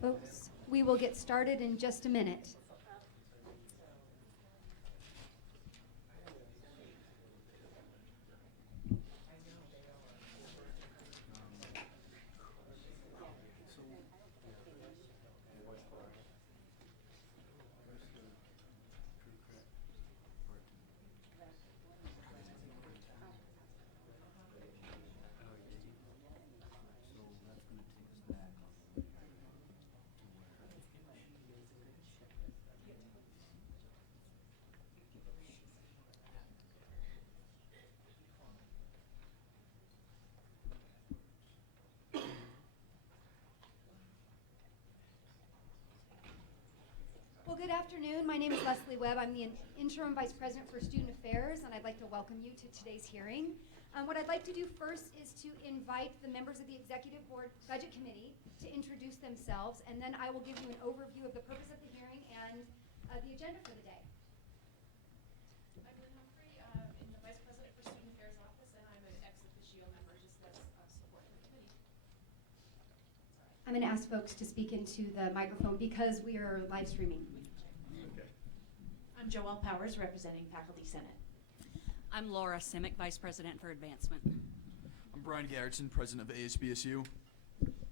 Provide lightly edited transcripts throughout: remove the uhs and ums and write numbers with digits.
Folks, we will get started in just a minute. Well, good afternoon. My name is Leslie Webb. I'm the Interim Vice President for Student Affairs, and I'd like to welcome you to today's hearing. What I'd like to do first is to invite the members of the Executive Board Budget Committee to introduce themselves, and then I will give you an overview of the purpose of the hearing and the agenda for the day. I'm Lynn Humphrey, in the Vice President for Student Affairs Office, and I'm an ex officio member just as supporting the committee. I'm going to ask folks to speak into the microphone because we are live streaming. I'm Joelle Powers, representing Faculty Senate. I'm Laura Simic, Vice President for Advancement. I'm Brian Garrettson, President of ASBSU.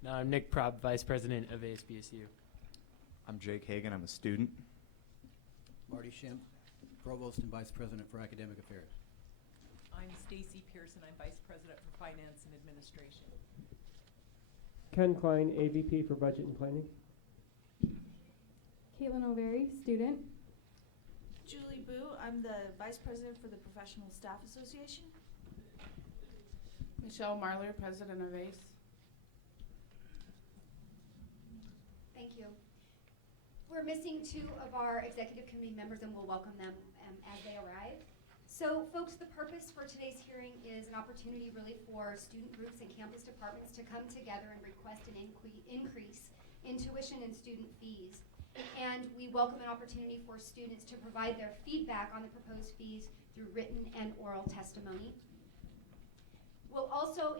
No, I'm Nick Prob, Vice President of ASBSU. I'm Jake Hagan. I'm a student. Marty Schimpf, Provost and Vice President for Academic Affairs. I'm Stacy Pearson. I'm Vice President for Finance and Administration. Ken Klein, AVP for Budget and Planning. Caitlin O'Veary, student. Julie Boo, I'm the Vice President for the Professional Staff Association. Michelle Marler, President of ACE. Thank you. We're missing two of our executive committee members, and we'll welcome them as they arrive. So, folks, the purpose for today's hearing is an opportunity really for student groups and campus departments to come together and request an increase in tuition and student fees. And we welcome an opportunity for students to provide their feedback on the proposed fees through written and oral testimony. We'll also,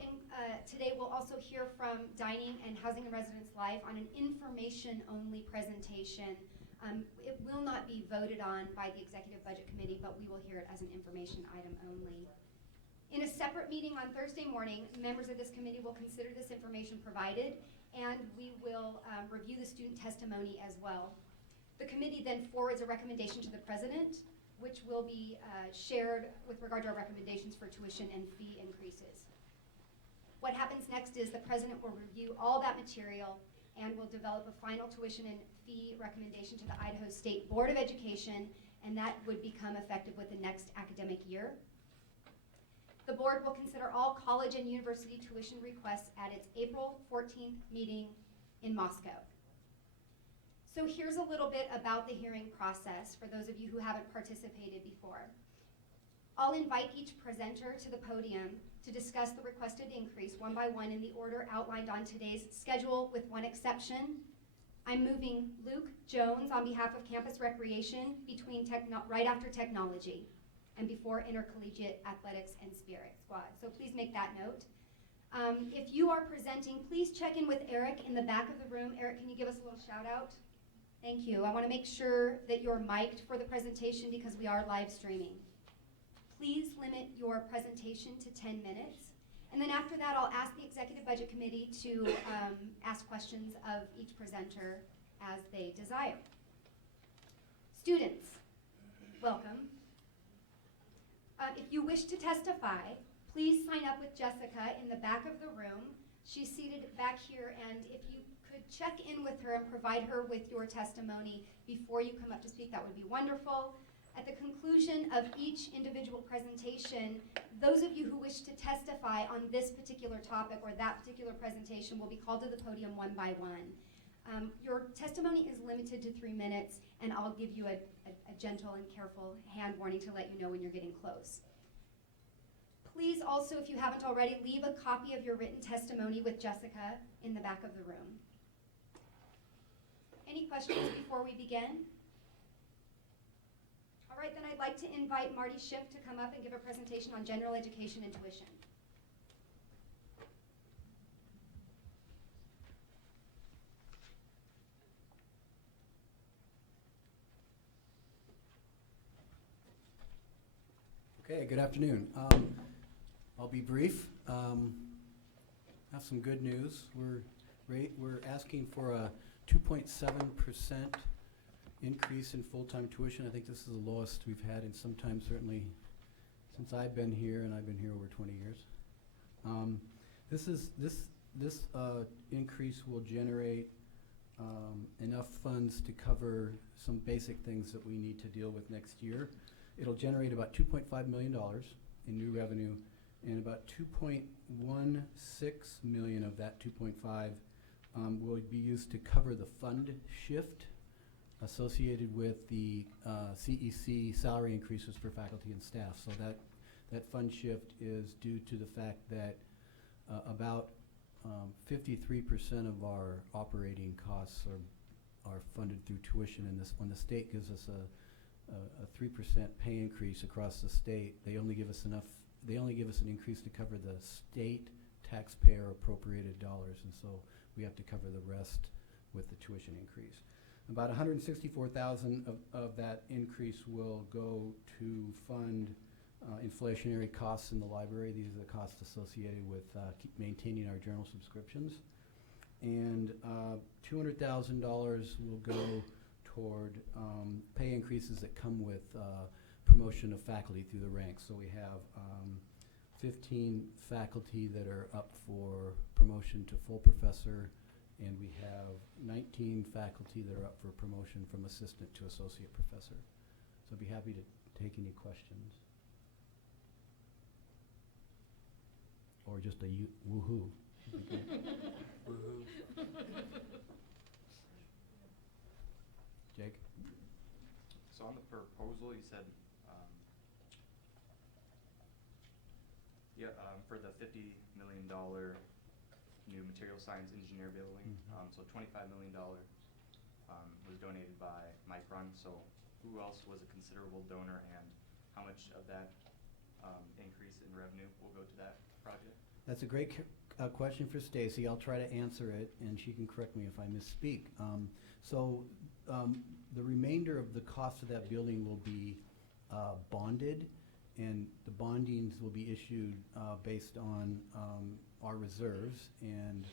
today we'll also hear from Dining and Housing and Residence Life on an information-only presentation. It will not be voted on by the Executive Budget Committee, but we will hear it as an information item only. In a separate meeting on Thursday morning, members of this committee will consider this information provided, and we will review the student testimony as well. The committee then forwards a recommendation to the president, which will be shared with regard to our recommendations for tuition and fee increases. What happens next is the president will review all that material and will develop a final tuition and fee recommendation to the Idaho State Board of Education, and that would become effective with the next academic year. The board will consider all college and university tuition requests at its April 14th meeting in Moscow. So here's a little bit about the hearing process for those of you who haven't participated before. I'll invite each presenter to the podium to discuss the requested increase one by one in the order outlined on today's schedule, with one exception. I'm moving Luke Jones on behalf of Campus Recreation right after technology and before intercollegiate athletics and spirit squad. So please make that note. If you are presenting, please check in with Eric in the back of the room. Eric, can you give us a little shout out? Thank you. I want to make sure that you're mic'd for the presentation because we are live streaming. Please limit your presentation to 10 minutes. And then after that, I'll ask the Executive Budget Committee to ask questions of each presenter as they desire. Students, welcome. If you wish to testify, please sign up with Jessica in the back of the room. She's seated back here, and if you could check in with her and provide her with your testimony before you come up to speak, that would be wonderful. At the conclusion of each individual presentation, those of you who wish to testify on this particular topic or that particular presentation will be called to the podium one by one. Your testimony is limited to 3 minutes, and I'll give you a gentle and careful hand warning to let you know when you're getting close. Please also, if you haven't already, leave a copy of your written testimony with Jessica in the back of the room. Any questions before we begin? All right, then I'd like to invite Marty Schimpf to come up and give a presentation on general education and tuition. Okay, good afternoon. I'll be brief. Have some good news. We're asking for a 2.7% increase in full-time tuition. I think this is the lowest we've had in some time, certainly since I've been here, and I've been here over 20 years. This increase will generate enough funds to cover some basic things that we need to deal with next year. It'll generate about $2.5 million in new revenue, and about 2.16 million of that 2.5 will be used to cover the fund shift associated with the CEC salary increases for faculty and staff. So that fund shift is due to the fact that about 53% of our operating costs are funded through tuition, and when the state gives us a 3% pay increase across the state, they only give us an increase to cover the state taxpayer appropriated dollars, and so we have to cover the rest with the tuition increase. About 164,000 of that increase will go to fund inflationary costs in the library. These are the costs associated with maintaining our journal subscriptions. And $200,000 will go toward pay increases that come with promotion of faculty through the ranks. So we have 15 faculty that are up for promotion to full professor, and we have 19 faculty that are up for promotion from assistant to associate professor. So I'd be happy to take any questions. Or just a woohoo. Woohoo. Jake? So on the proposal, you said, for the $50 million new material science engineer building, so $25 million was donated by Micron. So who else was a considerable donor, and how much of that increase in revenue will go to that project? That's a great question for Stacy. I'll try to answer it, and she can correct me if I misspeak. The remainder of the cost of that building will be bonded, and the bondings will be issued based on our reserves. And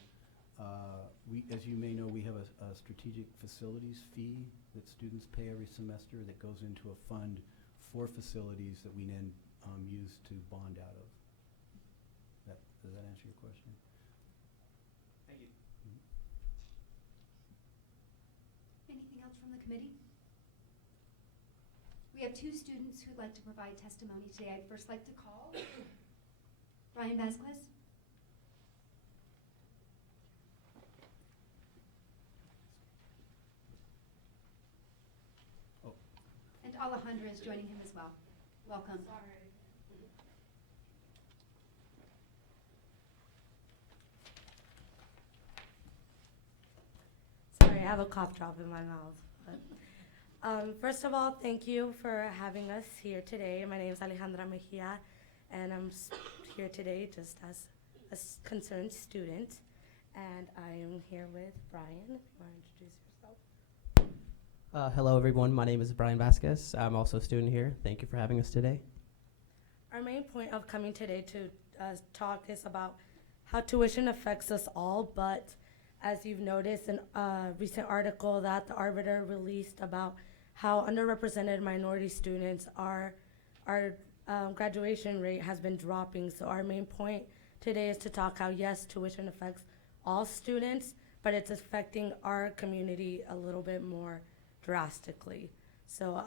as you may know, we have a strategic facilities fee that students pay every semester that goes into a fund for facilities that we then use to bond out of. Does that answer your question? Thank you. Anything else from the committee? We have 2 students who'd like to provide testimony today. I'd first like to call Brian Vasquez. Oh. And Alejandra is joining him as well. Welcome. Sorry, I have a cough drop in my mouth. But, first of all, thank you for having us here today. My name is Alejandra Mejia, and I'm here today just as a concerned student. And I am here with Brian. If you want to introduce yourself. Hello, everyone. My name is Brian Vasquez. I'm also a student here. Thank you for having us today. Our main point of coming today to talk is about how tuition affects us all, but as you've noticed in a recent article that the Arbiter released about how underrepresented minority students our graduation rate has been dropping. So our main point today is to talk how, yes, tuition affects all students, but it's affecting our community a little bit more drastically. So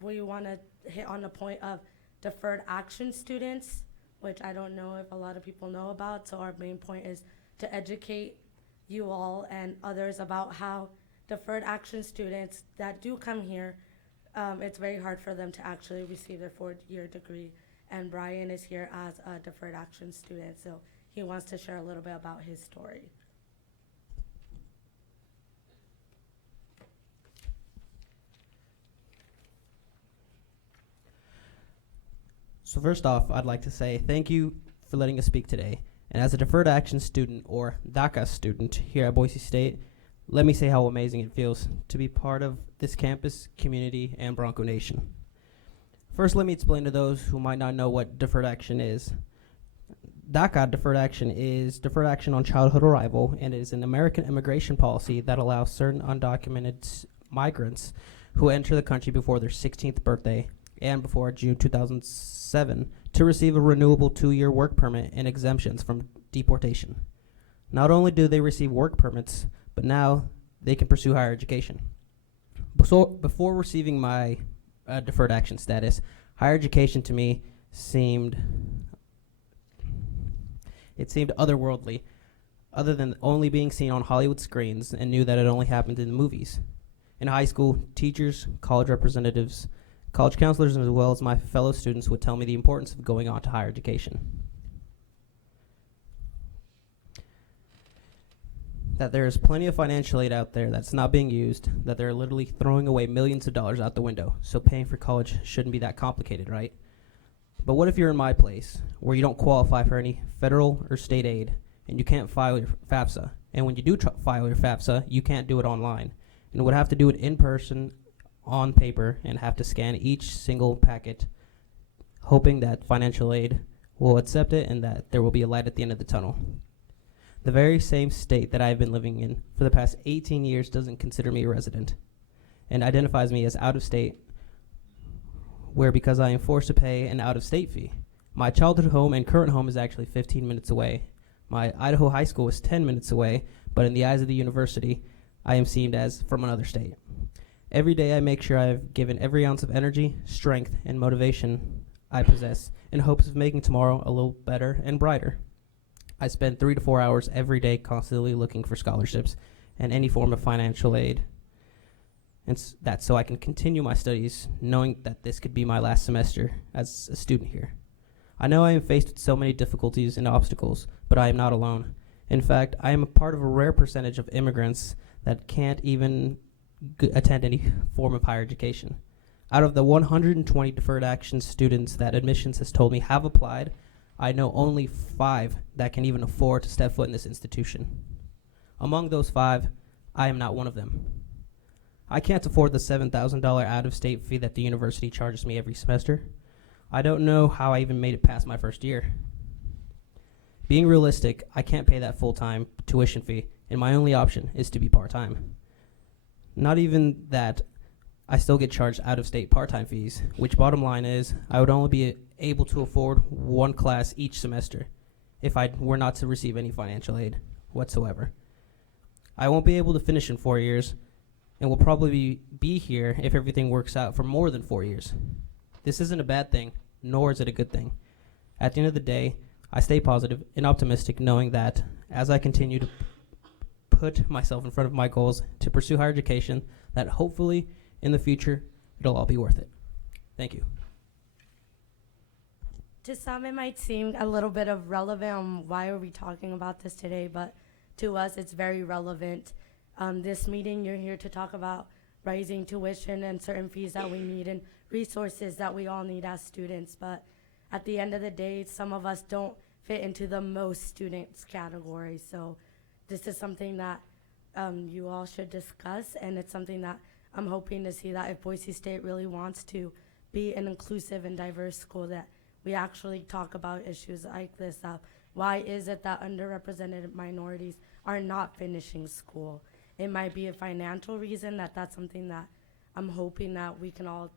we want to hit on the point of deferred action students, which I don't know if a lot of people know about. So our main point is to educate you all and others about how deferred action students that do come here, it's very hard for them to actually receive their 4-year degree. And Brian is here as a deferred action student, so he wants to share a little bit about his story. So first off, I'd like to say thank you for letting us speak today. And as a deferred action student, or DACA student here at Boise State, let me say how amazing it feels to be part of this campus, community, and Bronco Nation. First, let me explain to those who might not know what deferred action is. DACA deferred action is deferred action on childhood arrival, and it is an American immigration policy that allows certain undocumented migrants who enter the country before their 16th birthday and before June 2007 to receive a renewable 2-year work permit and exemptions from deportation. Not only do they receive work permits, but now they can pursue higher education. So before receiving my deferred action status, higher education to me seemed otherworldly, other than only being seen on Hollywood screens, and knew that it only happened in the movies. In high school, teachers, college representatives, college counselors, as well as my fellow students would tell me the importance of going on to higher education. That there is plenty of financial aid out there that's not being used, that they're literally throwing away millions of dollars out the window, so paying for college shouldn't be that complicated, right? But what if you're in my place, where you don't qualify for any federal or state aid, and you can't file your FAFSA, and when you do file your FAFSA, you can't do it online, and would have to do it in person, on paper, and have to scan each single packet, hoping that financial aid will accept it and that there will be a light at the end of the tunnel. The very same state that I've been living in for the past 18 years doesn't consider me a resident and identifies me as out of state, where because I am forced to pay an out-of-state fee. My childhood home and current home is actually 15 minutes away. My Idaho high school is 10 minutes away, but in the eyes of the university, I am seen as from another state. Every day I make sure I've given every ounce of energy, strength, and motivation I possess in hopes of making tomorrow a little better and brighter. I spend 3 to 4 hours every day constantly looking for scholarships and any form of financial aid. And that's so I can continue my studies, knowing that this could be my last semester as a student here. I know I am faced with so many difficulties and obstacles, but I am not alone. In fact, I am a part of a rare percentage of immigrants that can't even attend any form of higher education. Out of the 120 deferred action students that admissions has told me have applied, I know only 5 that can even afford to step foot in this institution. Among those 5, I am not one of them. I can't afford the $7,000 out-of-state fee that the university charges me every semester. I don't know how I even made it past my first year. Being realistic, I can't pay that full-time tuition fee, and my only option is to be part-time. Not even that, I still get charged out-of-state part-time fees, which bottom line is I would only be able to afford 1 class each semester if I were not to receive any financial aid whatsoever. I won't be able to finish in 4 years and will probably be here if everything works out for more than 4 years. This isn't a bad thing, nor is it a good thing. At the end of the day, I stay positive and optimistic, knowing that as I continue to put myself in front of my goals to pursue higher education, that hopefully in the future it'll all be worth it. Thank you. To some, it might seem a little bit of relevant on why are we talking about this today, but to us, it's very relevant. This meeting, you're here to talk about rising tuition and certain fees that we need and resources that we all need as students. But at the end of the day, some of us don't fit into the most students category. So this is something that you all should discuss, and it's something that I'm hoping to see that if Boise State really wants to be an inclusive and diverse school, that we actually talk about issues like this. Why is it that underrepresented minorities are not finishing school? It might be a financial reason. That's something that I'm hoping that we can all,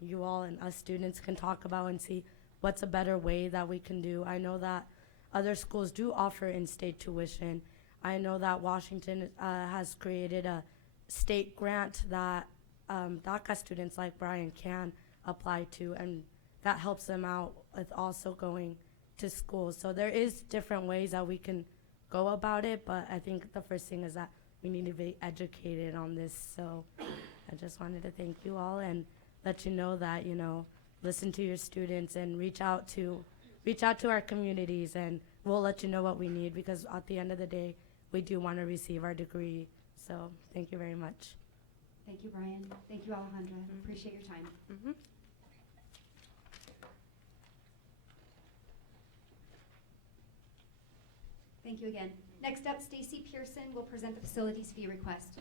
you all and us students can talk about and see what's a better way that we can do. I know that other schools do offer in-state tuition. I know that Washington has created a state grant that DACA students like Brian can apply to, and that helps them out with also going to school. So there is different ways that we can go about it, but I think the first thing is that we need to be educated on this. So I just wanted to thank you all and let you know that, you know, listen to your students and reach out to our communities, and we'll let you know what we need, because at the end of the day, we do want to receive our degree. So thank you very much. Thank you, Brian. Thank you, Alejandra. Appreciate your time. Mm-hmm. Thank you again. Next up, Stacy Pearson will present the facilities fee request.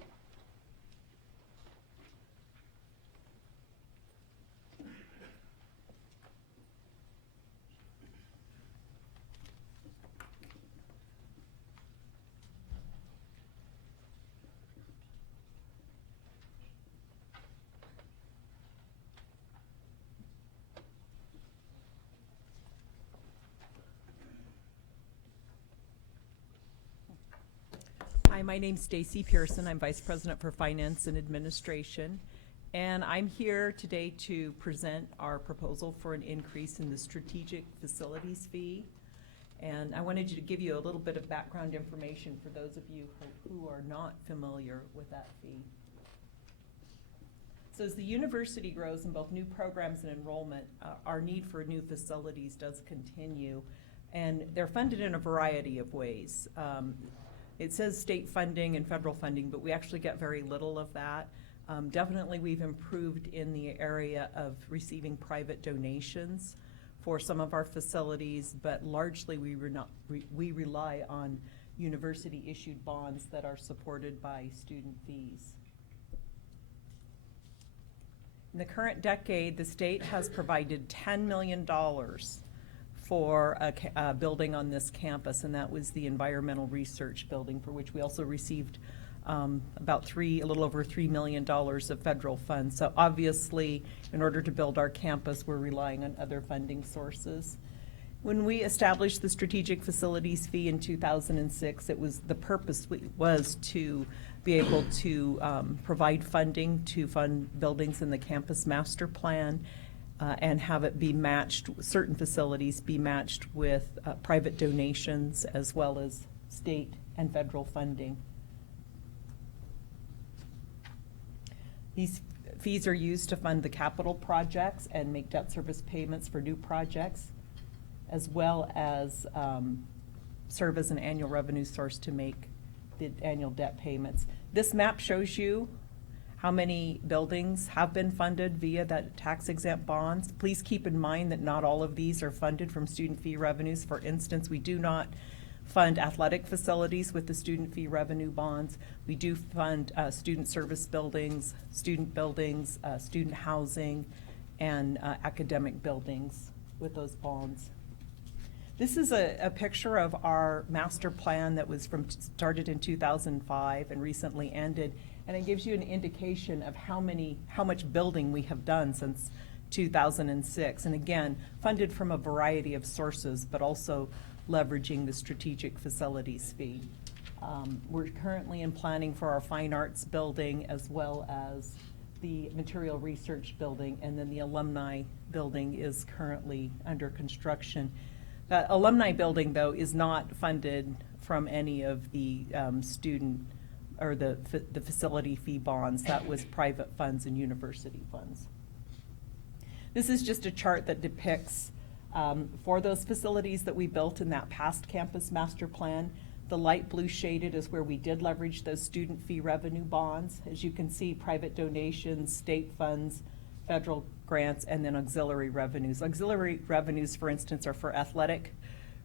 Hi, my name's Stacy Pearson. I'm Vice President for Finance and Administration. And I'm here today to present our proposal for an increase in the strategic facilities fee. And I wanted to give you a little bit of background information for those of you who are not familiar with that fee. So as the university grows in both new programs and enrollment, our need for new facilities does continue. And they're funded in a variety of ways. It says state funding and federal funding, but we actually get very little of that. Definitely we've improved in the area of receiving private donations for some of our facilities, but largely we rely on university-issued bonds that are supported by student fees. In the current decade, the state has provided $10 million for a building on this campus, and that was the environmental research building, for which we also received a little over $3 million of federal funds. So obviously, in order to build our campus, we're relying on other funding sources. When we established the strategic facilities fee in 2006, the purpose was to be able to provide funding to fund buildings in the campus master plan, and have it be matched, certain facilities be matched with private donations as well as state and federal funding. These fees are used to fund the capital projects and make debt service payments for new projects, as well as serve as an annual revenue source to make the annual debt payments. This map shows you how many buildings have been funded via that tax-exempt bonds. Please keep in mind that not all of these are funded from student fee revenues. For instance, we do not fund athletic facilities with the student fee revenue bonds. We do fund student service buildings, student housing, and academic buildings with those bonds. This is a picture of our master plan that was started in 2005 and recently ended. And it gives you an indication of how much building we have done since 2006. And again, funded from a variety of sources, but also leveraging the strategic facilities fee. We're currently in planning for our fine arts building, as well as the material research building, and then the alumni building is currently under construction. The alumni building, though, is not funded from any of the student or the facility fee bonds. That was private funds and university funds. This is just a chart that depicts for those facilities that we built in that past campus master plan. The light blue shaded is where we did leverage those student fee revenue bonds. As you can see, private donations, state funds, federal grants, and then auxiliary revenues. Auxiliary revenues, for instance, are for athletic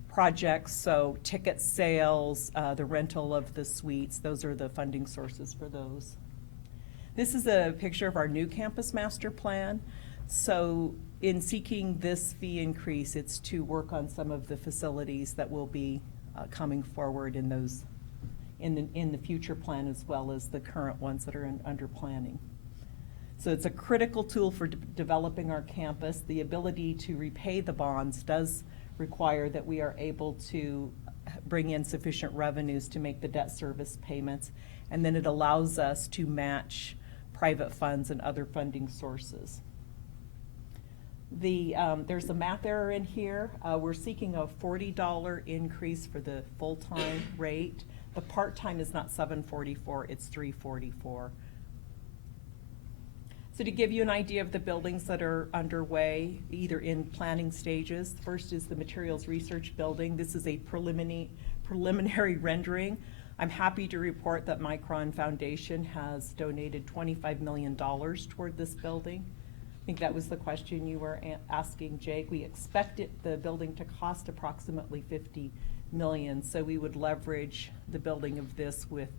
projects, so ticket sales, the rental of the suites, those are the funding sources for those. This is a picture of our new campus master plan. So in seeking this fee increase, it's to work on some of the facilities that will be coming forward in the future plan, as well as the current ones that are under planning. So it's a critical tool for developing our campus. The ability to repay the bonds does require that we are able to bring in sufficient revenues to make the debt service payments, and then it allows us to match private funds and other funding sources. There's a math error in here. We're seeking a $40 increase for the full-time rate. The part-time is not $744, it's $344. So to give you an idea of the buildings that are underway, either in planning stages, first is the Materials Research Building. This is a preliminary rendering. I'm happy to report that Micron Foundation has donated $25 million toward this building. I think that was the question you were asking, Jake. We expected the building to cost approximately $50 million, so we would leverage the building of this with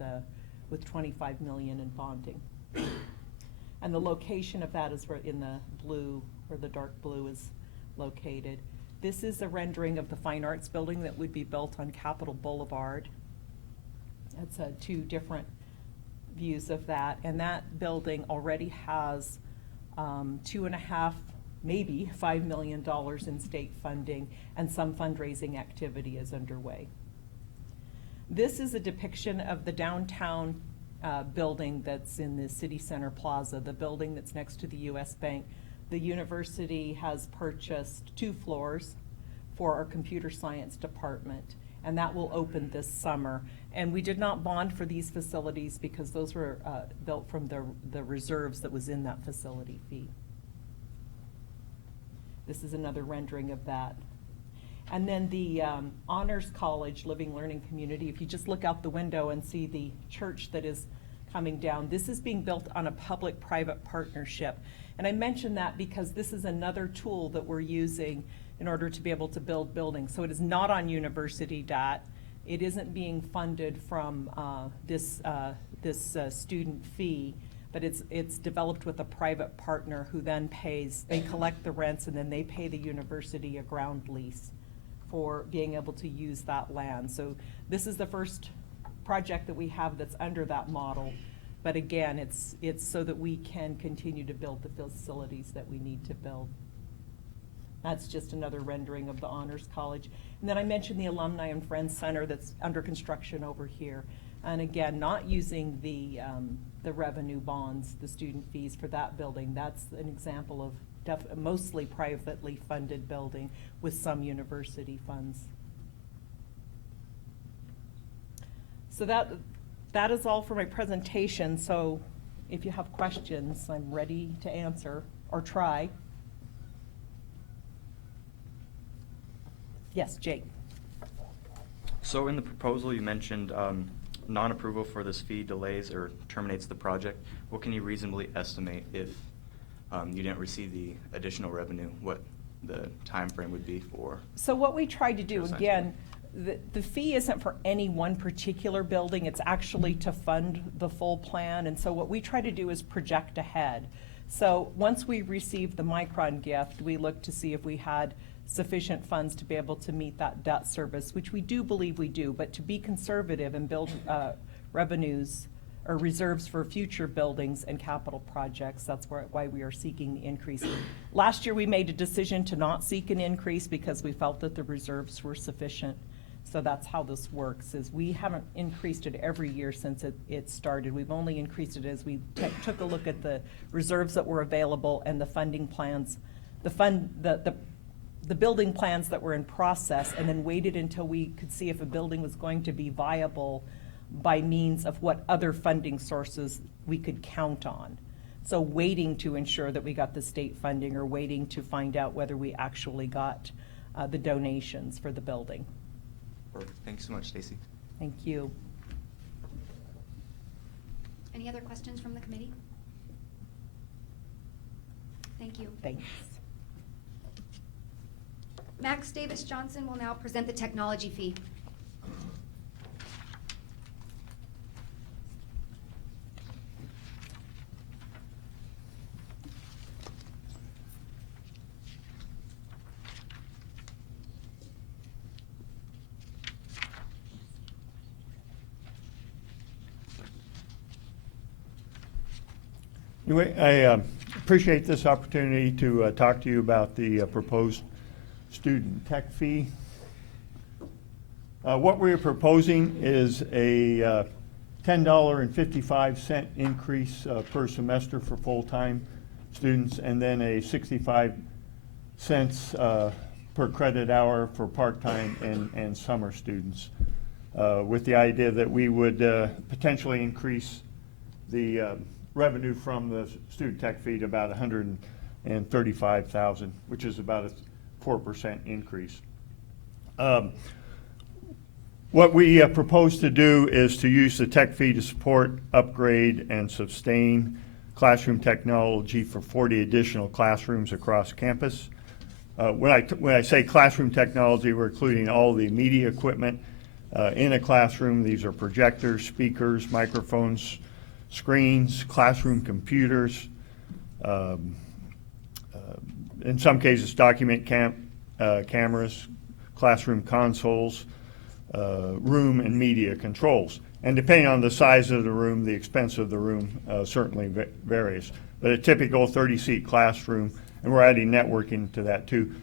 $25 million in bonding. And the location of that is in the blue, where the dark blue is located. This is a rendering of the Fine Arts Building that would be built on Capitol Boulevard. That's two different views of that, and that building already has $2.5, maybe $5 million in state funding, and some fundraising activity is underway. This is a depiction of the downtown building that's in the City Center Plaza, the building that's next to the U.S. Bank. The university has purchased 2 floors for our computer science department, and that will open this summer. And we did not bond for these facilities because those were built from the reserves that was in that facility fee. This is another rendering of that. And then the Honors College Living Learning Community, if you just look out the window and see the church that is coming down, this is being built on a public-private partnership. And I mention that because this is another tool that we're using in order to be able to build buildings. So it is not on university debt. It isn't being funded from this student fee, but it's developed with a private partner who then pays, they collect the rents and then they pay the university a ground lease for being able to use that land. So this is the first project that we have that's under that model. But again, it's so that we can continue to build the facilities that we need to build. That's just another rendering of the Honors College. And then I mentioned the Alumni and Friends Center that's under construction over here. And again, not using the revenue bonds, the student fees for that building. That's an example of mostly privately funded building with some university funds. So that is all for my presentation. So if you have questions, I'm ready to answer or try. Yes, Jake. So in the proposal, you mentioned non-approval for this fee delays or terminates the project. What can you reasonably estimate if you didn't receive the additional revenue, what the time frame would be for? So what we tried to do, again, the fee isn't for any one particular building. It's actually to fund the full plan. And so what we try to do is project ahead. So once we received the Micron gift, we looked to see if we had sufficient funds to be able to meet that debt service, which we do believe we do, but to be conservative and build revenues or reserves for future buildings and capital projects, that's why we are seeking the increase. Last year we made a decision to not seek an increase because we felt that the reserves were sufficient. So that's how this works, is we haven't increased it every year since it started. We've only increased it as we took a look at the reserves that were available and the funding plans, the building plans that were in process, and then waited until we could see if a building was going to be viable by means of what other funding sources we could count on. So waiting to ensure that we got the state funding or waiting to find out whether we actually got the donations for the building. Perfect. Thanks so much, Stacy. Thank you. Any other questions from the committee? Thank you. Thanks. Max Davis Johnson will now present the technology fee. Anyway, I appreciate this opportunity to talk to you about the proposed student tech fee. What we're proposing is a $10.55 increase per semester for full-time students, and then a 65 cents per credit hour for part-time and summer students, with the idea that we would potentially increase the revenue from the student tech fee to about $135,000, which is about a 4% increase. What we propose to do is to use the tech fee to support, upgrade, and sustain classroom technology for 40 additional classrooms across campus. When I say classroom technology, we're including all the media equipment in a classroom. These are projectors, speakers, microphones, screens, classroom computers, in some cases document cameras, classroom consoles, room and media controls. And depending on the size of the room, the expense of the room certainly varies. But a typical 30-seat classroom, and we're adding networking to that too,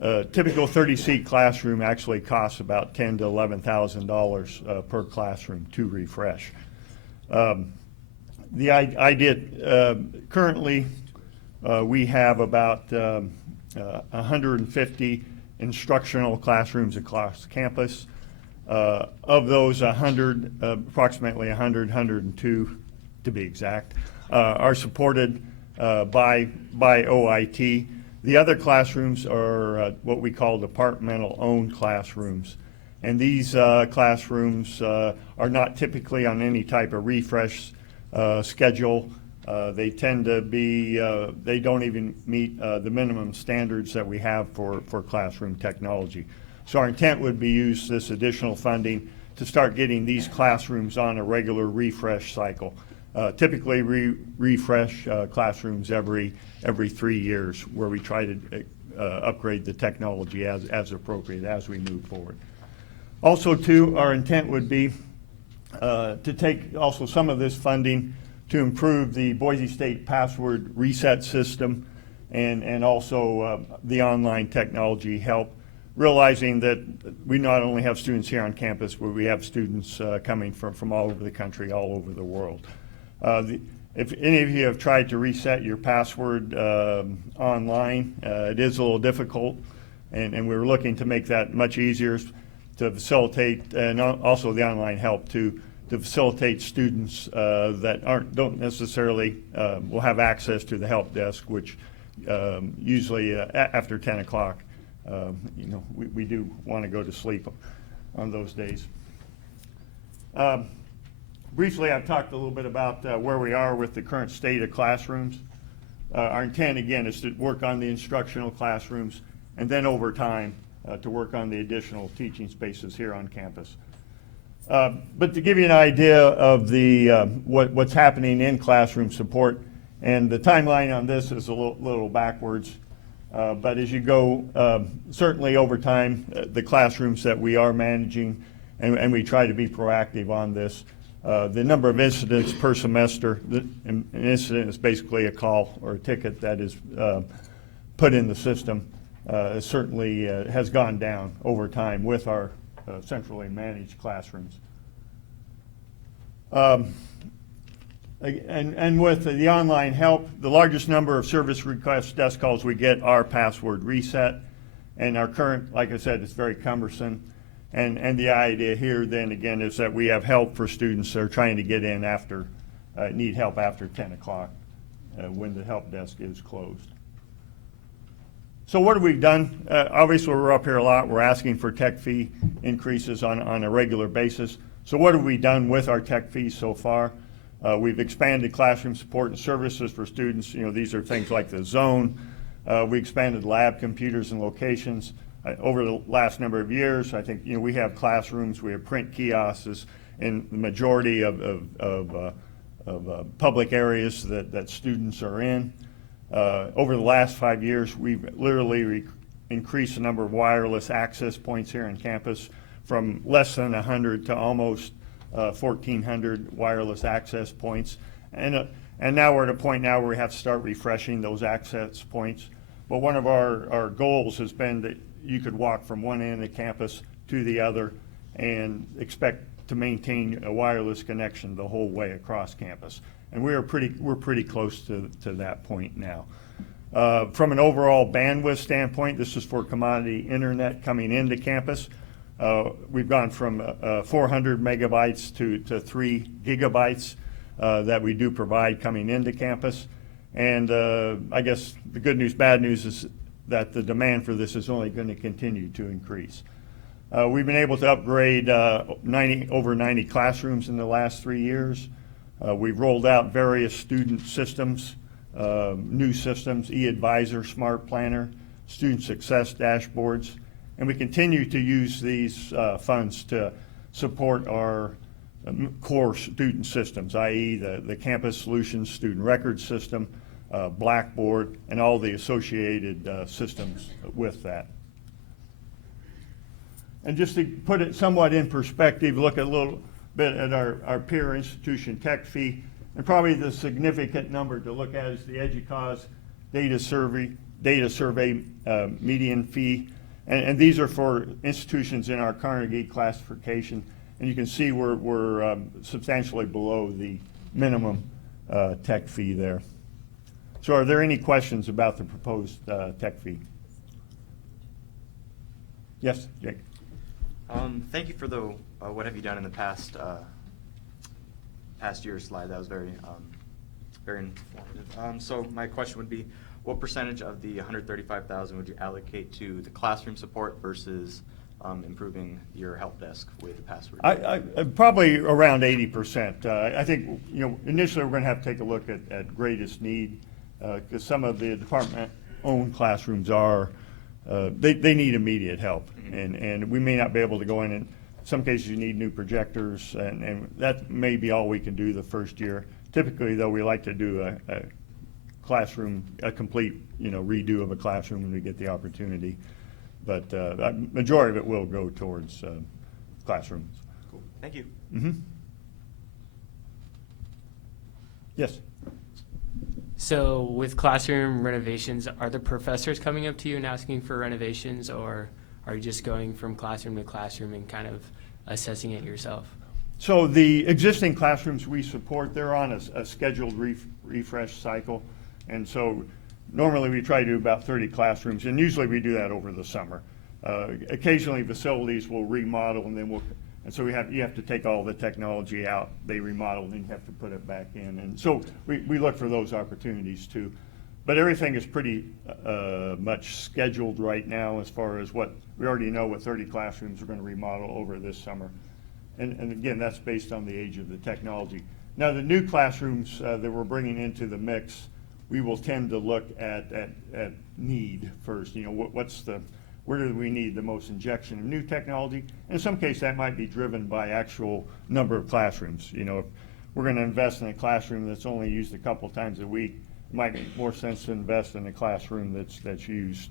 a typical 30-seat classroom actually costs about $10,000 to $11,000 per classroom to refresh. The idea, currently we have about 150 instructional classrooms across campus. Of those, approximately 102 to be exact, are supported by OIT. The other classrooms are what we call departmental-owned classrooms. And these classrooms are not typically on any type of refresh schedule. They tend to be, they don't even meet the minimum standards that we have for classroom technology. So our intent would be use this additional funding to start getting these classrooms on a regular refresh cycle. Typically refresh classrooms every 3 years, where we try to upgrade the technology as appropriate as we move forward. Also too, our intent would be to take also some of this funding to improve the Boise State password reset system and also the online technology help, realizing that we not only have students here on campus, but we have students coming from all over the country, all over the world. If any of you have tried to reset your password online, it is a little difficult, and we're looking to make that much easier to facilitate, and also the online help to facilitate students that don't necessarily will have access to the help desk, which usually after 10 o'clock, we do want to go to sleep on those days. Briefly, I've talked a little bit about where we are with the current state of classrooms. Our intent, again, is to work on the instructional classrooms, and then over time to work on the additional teaching spaces here on campus. But to give you an idea of the what's happening in classroom support, and the timeline on this is a little backwards, but as you go, certainly over time, the classrooms that we are managing, and we try to be proactive on this, the number of incidents per semester, an incident is basically a call or a ticket that is put in the system, certainly has gone down over time with our centrally managed classrooms. And with the online help, the largest number of service request desk calls we get are password reset, and our current, like I said, it's very cumbersome. And the idea here then again is that we have help for students that are trying to get in after, need help after 10 o'clock when the help desk is closed. So what have we done? Obviously we're up here a lot. We're asking for tech fee increases on a regular basis. So what have we done with our tech fees so far? We've expanded classroom support and services for students. These are things like the zone. We expanded lab computers and locations. Over the last number of years, I think we have classrooms, we have print kiosks in the majority of public areas that students are in. Over the last 5 years, we've literally increased the number of wireless access points here on campus from less than 100 to almost 1,400 wireless access points. And now we're at a point now where we have to start refreshing those access points. But one of our goals has been that you could walk from one end of campus to the other and expect to maintain a wireless connection the whole way across campus. And we're pretty close to that point now. From an overall bandwidth standpoint, this is for commodity internet coming into campus. We've gone from 400 megabytes to 3 gigabytes that we do provide coming into campus. And I guess the good news, bad news is that the demand for this is only going to continue to increase. We've been able to upgrade over 90 classrooms in the last 3 years. We've rolled out various student systems, new systems, e-advisor, smart planner, student success dashboards, and we continue to use these funds to support our core student systems, i.e. the campus solutions, student record system, Blackboard, and all the associated systems with that. And just to put it somewhat in perspective, look a little bit at our peer institution tech fee, and probably the significant number to look at is the EDUCAUSE data survey median fee, and these are for institutions in our Carnegie classification, and you can see we're substantially below the minimum tech fee there. So are there any questions about the proposed tech fee? Yes, Jake. Thank you for the what have you done in the past year slide. That was very informative. So my question would be, what percentage of the $135,000 would you allocate to the classroom support versus improving your help desk with the password? I probably around 80%. I think initially we're going to have to take a look at greatest need because some of the department-owned classrooms are they need immediate help, and we may not be able to go in. And some cases you need new projectors, and that may be all we can do the first year. Typically, though, we like to do a classroom, a complete redo of a classroom when we get the opportunity. But majority of it will go towards classrooms. Cool. Thank you. Mm-hmm. Yes. So with classroom renovations, are the professors coming up to you and asking for renovations, or are you just going from classroom to classroom and kind of assessing it yourself? So the existing classrooms we support, they're on a scheduled refresh cycle. And so normally we try to do about 30 classrooms, and usually we do that over the summer. Occasionally facilities will remodel, and so you have to take all the technology out. They remodel, and you have to put it back in. And so we look for those opportunities too. But everything is pretty much scheduled right now as far as what we already know what 30 classrooms are going to remodel over this summer. And again, that's based on the age of the technology. Now the new classrooms that we're bringing into the mix, we will tend to look at need first. Where do we need the most injection of new technology? And in some cases, that might be driven by actual number of classrooms. If we're going to invest in a classroom that's only used a couple times a week, it might make more sense to invest in a classroom that's used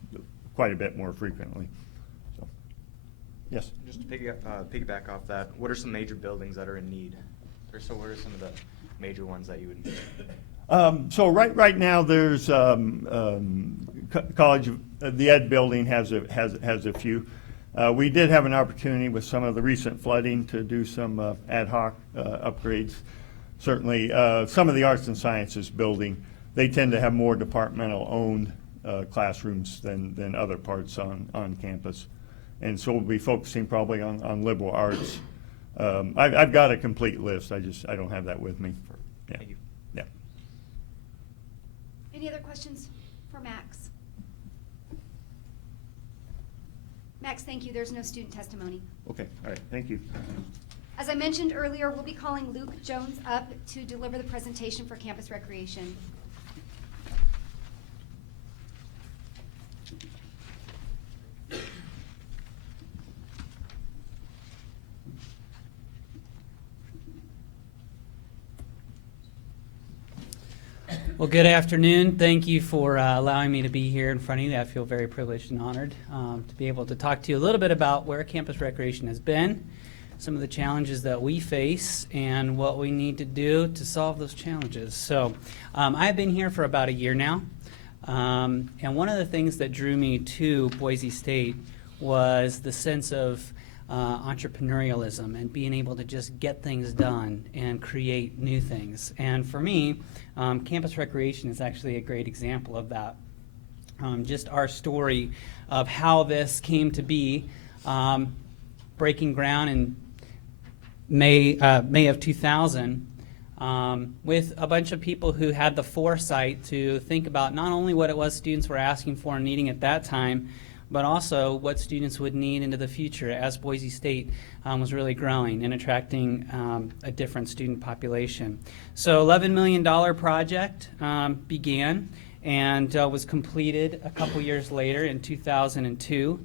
quite a bit more frequently. So, yes. Just to piggyback off that, what are some major buildings that are in need? Or so what are some of the major ones that you would need? So right now there's college. The Ed building has a few. We did have an opportunity with some of the recent flooding to do some ad hoc upgrades. Certainly, some of the arts and sciences building, they tend to have more departmental-owned classrooms than other parts on campus, and so we'll be focusing probably on liberal arts. I've got a complete list. I don't have that with me. Yeah. Thank you. Yeah. Any other questions for Max? Max, thank you. There's no student testimony. Okay. All right. Thank you. As I mentioned earlier, we'll be calling Luke Jones up to deliver the presentation for campus recreation. Well, good afternoon. Thank you for allowing me to be here in front of you. I feel very privileged and honored to be able to talk to you a little bit about where campus recreation has been, some of the challenges that we face, and what we need to do to solve those challenges. So I've been here for about a year now, and one of the things that drew me to Boise State was the sense of entrepreneurialism and being able to just get things done and create new things. And for me, campus recreation is actually a great example of that. Just our story of how this came to be, breaking ground in May of 2000, with a bunch of people who had the foresight to think about not only what it was students were asking for and needing at that time, but also what students would need into the future as Boise State was really growing and attracting a different student population. So $11 million project began and was completed a couple years later in 2002.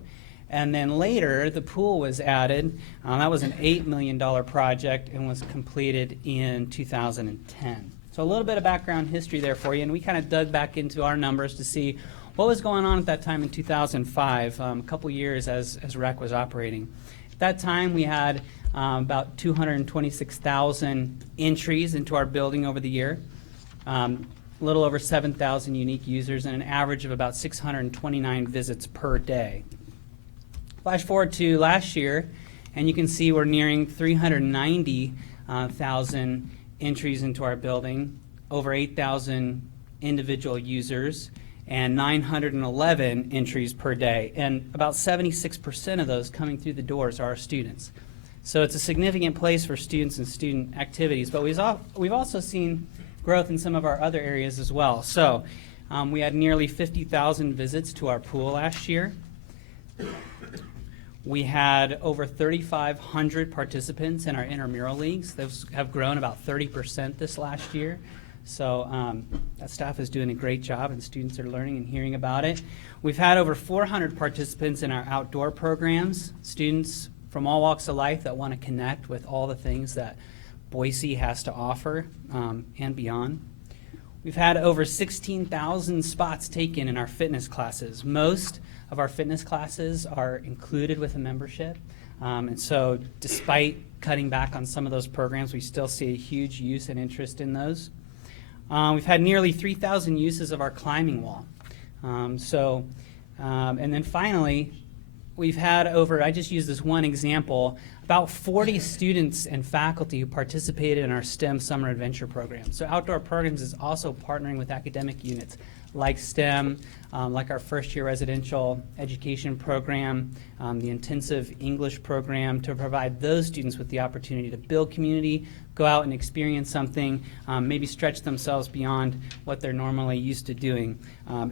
And then later, the pool was added. That was an $8 million project and was completed in 2010. So a little bit of background history there for you, and we kind of dug back into our numbers to see what was going on at that time in 2005, a couple years as REC was operating. At that time, we had about 226,000 entries into our building over the year, a little over 7,000 unique users, and an average of about 629 visits per day. Flash forward to last year, and you can see we're nearing 390,000 entries into our building, over 8,000 individual users, and 911 entries per day. And about 76% of those coming through the doors are our students. So it's a significant place for students and student activities. But we've also seen growth in some of our other areas as well. So we had nearly 50,000 visits to our pool last year. We had over 3,500 participants in our intramural leagues. Those have grown about 30% this last year. So that staff is doing a great job, and students are learning and hearing about it. We've had over 400 participants in our outdoor programs, students from all walks of life that want to connect with all the things that Boise has to offer and beyond. We've had over 16,000 spots taken in our fitness classes. Most of our fitness classes are included with a membership. And so despite cutting back on some of those programs, we still see a huge use and interest in those. We've had nearly 3,000 uses of our climbing wall. And then finally, we've had over, I just used this one example, about 40 students and faculty who participated in our STEM Summer Adventure Program. So Outdoor Programs is also partnering with academic units like STEM, like our first-year residential education program, the intensive English program, to provide those students with the opportunity to build community, go out and experience something, maybe stretch themselves beyond what they're normally used to doing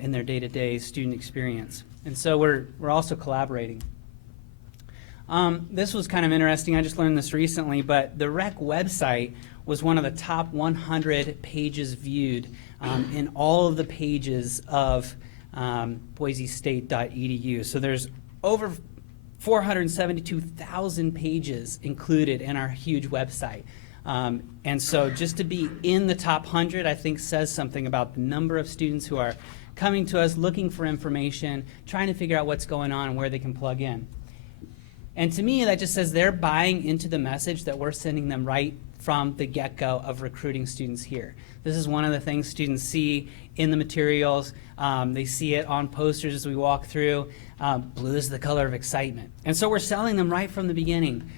in their day-to-day student experience. And so we're also collaborating. This was kind of interesting. I just learned this recently, but the REC website was one of the top 100 pages viewed in all of the pages of boisestate.edu. So there's over 472,000 pages included in our huge website. And so just to be in the top 100, I think says something about the number of students who are coming to us looking for information, trying to figure out what's going on and where they can plug in. And to me, that just says they're buying into the message that we're sending them right from the get-go of recruiting students here. This is one of the things students see in the materials. They see it on posters as we walk through. Blue is the color of excitement. And so we're selling them right from the beginning.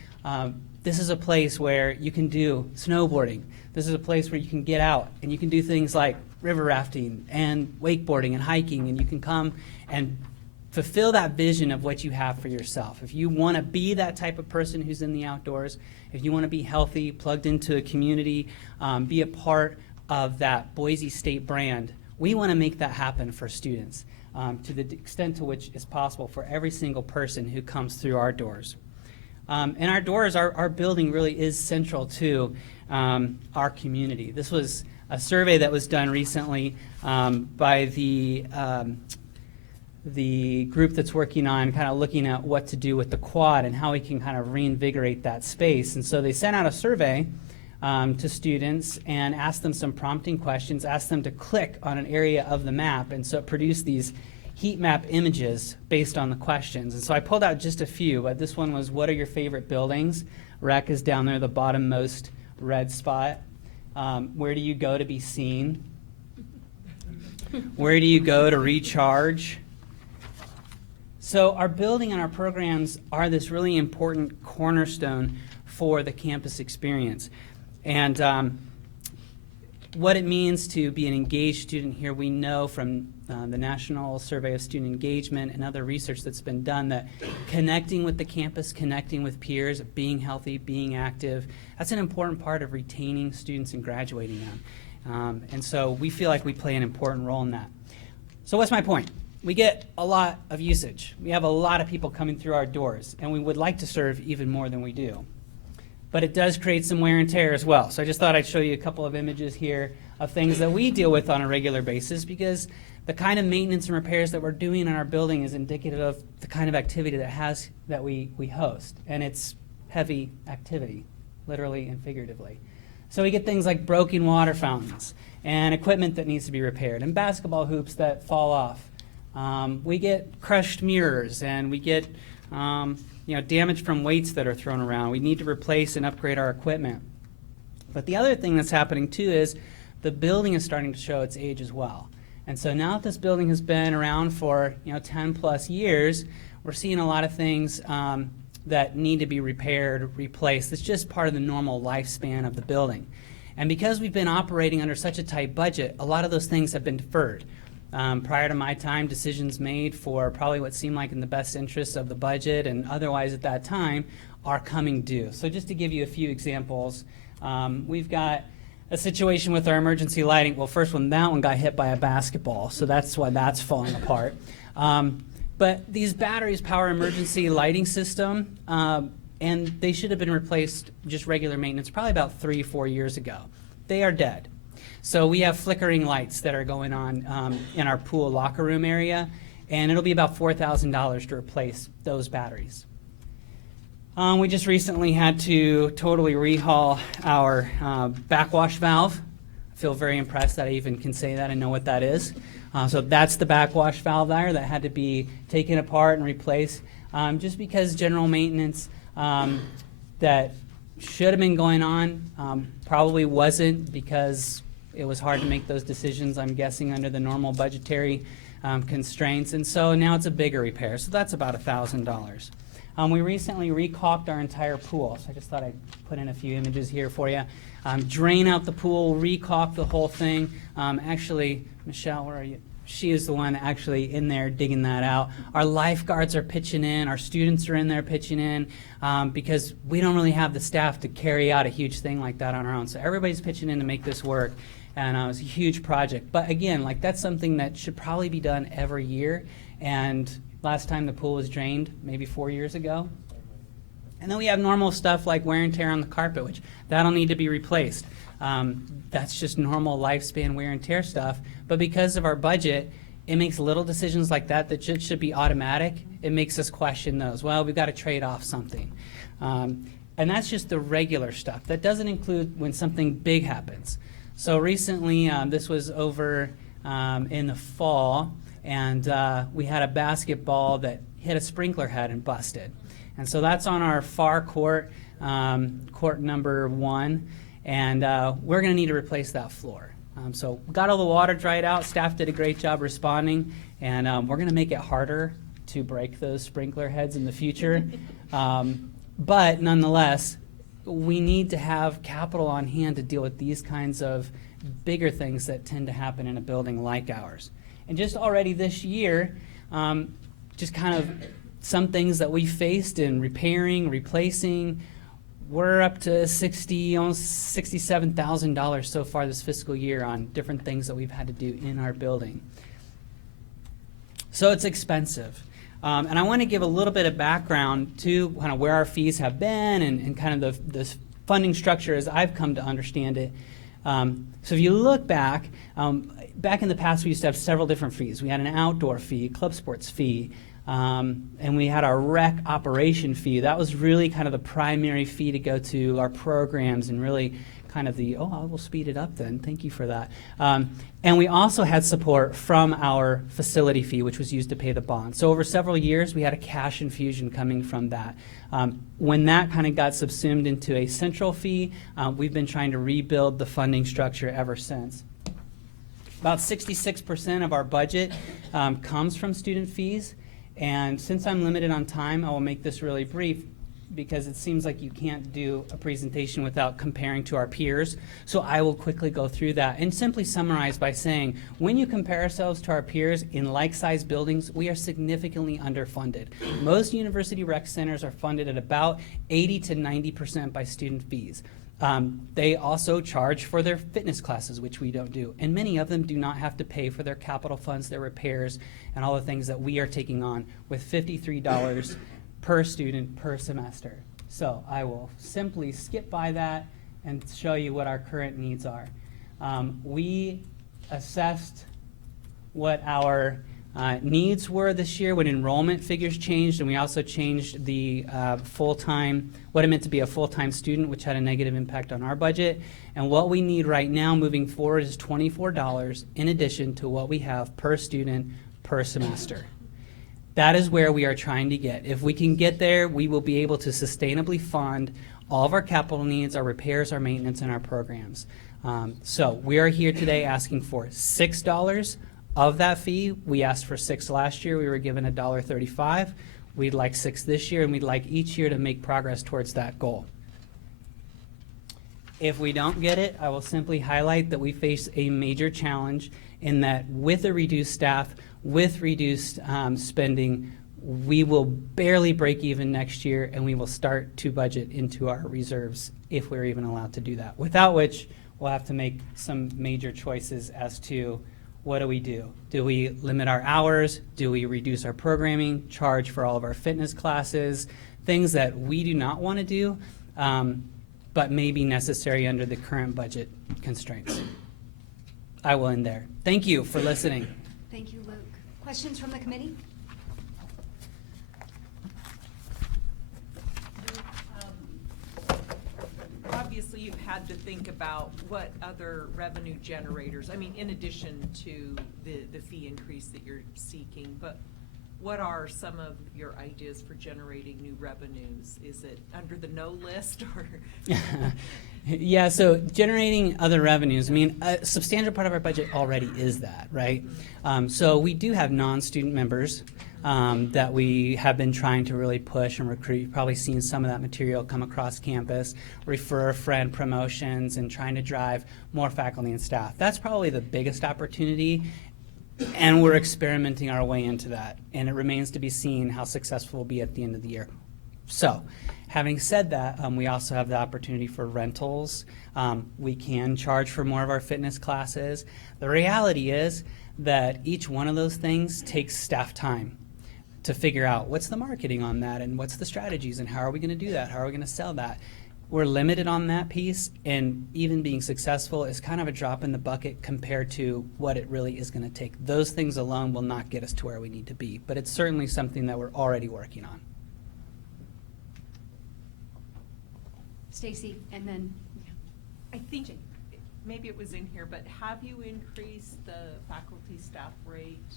This is a place where you can do snowboarding. This is a place where you can get out and you can do things like river rafting and wakeboarding and hiking, and you can come and fulfill that vision of what you have for yourself. If you want to be that type of person who's in the outdoors, if you want to be healthy, plugged into a community, be a part of that Boise State brand, we want to make that happen for students to the extent to which is possible for every single person who comes through our doors. And our doors, our building really is central to our community. This was a survey that was done recently by the group that's working on kind of looking at what to do with the quad and how we can kind of reinvigorate that space. And so they sent out a survey to students and asked them some prompting questions, asked them to click on an area of the map, and so it produced these heat map images based on the questions. And so I pulled out just a few, but this one was, what are your favorite buildings? REC is down there, the bottommost red spot. Where do you go to be seen? Where do you go to recharge? So our building and our programs are this really important cornerstone for the campus experience. And what it means to be an engaged student here, we know from the National Survey of Student Engagement and other research that's been done that connecting with the campus, connecting with peers, being healthy, being active, that's an important part of retaining students and graduating them. And so we feel like we play an important role in that. So what's my point? We get a lot of usage. We have a lot of people coming through our doors, and we would like to serve even more than we do. But it does create some wear and tear as well. So I just thought I'd show you a couple of images here of things that we deal with on a regular basis, because the kind of maintenance and repairs that we're doing in our building is indicative of the kind of activity that we host. And it's heavy activity, literally and figuratively. So we get things like broken water fountains and equipment that needs to be repaired and basketball hoops that fall off. We get crushed mirrors, and we get damage from weights that are thrown around. We need to replace and upgrade our equipment. But the other thing that's happening too is the building is starting to show its age as well. And so now that this building has been around for 10 plus years, we're seeing a lot of things that need to be repaired, replaced. It's just part of the normal lifespan of the building. And because we've been operating under such a tight budget, a lot of those things have been deferred. Prior to my time, decisions made for probably what seemed like in the best interests of the budget and otherwise at that time are coming due. So just to give you a few examples, we've got a situation with our emergency lighting. Well, first one, that one got hit by a basketball, so that's why that's falling apart. But these batteries power emergency lighting system, and they should have been replaced, just regular maintenance, probably about 3-4 years ago. They are dead. So we have flickering lights that are going on in our pool locker room area, and it'll be about $4,000 to replace those batteries. We just recently had to totally rehaul our backwash valve. I feel very impressed that I even can say that and know what that is. So that's the backwash valve there that had to be taken apart and replaced just because general maintenance that should have been going on probably wasn't, because it was hard to make those decisions, I'm guessing, under the normal budgetary constraints. And so now it's a bigger repair. So that's about $1,000. We recently recaulked our entire pool. So I just thought I'd put in a few images here for you. Drain out the pool, recaulk the whole thing. Actually, Michelle, where are you? She is the one actually in there digging that out. Our lifeguards are pitching in. Our students are in there pitching in because we don't really have the staff to carry out a huge thing like that on our own. So everybody's pitching in to make this work. And it was a huge project. But again, like, that's something that should probably be done every year. And last time the pool was drained, maybe 4 years ago. And then we have normal stuff like wear and tear on the carpet, which that'll need to be replaced. That's just normal lifespan wear and tear stuff. But because of our budget, it makes little decisions like that that should be automatic. It makes us question those. Well, we've got to trade off something. And that's just the regular stuff. That doesn't include when something big happens. So recently, this was over in the fall, and we had a basketball that hit a sprinkler head and busted. And so that's on our far court, court number 1, and we're going to need to replace that floor. So we got all the water dried out. Staff did a great job responding, and we're going to make it harder to break those sprinkler heads in the future. But nonetheless, we need to have capital on hand to deal with these kinds of bigger things that tend to happen in a building like ours. And just already this year, just kind of some things that we faced in repairing, replacing, we're up to almost $67,000 so far this fiscal year on different things that we've had to do in our building. So it's expensive. And I want to give a little bit of background to kind of where our fees have been and kind of the funding structure as I've come to understand it. So if you look back, back in the past we used to have several different fees. We had an outdoor fee, club sports fee, and we had our rec operation fee. That was really kind of the primary fee to go to our programs and really kind of the, I will speed it up then, thank you for that. And we also had support from our facility fee, which was used to pay the bond. So over several years, we had a cash infusion coming from that. When that kind of got subsumed into a central fee, we've been trying to rebuild the funding structure ever since. About 66% of our budget comes from student fees, And since I'm limited on time, I will make this really brief because it seems like you can't do a presentation without comparing to our peers. So I will quickly go through that and simply summarize by saying, when you compare ourselves to our peers in like-sized buildings, we are significantly underfunded. Most university rec centers are funded at about 80 to 90% by student fees. They also charge for their fitness classes, which we don't do. And many of them do not have to pay for their capital funds, their repairs, and all the things that we are taking on with $53 per student per semester. So I will simply skip by that and show you what our current needs are. We assessed what our needs were this year when enrollment figures changed, and we also changed the full-time, what it meant to be a full-time student, which had a negative impact on our budget. And what we need right now moving forward is $24 in addition to what we have per student per semester. That is where we are trying to get. If we can get there, we will be able to sustainably fund all of our capital needs, our repairs, our maintenance, and our programs. So we are here today asking for $6 of that fee. We asked for $6 last year. We were given $1.35. We'd like $6 this year, and we'd like each year to make progress towards that goal. If we don't get it, I will simply highlight that we face a major challenge in that with a reduced staff, with reduced spending, we will barely break even next year, and we will start to budget into our reserves if we're even allowed to do that. Without which, we'll have to make some major choices as to what do we do? Do we limit our hours? Do we reduce our programming, charge for all of our fitness classes, things that we do not want to do, but may be necessary under the current budget constraints. I will end there. Thank you for listening. Thank you, Luke. Questions from the committee? Obviously, you've had to think about what other revenue generators, I mean, in addition to the fee increase that you're seeking, but what are some of your ideas for generating new revenues? Is it under the no list or? Yeah, so generating other revenues, I mean, a substantial part of our budget already is that, right? So we do have non-student members that we have been trying to really push and recruit. You've probably seen some of that material come across campus, refer a friend promotions, and trying to drive more faculty and staff. That's probably the biggest opportunity, and we're experimenting our way into that, and it remains to be seen how successful we'll be at the end of the year. So, having said that, we also have the opportunity for rentals. We can charge for more of our fitness classes. The reality is that each one of those things takes staff time to figure out what's the marketing on that and what's the strategies and how are we going to do that, how are we going to sell that. We're limited on that piece, and even being successful is kind of a drop in the bucket compared to what it really is going to take. Those things alone will not get us to where we need to be, but it's certainly something that we're already working on. Stacy, and then I think maybe it was in here, but have you increased the faculty staff rate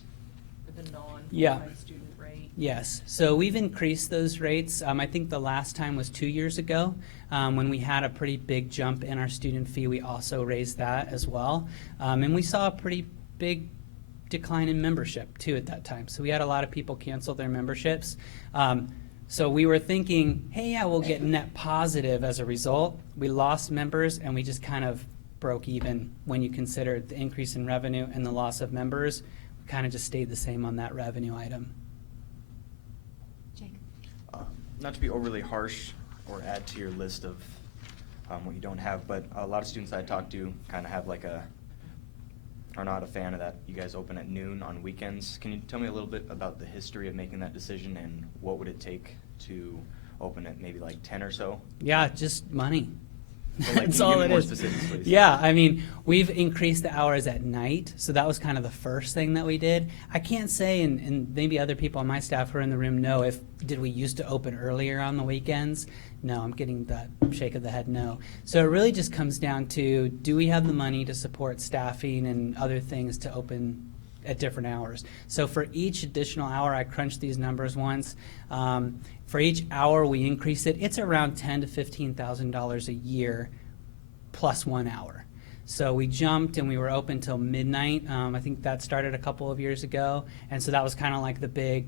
or the non-full-time student rate? Yes, so we've increased those rates. I think the last time was 2 years ago when we had a pretty big jump in our student fee. We also raised that as well, and we saw a pretty big decline in membership too at that time. So we had a lot of people cancel their memberships. So we were thinking, hey, yeah, we'll get net positive as a result. We lost members, and we just kind of broke even when you consider the increase in revenue and the loss of members. We kind of just stayed the same on that revenue item. Jake. Not to be overly harsh or add to your list of what you don't have, but a lot of students I talk to kind of have are not a fan of that you guys open at noon on weekends. Can you tell me a little bit about the history of making that decision and what would it take to open at maybe like 10 or so? Yeah, just money. Well, That's all it is. Specifics, please? Yeah, I mean, we've increased the hours at night, so that was kind of the first thing that we did. I can't say, and maybe other people on my staff who are in the room know, did we used to open earlier on the weekends? No, I'm getting that shake of the head, no. So it really just comes down to, do we have the money to support staffing and other things to open at different hours? So for each additional hour, I crunched these numbers once. For each hour we increase it, it's around $10,000 to $15,000 a year plus 1 hour. So we jumped and we were open till midnight. I think that started a couple of years ago. And so that was kind of like the big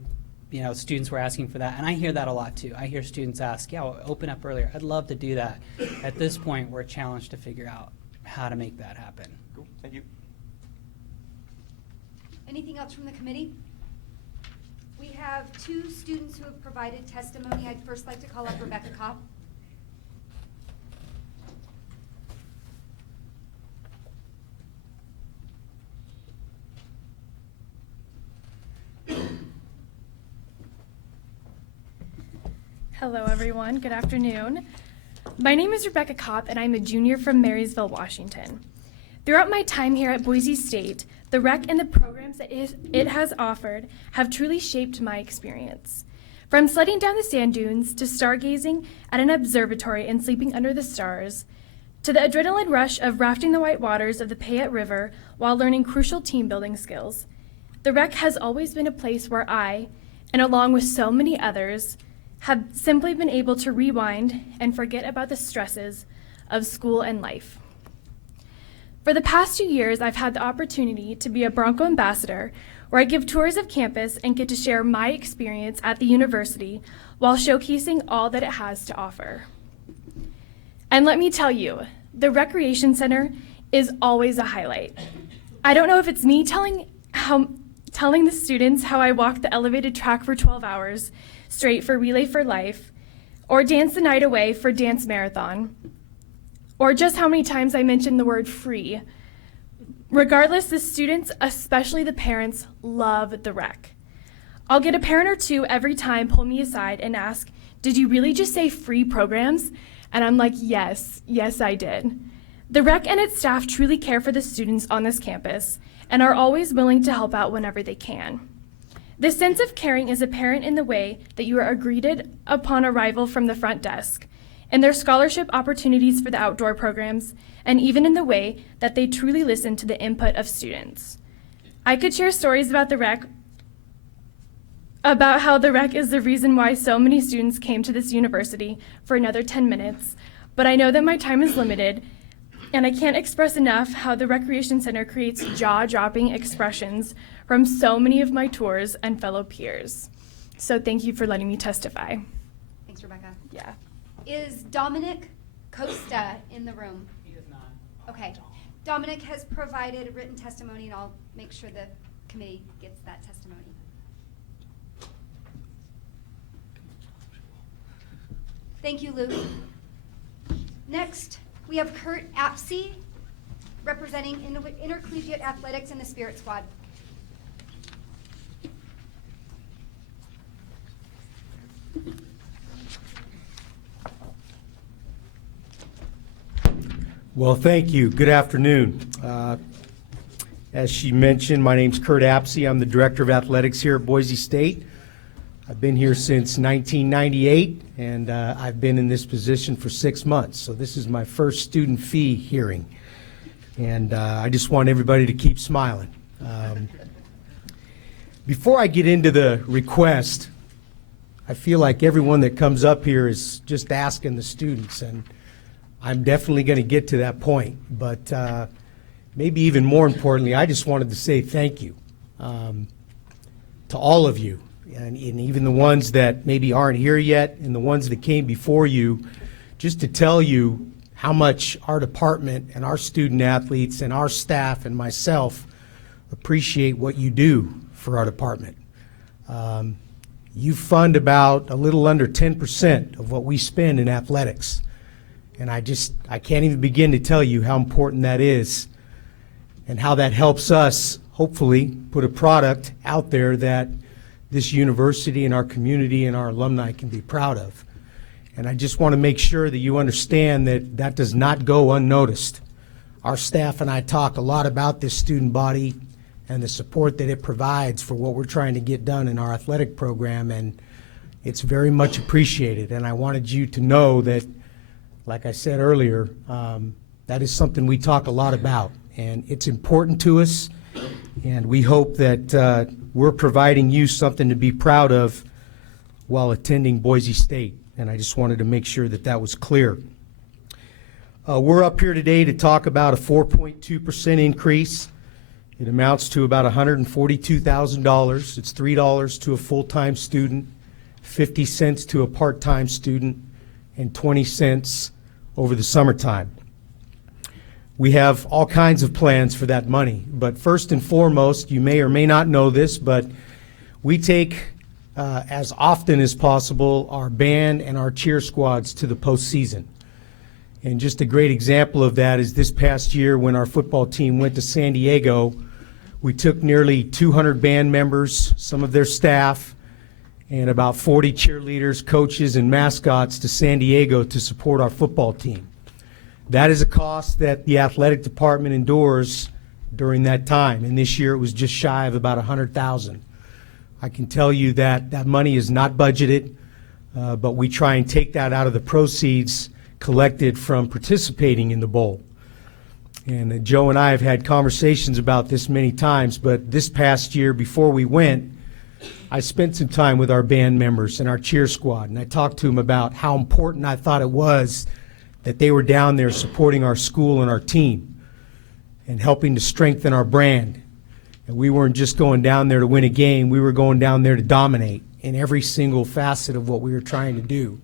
students were asking for that, and I hear that a lot too. I hear students ask, yeah, well, open up earlier. I'd love to do that. At this point, we're challenged to figure out how to make that happen. Cool, thank you. Anything else from the committee? We have 2 students who have provided testimony. I'd first like to call up Rebecca Kopp. Hello, everyone. Good afternoon. My name is Rebecca Kopp, and I'm a junior from Marysville, Washington. Throughout my time here at Boise State, the rec and the programs that it has offered have truly shaped my experience. From sledding down the sand dunes to stargazing at an observatory and sleeping under the stars, to the adrenaline rush of rafting the white waters of the Payette River while learning crucial team building skills, the rec has always been a place where I, and along with so many others, have simply been able to rewind and forget about the stresses of school and life. For the past 2 years, I've had the opportunity to be a Bronco ambassador, where I give tours of campus and get to share my experience at the university while showcasing all that it has to offer. And let me tell you, the Recreation Center is always a highlight. I don't know if it's me telling the students how I walked the elevated track for 12 hours straight for Relay for Life, or Dance the Night Away for Dance Marathon, or just how many times I mentioned the word free. Regardless, the students, especially the parents, love the rec. I'll get a parent or 2 every time pull me aside and ask, "Did you really just say free programs?" And I'm like, yes, I did. The rec and its staff truly care for the students on this campus and are always willing to help out whenever they can. This sense of caring is apparent in the way that you are greeted upon arrival from the front desk, in their scholarship opportunities for the outdoor programs, and even in the way that they truly listen to the input of students. I could share stories about the rec, about how the rec is the reason why so many students came to this university for another 10 minutes, but I know that my time is limited, and I can't express enough how the Recreation Center creates jaw-dropping expressions from so many of my tours and fellow peers. So thank you for letting me testify. Thanks, Rebecca. Yeah. Is Dominic Costa in the room? He is not. Okay. Dominic has provided written testimony, and I'll make sure the committee gets that testimony. Thank you, Luke. Next, we have Kurt Apsey, representing Intercollegiate Athletics and the Spirit Squad. Well, thank you. Good afternoon. As she mentioned, my name's Kurt Apsey. I'm the Director of Athletics here at Boise State. I've been here since 1998, and I've been in this position for 6 months. So this is my first student fee hearing. And I just want everybody to keep smiling. Before I get into the request, I feel like everyone that comes up here is just asking the students, and I'm definitely going to get to that point. But maybe even more importantly, I just wanted to say thank you to all of you, and even the ones that maybe aren't here yet and the ones that came before you, just to tell you how much our department and our student athletes and our staff and myself appreciate what you do for our department. You fund about a little under 10% of what we spend in athletics. And I can't even begin to tell you how important that is and how that helps us hopefully put a product out there that this university and our community and our alumni can be proud of. And I just want to make sure that you understand that that does not go unnoticed. Our staff and I talk a lot about this student body and the support that it provides for what we're trying to get done in our athletic program, and it's very much appreciated. And I wanted you to know that, like I said earlier, that is something we talk a lot about, and it's important to us, and we hope that we're providing you something to be proud of while attending Boise State, and I just wanted to make sure that that was clear. We're up here today to talk about a 4.2% increase It amounts to about $142,000. It's $3 to a full-time student, 50 cents to a part-time student, and 20 cents over the summertime. We have all kinds of plans for that money, but first and foremost, you may or may not know this, but we take as often as possible our band and our cheer squads to the postseason. And just a great example of that is this past year when our football team went to San Diego, we took nearly 200 band members, some of their staff, and about 40 cheerleaders, coaches, and mascots to San Diego to support our football team. That is a cost that the athletic department endures during that time, and this year it was just shy of about $100,000. I can tell you that that money is not budgeted, but we try and take that out of the proceeds collected from participating in the bowl. And Joe and I have had conversations about this many times, but this past year before we went, I spent some time with our band members and our cheer squad, and I talked to them about how important I thought it was that they were down there supporting our school and our team and helping to strengthen our brand. And we weren't just going down there to win a game, we were going down there to dominate in every single facet of what we were trying to do.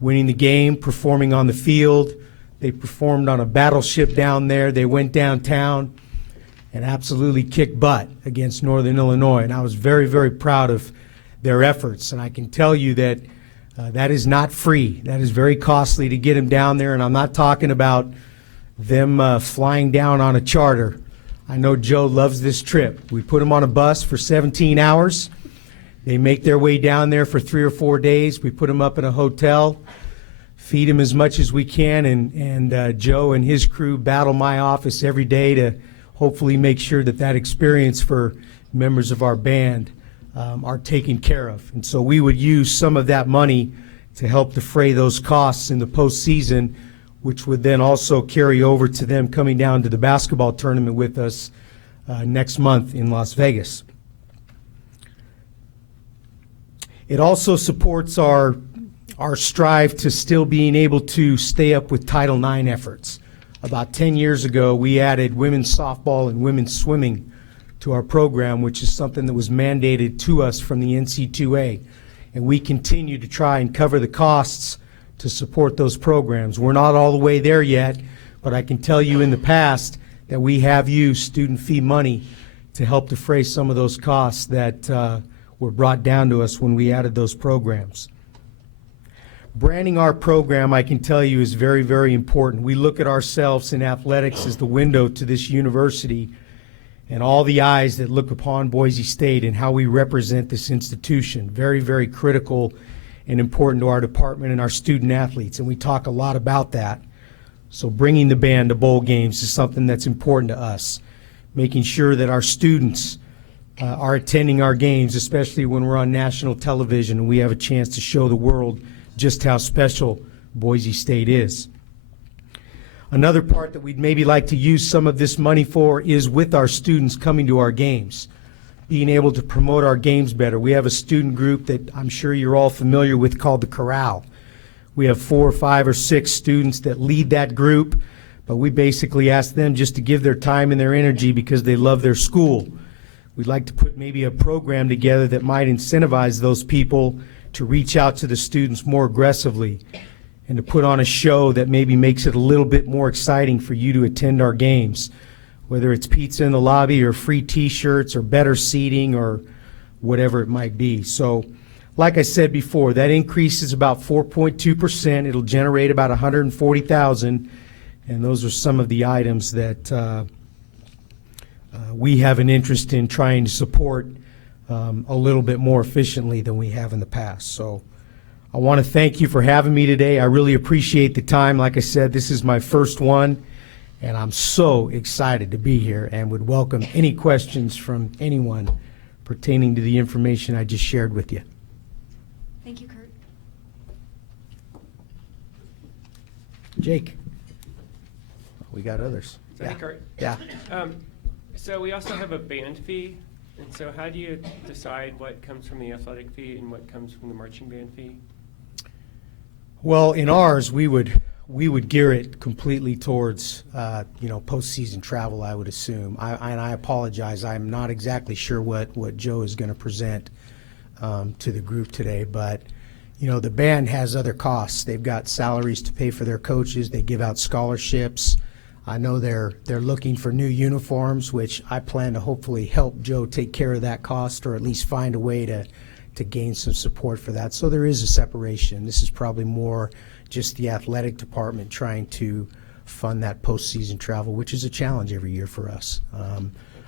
Winning the game, performing on the field. They performed on a battleship down there. They went downtown and absolutely kicked butt against Northern Illinois. And I was very, very proud of their efforts. And I can tell you that that is not free. That is very costly to get them down there. And I'm not talking about them flying down on a charter. I know Joe loves this trip. We put them on a bus for 17 hours. They make their way down there for 3 or 4 days. We put them up in a hotel, feed them as much as we can, and Joe and his crew battle my office every day to hopefully make sure that that experience for members of our band are taken care of. And so we would use some of that money to help defray those costs in the postseason, which would then also carry over to them coming down to the basketball tournament with us next month in Las Vegas. It also supports our strive to still being able to stay up with Title IX efforts. About 10 years ago, we added women's softball and women's swimming to our program, which is something that was mandated to us from the NC2A. And we continue to try and cover the costs to support those programs. We're not all the way there yet, but I can tell you in the past that we have used student fee money to help defray some of those costs that were brought down to us when we added those programs. Branding our program, I can tell you, is very, very important. We look at ourselves in athletics as the window to this university and all the eyes that look upon Boise State and how we represent this institution. Very, very critical and important to our department and our student athletes, and we talk a lot about that. So bringing the band to bowl games is something that's important to us. Making sure that our students are attending our games, especially when we're on national television and we have a chance to show the world just how special Boise State is. Another part that we'd maybe like to use some of this money for is with our students coming to our games, being able to promote our games better. We have a student group that I'm sure you're all familiar with called the Corral. We have 4 or 5 or 6 students that lead that group, but we basically ask them just to give their time and their energy because they love their school. We'd like to put maybe a program together that might incentivize those people to reach out to the students more aggressively and to put on a show that maybe makes it a little bit more exciting for you to attend our games, whether it's pizza in the lobby or free t-shirts or better seating or whatever it might be. So like I said before, that increase is about 4.2%. It'll generate about $140,000, and those are some of the items that we have an interest in trying to support a little bit more efficiently than we have in the past. So I want to thank you for having me today. I really appreciate the time. Like I said, this is my first one, and I'm so excited to be here and would welcome any questions from anyone pertaining to the information I just shared with you. Thank you, Kurt. Jake. We got others. Hey, Kurt. Yeah. So we also have a band fee, and so how do you decide what comes from the athletic fee and what comes from the marching band fee? Well, in ours, we would we would gear it completely towards, postseason travel, I would assume. And I apologize, I'm not exactly sure what Joe is going to present to the group today, but, the band has other costs. They've got salaries to pay for their coaches. They give out scholarships. I know they're looking for new uniforms, which I plan to hopefully help Joe take care of that cost, or at least find a way to gain some support for that. So there is a separation. This is probably more just the athletic department trying to fund that postseason travel, which is a challenge every year for us.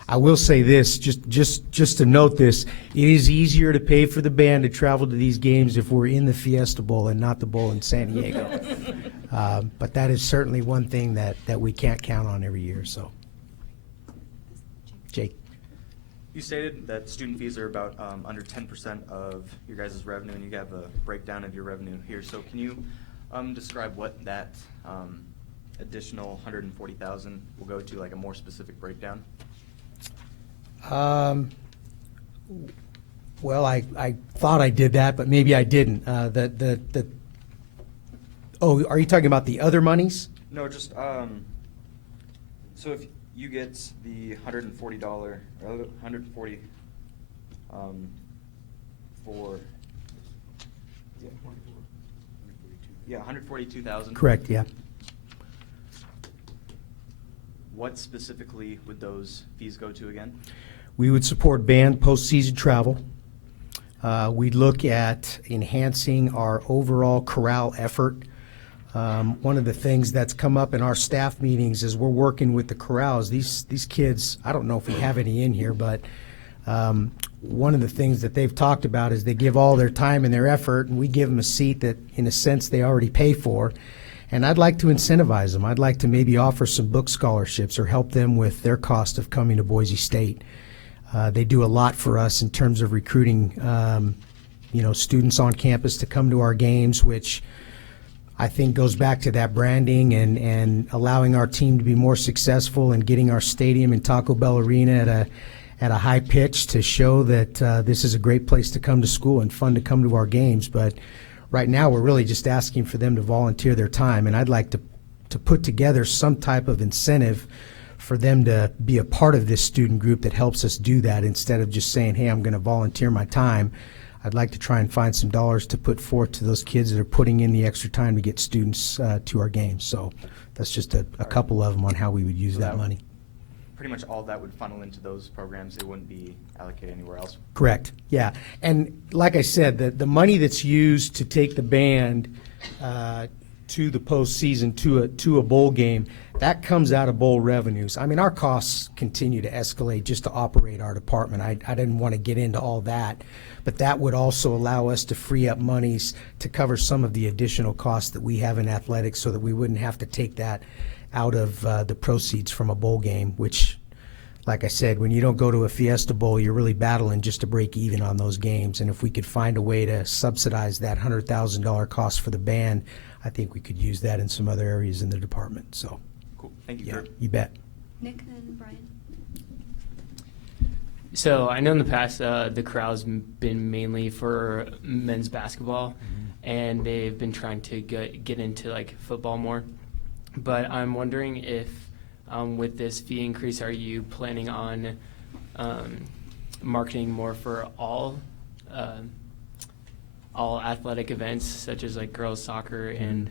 I will say this, just to note this, it is easier to pay for the band to travel to these games if we're in the Fiesta Bowl and not the bowl in San Diego. But that is certainly one thing that we can't count on every year. So, Jake. You stated that student fees are about under 10% of your guys' revenue, and you have a breakdown of your revenue here. So can you describe what that additional $140,000 will go to, like a more specific breakdown? Well, I thought I did that, but maybe I didn't. Oh, are you talking about the other monies? No, just so if you get the $140 or $140 for $142,000. Correct. Yeah. What specifically would those fees go to again? We would support band postseason travel. We'd look at enhancing our overall corral effort. One of the things that's come up in our staff meetings is we're working with the corrals. These kids, I don't know if we have any in here, but one of the things that they've talked about is they give all their time and their effort, and we give them a seat that, in a sense, they already pay for. And I'd like to incentivize them. I'd like to maybe offer some book scholarships or help them with their cost of coming to Boise State. They do a lot for us in terms of recruiting, students on campus to come to our games, which I think goes back to that branding and allowing our team to be more successful and getting our stadium in Taco Bell Arena at a high pitch to show that this is a great place to come to school and fun to come to our games. But right now we're really just asking for them to volunteer their time, and I'd like to put together some type of incentive for them to be a part of this student group that helps us do that, instead of just saying, hey, I'm going to volunteer my time. I'd like to try and find some dollars to put forth to those kids that are putting in the extra time to get students to our games. So that's just a couple of them on how we would use that money. Pretty much all that would funnel into those programs. It wouldn't be allocated anywhere else. Correct. Yeah. And like I said, the money that's used to take the band to the postseason, to a bowl game, that comes out of bowl revenues. I mean, our costs continue to escalate just to operate our department. I didn't want to get into all that, but that would also allow us to free up monies to cover some of the additional costs that we have in athletics, so that we wouldn't have to take that out of the proceeds from a bowl game, which, like I said, when you don't go to a Fiesta Bowl, you're really battling just to break even on those games. And if we could find a way to subsidize that $100,000 cost for the band, I think we could use that in some other areas in the department. So, cool. Thank you, yeah, Kurt. you bet. Nick, then Brian. So I know in the past the corral's been mainly for men's basketball, and they've been trying to get into like football more. But I'm wondering if with this fee increase, are you planning on marketing more for all athletic events, such as like girls soccer and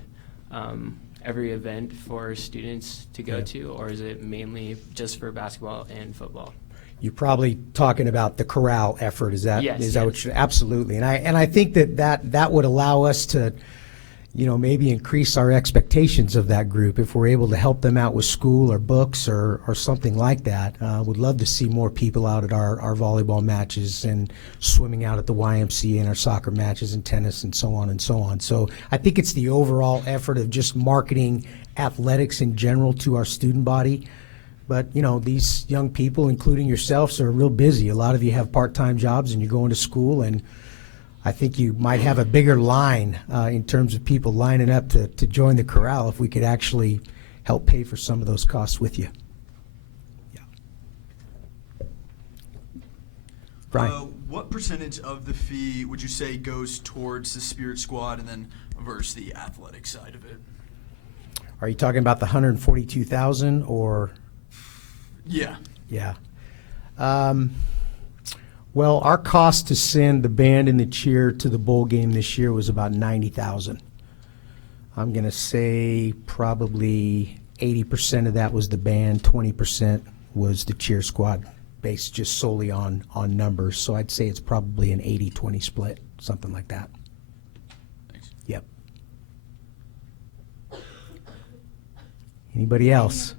every event for students to go to, or is it mainly just for basketball and football? You're probably talking about the corral effort. Is that Yes, that what absolutely? And I think that would allow us to, maybe increase our expectations of that group if we're able to help them out with school or books or something like that. Would love to see more people out at our volleyball matches and swimming out at the YMCA and our soccer matches and tennis and so on and so on. So I think it's the overall effort of just marketing athletics in general to our student body. But, these young people, including yourselves, are real busy. A lot of you have part-time jobs and you're going to school, and I think you might have a bigger line in terms of people lining up to join the corral if we could actually help pay for some of those costs with you. Yeah. Brian. What percentage of the fee would you say goes towards the Spirit Squad and then versus the athletic side of it? Are you talking about the 142,000 or? Yeah. Yeah. Well, our cost to send the band and the cheer to the bowl game this year was about 90,000. I'm going to say probably 80% of that was the band, 20% was the cheer squad, based just solely on numbers. So I'd say it's probably an 80-20 split, something like that. Thanks. Yep. Anybody else?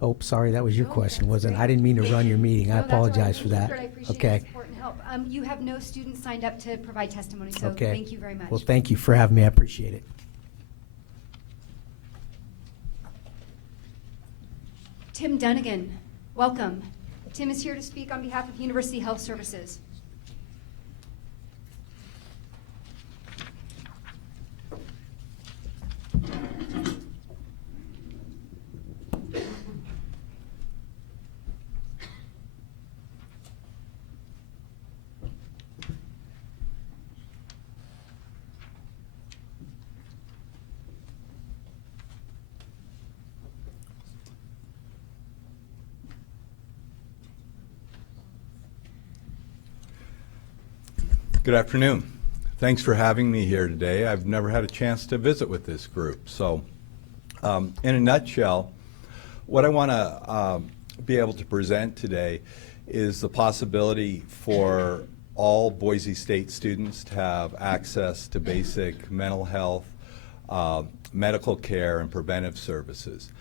Oh, sorry, that was your No, question, that's wasn't it? great. I didn't mean to run your meeting. I No, that's all right. apologize for that. Sure, I appreciate Okay. your support and help. You have no students signed up to provide testimony, so Okay. thank you very much. Well, thank you for having me. I appreciate it. Tim Dunnigan, welcome. Tim is here to speak on behalf of University Health Services. Good afternoon. Thanks for having me here today. I've never had a chance to visit with this group. So in a nutshell, what I want to be able to present today is the possibility for all Boise State students to have access to basic mental health, medical care, and preventive services.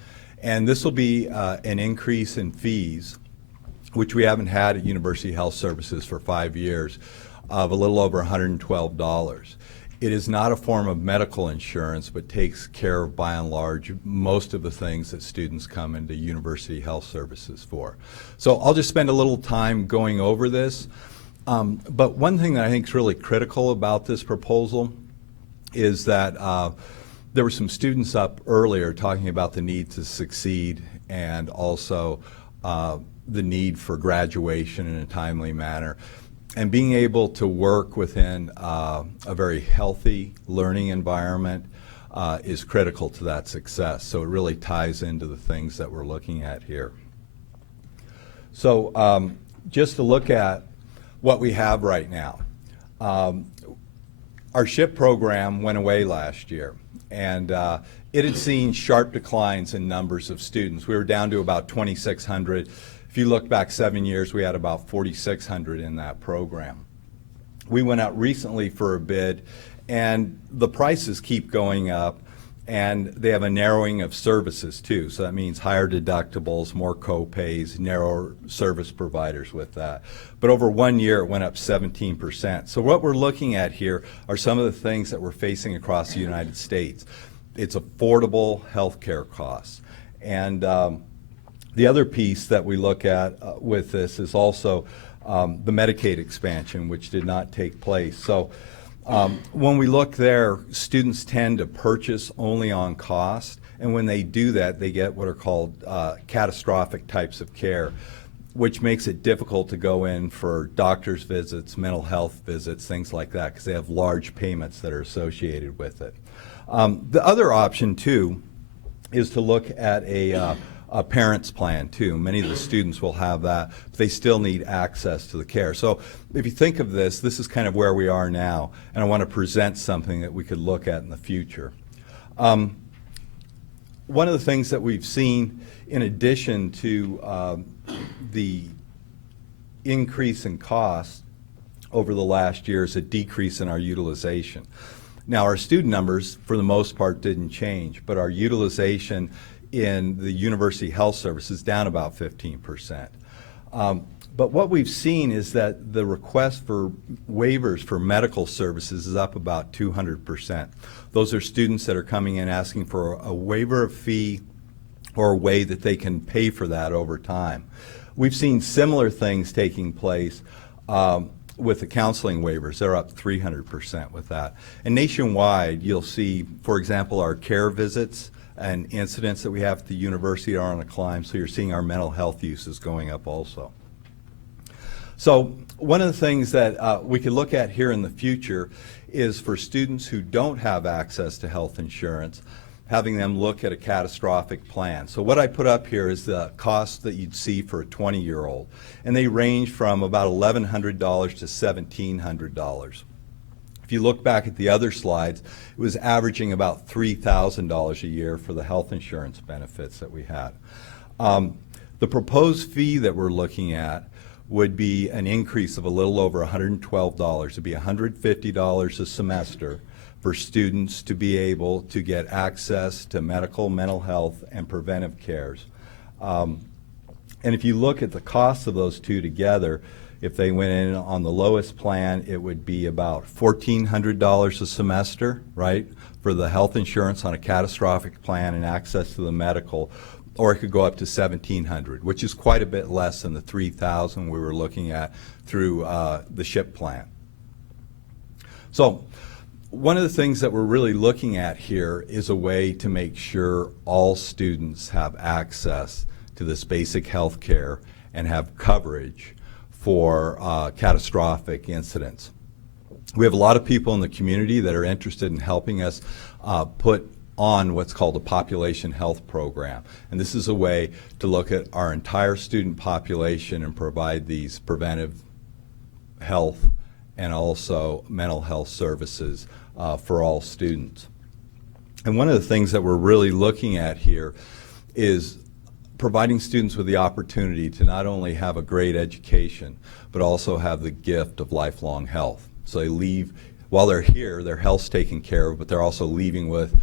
And this will be an increase in fees, which we haven't had at University Health Services for 5 years, of a little over $112. It is not a form of medical insurance, but takes care of, by and large, most of the things that students come into University Health Services for. So I'll just spend a little time going over this. But one thing that I think is really critical about this proposal is that there were some students up earlier talking about the need to succeed and also the need for graduation in a timely manner. And being able to work within a very healthy learning environment is critical to that success. So it really ties into the things that we're looking at here. So just to look at what we have right now. Our SHIP program went away last year, and it had seen sharp declines in numbers of students. We were down to about 2,600. If you look back 7 years, we had about 4,600 in that program. We went out recently for a bid, and the prices keep going up, and they have a narrowing of services too. So that means higher deductibles, more co-pays, narrower service providers with that. But over 1 year, it went up 17%. So what we're looking at here are some of the things that we're facing across the United States. It's affordable health care costs. And the other piece that we look at with this is also the Medicaid expansion, which did not take place. So when we look there, students tend to purchase only on cost, and when they do that, they get what are called catastrophic types of care, which makes it difficult to go in for doctor's visits, mental health visits, things like that, because they have large payments that are associated with it. The other option, too, is to look at a parent's plan too. Many of the students will have that, but they still need access to the care. So if you think of this, this is kind of where we are now, and I want to present something that we could look at in the future. One of the things that we've seen, in addition to the increase in cost over the last year, is a decrease in our utilization. Now, our student numbers, for the most part, didn't change, but our utilization in the University Health Service is down about 15%. But what we've seen is that the request for waivers for medical services is up about 200%. Those are students that are coming in asking for a waiver of fee or a way that they can pay for that over time. We've seen similar things taking place with the counseling waivers. They're up 300% with that. And nationwide, you'll see, for example, our care visits and incidents that we have at the university are on a climb, so you're seeing our mental health uses going up also. So one of the things that we could look at here in the future is for students who don't have access to health insurance, having them look at a catastrophic plan. So what I put up here is the cost that you'd see for a 20-year-old, and they range from about $1,100 to $1,700. If you look back at the other slides, it was averaging about $3,000 a year for the health insurance benefits that we had. The proposed fee that we're looking at would be an increase of a little over $112. It'd be $150 a semester for students to be able to get access to medical, mental health, and preventive cares. And if you look at the cost of those two together, if they went in on the lowest plan, it would be about $1,400 a semester, right, for the health insurance on a catastrophic plan and access to the medical, or it could go up to $1,700, which is quite a bit less than the $3,000 we were looking at through the SHIP plan. So one of the things that we're really looking at here is a way to make sure all students have access to this basic health care and have coverage for catastrophic incidents. We have a lot of people in the community that are interested in helping us put on what's called a population health program. And this is a way to look at our entire student population and provide these preventive health and also mental health services for all students. And one of the things that we're really looking at here is providing students with the opportunity to not only have a great education, but also have the gift of lifelong health. So they leave, while they're here, their health's taken care of, but they're also leaving with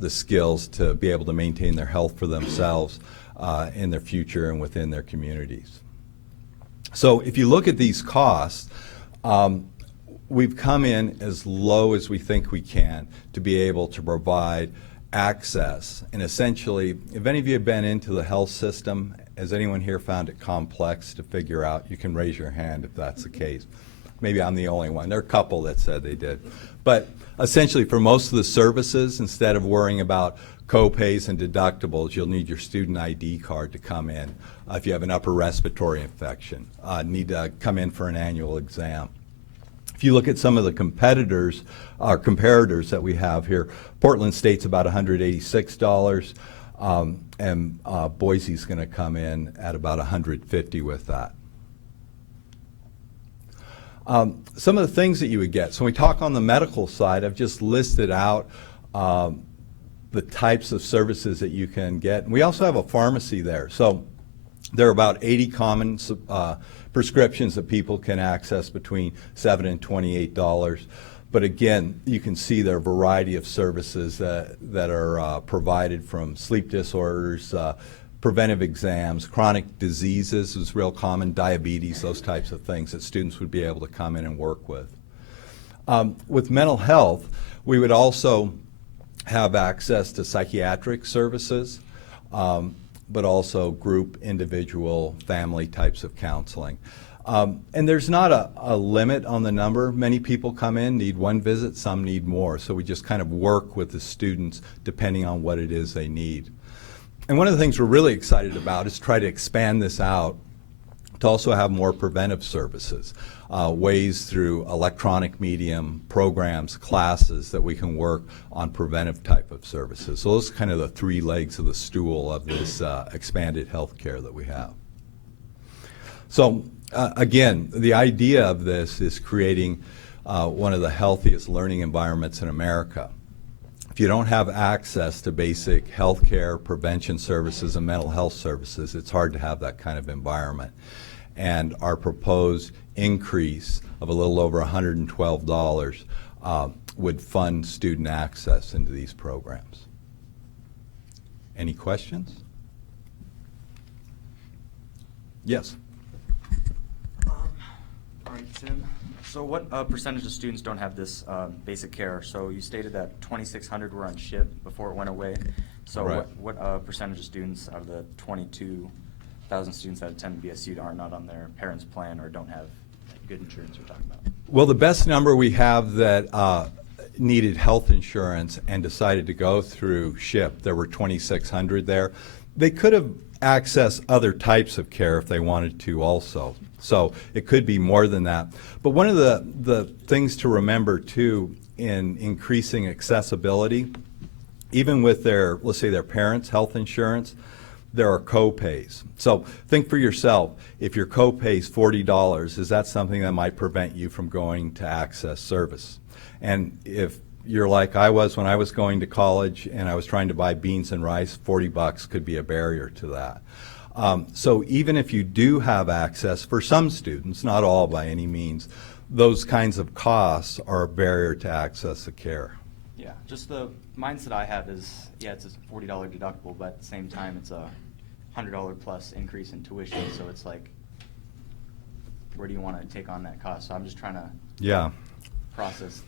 the skills to be able to maintain their health for themselves in their future and within their communities. So if you look at these costs, we've come in as low as we think we can to be able to provide access. And essentially, if any of you have been into the health system, has anyone here found it complex to figure out? You can raise your hand if that's the case. Maybe I'm the only one. There are a couple that said they did. But essentially, for most of the services, instead of worrying about co-pays and deductibles, you'll need your student ID card to come in. If you have an upper respiratory infection, need to come in for an annual exam. If you look at some of the competitors, or comparators that we have here, Portland State's about $186, and Boise's going to come in at about $150 with that. Some of the things that you would get. So when we talk on the medical side, I've just listed out the types of services that you can get. And we also have a pharmacy there. So there are about 80 common prescriptions that people can access between $7 and $28. But again, you can see there are a variety of services that are provided, from sleep disorders, preventive exams, chronic diseases is real common, diabetes, those types of things that students would be able to come in and work with. With mental health, we would also have access to psychiatric services, but also group, individual, family types of counseling. And there's not a limit on the number. Many people come in, need one visit, some need more. So we just kind of work with the students depending on what it is they need. And one of the things we're really excited about is try to expand this out to also have more preventive services, ways through electronic medium, programs, classes that we can work on preventive type of services. So those are kind of the three legs of the stool of this expanded health care that we have. So again, the idea of this is creating one of the healthiest learning environments in America. If you don't have access to basic health care, prevention services, and mental health services, it's hard to have that kind of environment. And our proposed increase of a little over $112 would fund student access into these programs. Any questions? Yes. All right, Tim. So what percentage of students don't have this basic care? So you stated that 2,600 were on SHIP before it went away. So right. what percentage of students out of the 22,000 students that attend BSU are not on their parents' plan or don't have good insurance we're talking about? Well, the best number we have that needed health insurance and decided to go through SHIP, there were 2,600 there. They could have accessed other types of care if they wanted to also. So it could be more than that. But one of the things to remember too in increasing accessibility even with their, let's say their parents' health insurance, there are co-pays. So think for yourself, if your co-pay is $40, is that something that might prevent you from going to access service? And if you're like I was when I was going to college and I was trying to buy beans and rice, $40 could be a barrier to that. So even if you do have access, for some students, not all by any means, those kinds of costs are a barrier to access the care. Yeah, just the mindset I have is, yeah, it's a $40 deductible, but at the same time, it's a $100 plus increase in tuition. So it's like, where do you want to take on that cost? So I'm just trying to process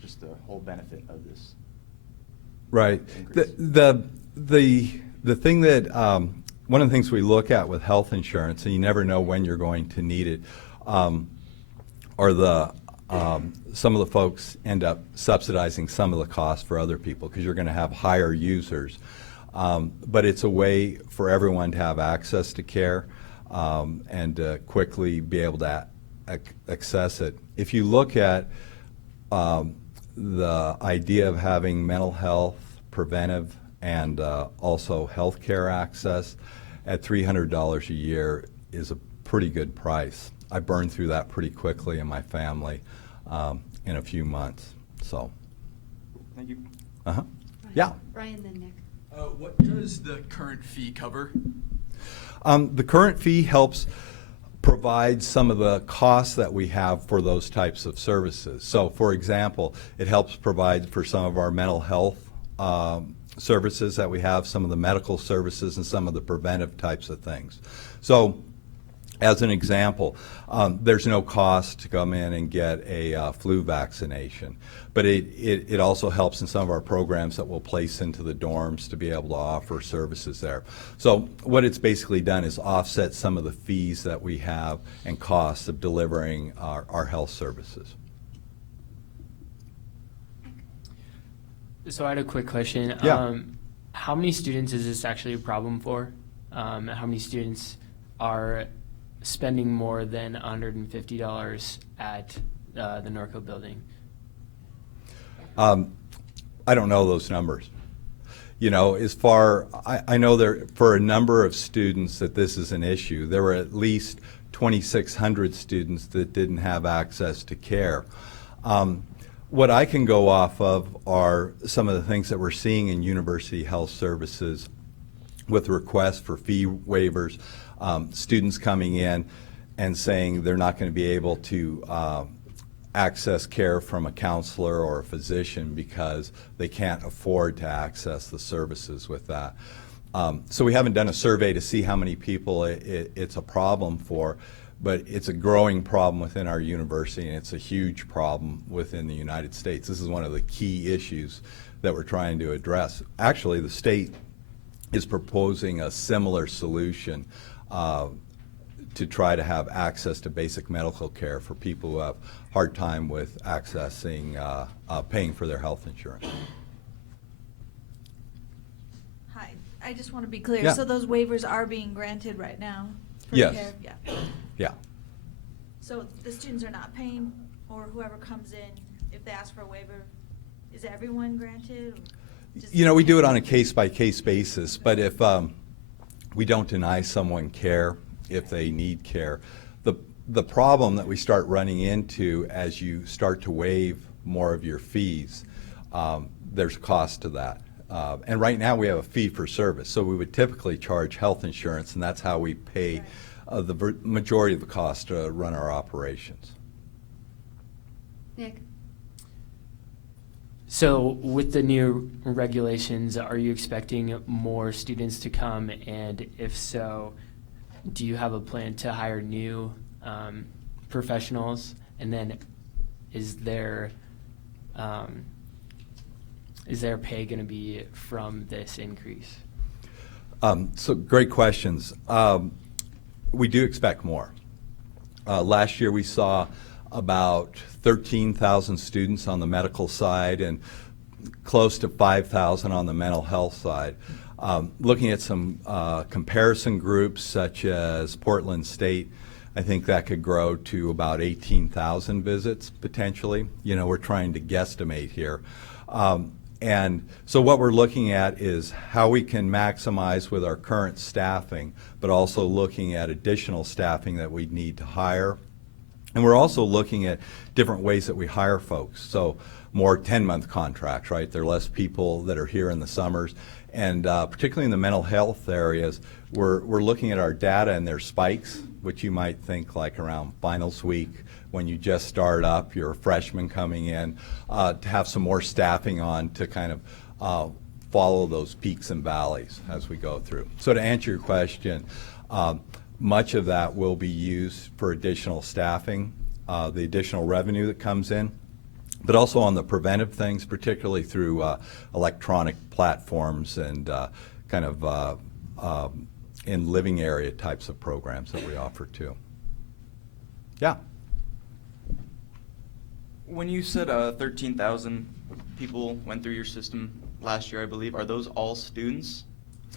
just the whole benefit of this. Right. Increase. The thing that one of the things we look at with health insurance, and you never know when you're going to need it, are some of the folks end up subsidizing some of the costs for other people because you're going to have higher users. But it's a way for everyone to have access to care and to quickly be able to access it. If you look at the idea of having mental health, preventive, and also health care access at $300 a year is a pretty good price. I burned through that pretty quickly in my family in a few months. So. Thank you. Uh-huh. Yeah. Ryan, then Nick. What does the current fee cover? The current fee helps provide some of the costs that we have for those types of services. So, for example, it helps provide for some of our mental health services that we have, some of the medical services, and some of the preventive types of things. So, as an example, there's no cost to come in and get a flu vaccination, but it also helps in some of our programs that we'll place into the dorms to be able to offer services there. So what it's basically done is offset some of the fees that we have and costs of delivering our health services. So I had a quick question. Yeah. How many students is this actually a problem for? How many students are spending more than $150 at the Norco building? I don't know those numbers. You know, I know there for a number of students that this is an issue. There were at least 2,600 students that didn't have access to care. What I can go off of are some of the things that we're seeing in university health services with requests for fee waivers, students coming in and saying they're not going to be able to access care from a counselor or a physician because they can't afford to access the services with that. So we haven't done a survey to see how many people it's a problem for, but it's a growing problem within our university, and it's a huge problem within the United States. This is one of the key issues that we're trying to address. Actually, the state is proposing a similar solution to try to have access to basic medical care for people who have a hard time with accessing, paying for their health insurance. Hi, I just want to be clear. Yeah. So those waivers are being granted right now? For Yes. care? Yeah. Yeah. So the students are not paying, or whoever comes in, if they ask for a waiver, is everyone granted? Or just You know, we do it on a case-by-case basis, but if we don't deny someone care if they need care, the problem that we start running into as you start to waive more of your fees, there's cost to that. And right now we have a fee for service, so we would typically charge health insurance, and that's how we pay the majority of the cost to run our operations. Nick. So with the new regulations, are you expecting more students to come? And if so, do you have a plan to hire new professionals? And then is their pay going to be from this increase? So great questions. We do expect more. Last year we saw about 13,000 students on the medical side and close to 5,000 on the mental health side. Looking at some comparison groups such as Portland State, I think that could grow to about 18,000 visits potentially. You know, we're trying to guesstimate here. And so what we're looking at is how we can maximize with our current staffing, but also looking at additional staffing that we need to hire. And we're also looking at different ways that we hire folks. So more 10-month contracts, right? There are less people that are here in the summers. And particularly in the mental health areas, we're looking at our data and their spikes, which you might think like around finals week, when you just start up, you're a freshman coming in, to have some more staffing on to kind of follow those peaks and valleys as we go through. So to answer your question, much of that will be used for additional staffing, the additional revenue that comes in, but also on the preventive things, particularly through electronic platforms and kind of in living area types of programs that we offer too. Yeah. When you said 13,000 people went through your system last year, I believe, are those all students,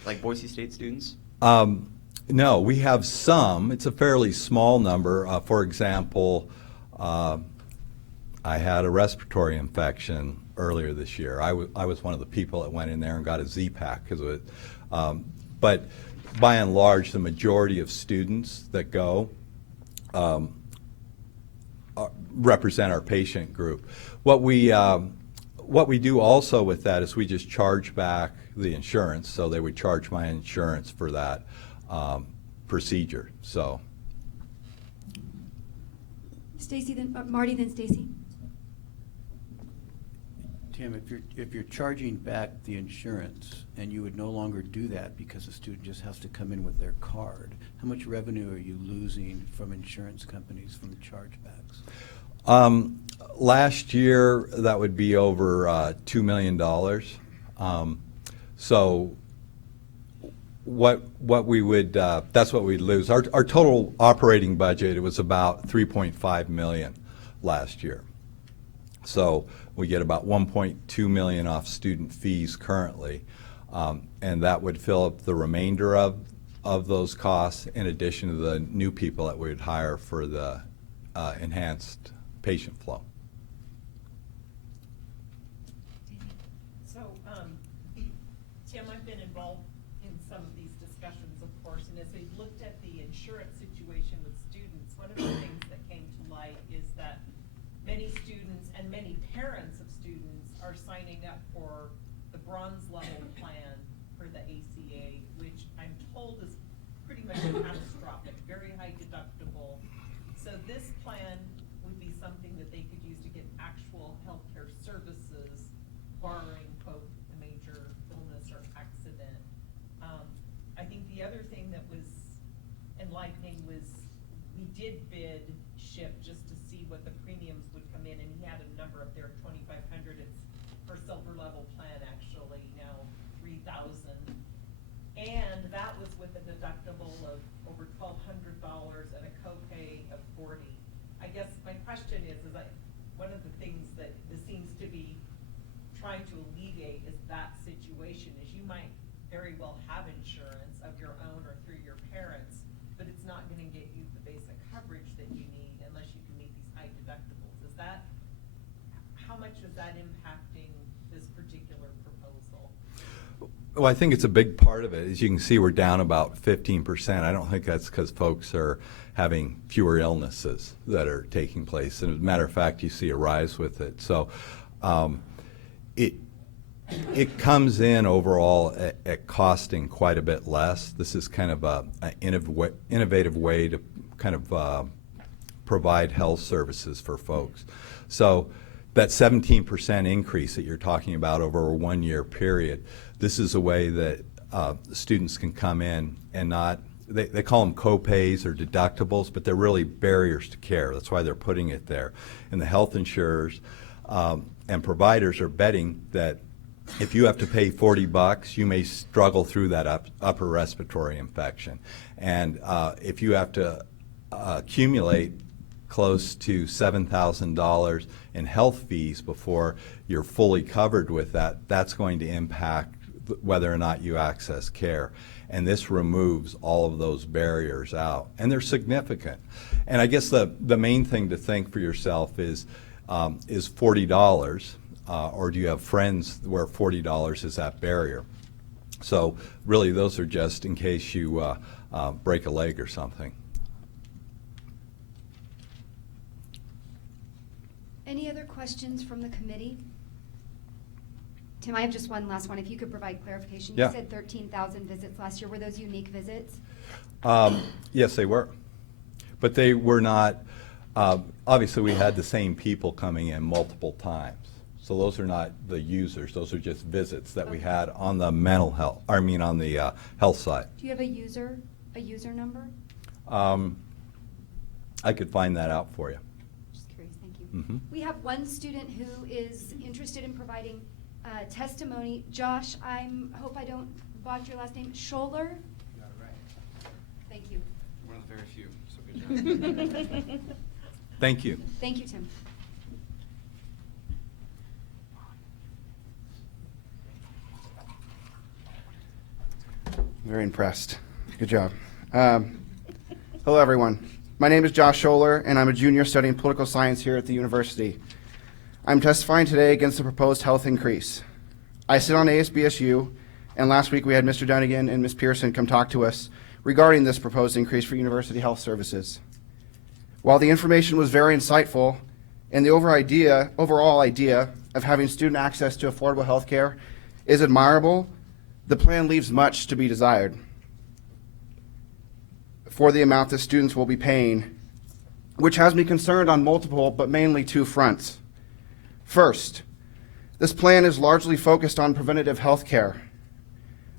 like Boise State students? No, we have some. It's a fairly small number. For example, I had a respiratory infection earlier this year. I was one of the people that went in there and got a Z-Pack because of it. But by and large, the majority of students that go represent our patient group. What we do also with that is we just charge back the insurance, so they would charge my insurance for that procedure. So, Stacy, then Marty, then Stacy. Tim, if you're charging back the insurance and you would no longer do that because the student just has to come in with their card, how much revenue are you losing from insurance companies from chargebacks? Last year, that would be over $2 million. So what we would, that's what we'd lose. Our total operating budget, it was about $3.5 million last year. So we get about $1.2 million off student fees currently, and that would fill up the remainder of those costs in addition to the new people that we would hire for the enhanced patient flow. So, Tim, I've been involved in some of these discussions, of course, and as we've looked at the insurance situation with students, one of the things that came to light is that many students and many parents of students are signing up for the bronze level plan for the ACA, which I'm told is pretty much catastrophic, very high deductible. So this plan would be something that they could use to get actual healthcare services, barring, quote, a major illness or accident. I think the other thing that was enlightening was we did bid SHIP just to see what the premiums would come in, and he had a number up there, 2,500. It's for silver level plan, actually, now 3,000. And that was with a deductible of over $1,200 and a copay of $40. I guess my question is one of the things that this seems to be trying to alleviate is that situation, is you might very well have insurance of your own or through your parents, but it's not going to get you the basic coverage that you need unless you can meet these high deductibles. How much is that impacting this particular proposal? Well, I think it's a big part of it. As you can see, we're down about 15%. I don't think that's because folks are having fewer illnesses that are taking place. And as a matter of fact, you see a rise with it. So it comes in overall at costing quite a bit less. This is kind of an innovative way to kind of provide health services for folks. So that 17% increase that you're talking about over a 1-year period, this is a way that students can come in and not, they call them co-pays or deductibles, but they're really barriers to care. That's why they're putting it there. And the health insurers and providers are betting that if you have to pay $40, you may struggle through that upper respiratory infection. And if you have to accumulate close to $7,000 in health fees before you're fully covered with that, that's going to impact whether or not you access care. And this removes all of those barriers out. And they're significant. And I guess the main thing to think for yourself is $40 or do you have friends where $40 is that barrier? So really, those are just in case you break a leg or something. Any other questions from the committee? Tim, I have just one last one. If you could provide clarification. Yeah. You said 13,000 visits last year. Were those unique visits? Yes, they were. But they were not, obviously we had the same people coming in multiple times. So those are not the users, those are just visits that we had on the mental health, on the health side. Do you have a user number? I could find that out for you. Just curious, thank you. Mhm. We have one student who is interested in providing testimony. Josh, hope I don't botch your last name, Scholler? You got it right. Thank you. One of the very few, so good job. Thank you. Thank you, Tim. Very impressed. Good job. Hello, everyone. My name is Josh Scholler, and I'm a junior studying political science here at the university. I'm testifying today against the proposed health increase. I sit on ASBSU, and last week we had Mr. Dunnigan and Ms. Pearson come talk to us regarding this proposed increase for university health services. While the information was very insightful, and the overall idea of having student access to affordable health care is admirable, the plan leaves much to be desired for the amount that students will be paying, which has me concerned on multiple, but mainly two fronts. First, this plan is largely focused on preventative health care.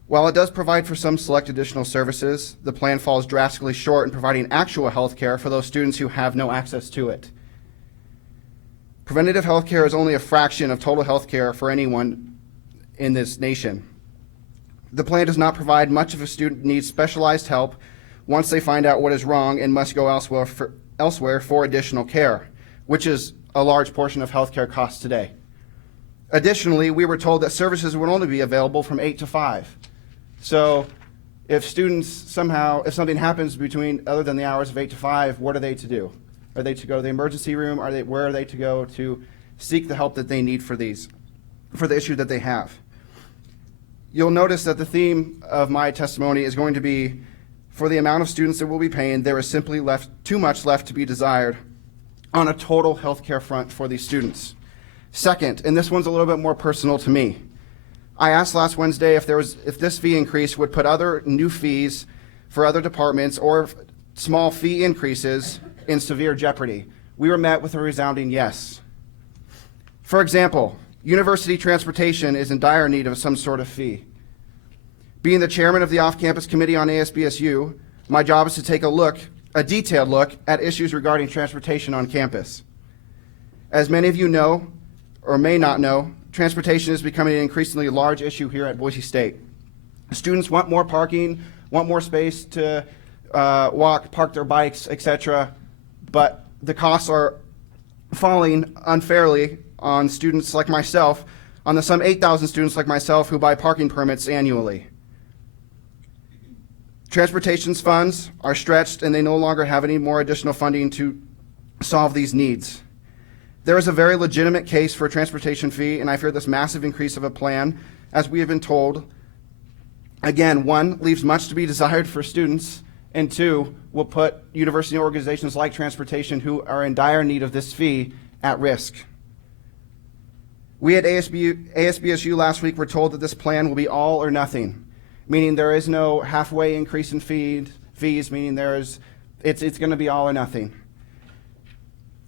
While it does provide for some select additional services, the plan falls drastically short in providing actual health care for those students who have no access to it. Preventative health care is only a fraction of total health care for anyone in this nation. The plan does not provide much if a student needs specialized help once they find out what is wrong and must go elsewhere for additional care, which is a large portion of healthcare costs today. Additionally, we were told that services would only be available from 8 to 5. So if students if something happens other than the hours of 8 to 5, what are they to do? Are they to go to the emergency room? Where are they to go to seek the help that they need for the issue that they have? You'll notice that the theme of my testimony is going to be, for the amount of students that we'll be paying, there is simply too much left to be desired on a total healthcare front for these students. Second, and this one's a little bit more personal to me, I asked last Wednesday if this fee increase would put other new fees for other departments or small fee increases in severe jeopardy. We were met with a resounding yes. For example, university transportation is in dire need of some sort of fee. Being the chairman of the off-campus committee on ASBSU, my job is to take a detailed look at issues regarding transportation on campus. As many of you know, or may not know, transportation is becoming an increasingly large issue here at Boise State. Students want more parking, want more space to park their bikes, etc., but the costs are falling unfairly on students like myself, on the some 8,000 students like myself who buy parking permits annually. Transportation's funds are stretched and they no longer have any more additional funding to solve these needs. There is a very legitimate case for a transportation fee, and I fear this massive increase of a plan, as we have been told, again, one, leaves much to be desired for students, and two, will put university organizations like transportation who are in dire need of this fee at risk. We at ASBSU last week were told that this plan will be all or nothing, meaning there is no halfway increase in fees, meaning it's going to be all or nothing.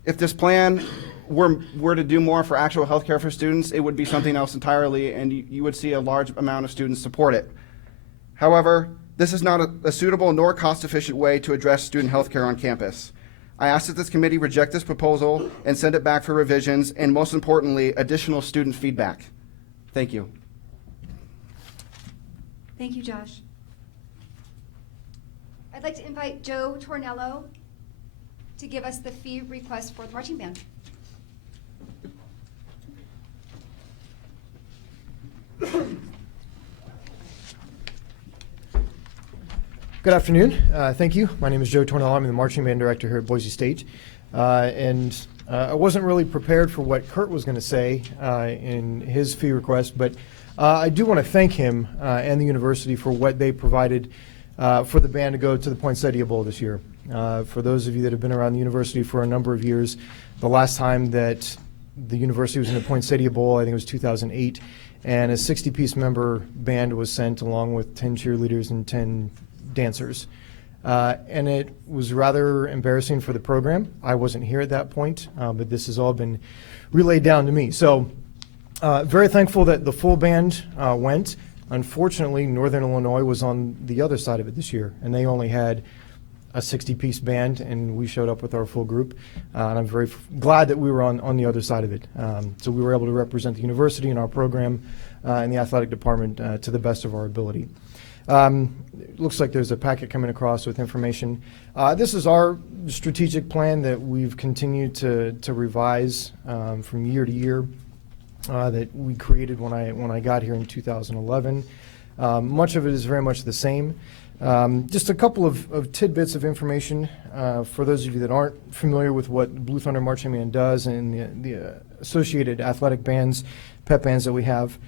If this plan were to do more for actual health care for students, it would be something else entirely, and you would see a large amount of students support it. However, this is not a suitable nor cost-efficient way to address student health care on campus. I ask that this committee reject this proposal and send it back for revisions, and most importantly, additional student feedback. Thank you. Thank you, Josh. I'd like to invite Joe Tornello to give us the fee request for the marching band. Good afternoon. Thank you. My name is Joe Tornello. I'm the marching band director here at Boise State. And I wasn't really prepared for what Kurt was going to say in his fee request, but I do want to thank him and the university for what they provided for the band to go to the Poinsettia Bowl this year. For those of you that have been around the university for a number of years, the last time that the university was in the Poinsettia Bowl, I think it was 2008, and a 60-piece member band was sent along with 10 cheerleaders and 10 dancers. And it was rather embarrassing for the program. I wasn't here at that point, but this has all been relayed down to me. So very thankful that the full band went. Unfortunately, Northern Illinois was on the other side of it this year, and they only had a 60-piece band, and we showed up with our full group. And I'm very glad that we were on the other side of it. So we were able to represent the university and our program and the athletic department to the best of our ability. Looks like there's a packet coming across with information. This is our strategic plan that we've continued to revise from year to year that we created when I got here in 2011. Much of it is very much the same. Just a couple of tidbits of information for those of you that aren't familiar with what Blue Thunder Marching Band does and the associated athletic bands, pep bands that we have.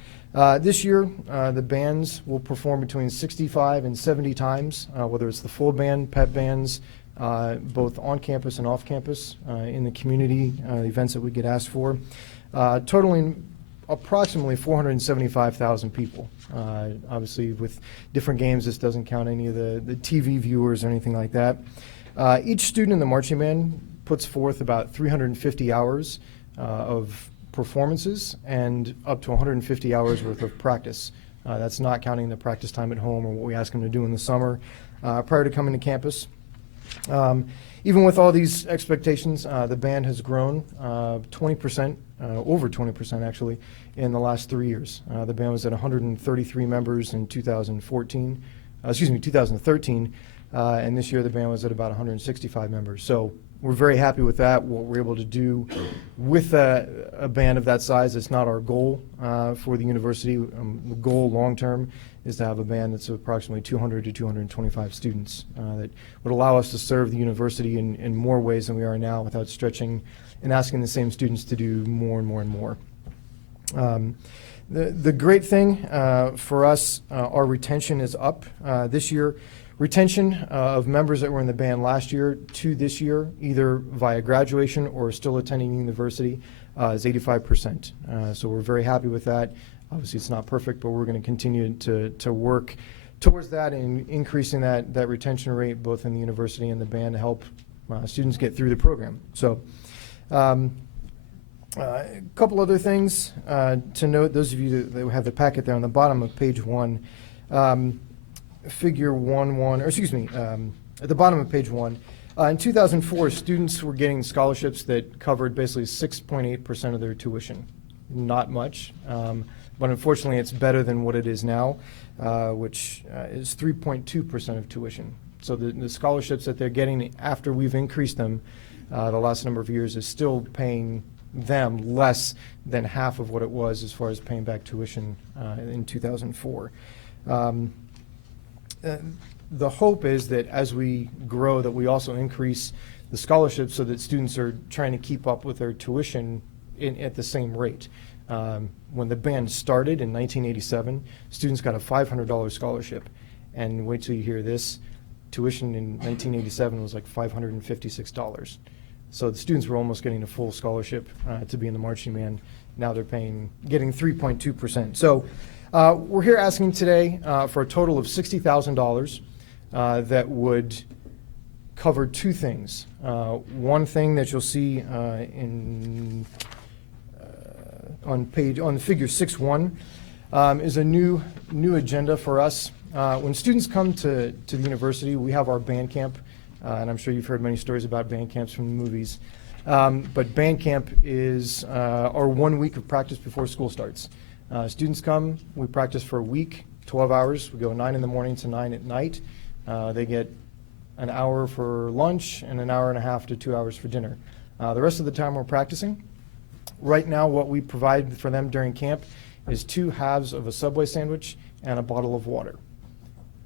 This year, the bands will perform between 65 and 70 times, whether it's the full band, pep bands, both on campus and off campus, in the community events that we get asked for, totaling approximately 475,000 people. Obviously, with different games, this doesn't count any of the TV viewers or anything like that. Each student in the marching band puts forth about 350 hours of performances and up to 150 hours worth of practice. That's not counting the practice time at home or what we ask them to do in the summer prior to coming to campus. Even with all these expectations, the band has grown 20%, over 20% actually, in the last 3 years. The band was at 133 members in 2013, and this year the band was at about 165 members. So we're very happy with that, what we're able to do with a band of that size. It's not our goal for the university. The goal long-term is to have a band that's approximately 200 to 225 students that would allow us to serve the university in more ways than we are now without stretching and asking the same students to do more and more and more. The great thing for us, our retention is up this year. Retention of members that were in the band last year to this year, either via graduation or still attending university, is 85%. So we're very happy with that. Obviously, it's not perfect, but we're going to continue to work towards that and increasing that retention rate both in the university and the band to help students get through the program. So a couple other things to note, those of you that have the packet there on the bottom of page 1. Figure 1.1, or excuse me, at the bottom of page 1. In 2004, students were getting scholarships that covered basically 6.8% of their tuition. Not much, but unfortunately it's better than what it is now, which is 3.2% of tuition. So the scholarships that they're getting after we've increased them the last number of years is still paying them less than half of what it was as far as paying back tuition in 2004. The hope is that as we grow that we also increase the scholarships so that students are trying to keep up with their tuition at the same rate. When the band started in 1987, students got a $500 scholarship. And wait till you hear this, tuition in 1987 was like $556. So the students were almost getting a full scholarship to be in the marching band. Now they're getting 3.2%. So we're here asking today for a total of $60,000 that would cover two things. One thing that you'll see on figure 6.1 is a new agenda for us. When students come to the university, we have our band camp, and I'm sure you've heard many stories about band camps from the movies. But band camp is our 1 week of practice before school starts. Students come, we practice for a week, 12 hours. We go 9 in the morning to 9 at night. They get an hour for lunch and an hour and a half to 2 hours for dinner. The rest of the time we're practicing. Right now what we provide for them during camp is 2 halves of a Subway sandwich and a bottle of water.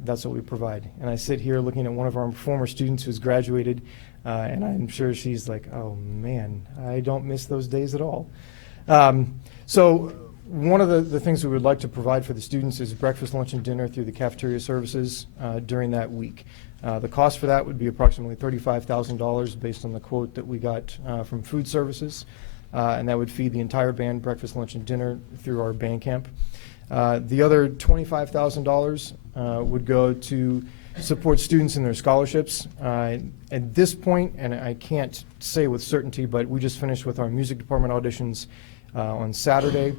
that's what we provide. And I sit here looking at one of our former students who's graduated, and I'm sure she's like, oh man, I don't miss those days at all. So one of the things we would like to provide for the students is breakfast, lunch, and dinner through the cafeteria services during that week. The cost for that would be approximately $35,000 based on the quote that we got from food services, and that would feed the entire band breakfast, lunch, and dinner through our band camp. The other $25,000 would go to support students in their scholarships. At this point, and I can't say with certainty, but we just finished with our music department auditions on Saturday.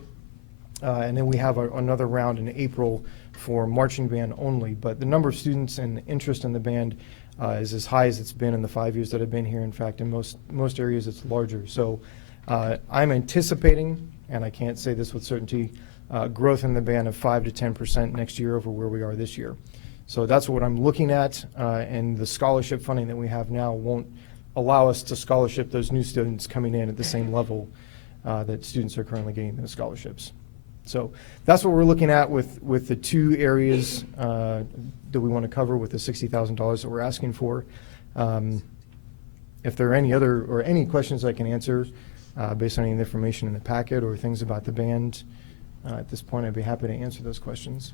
And then we have another round in April for marching band only. But the number of students and interest in the band is as high as it's been in the 5 years that I've been here. In fact, in most areas it's larger. So I'm anticipating, and I can't say this with certainty, growth in the band of 5 to 10% next year over where we are this year. So that's what I'm looking at, and the scholarship funding that we have now won't allow us to scholarship those new students coming in at the same level that students are currently getting those scholarships. So that's what we're looking at with the two areas that we want to cover with the $60,000 that we're asking for. If there are any questions I can answer based on any information in the packet or things about the band, at this point I'd be happy to answer those questions.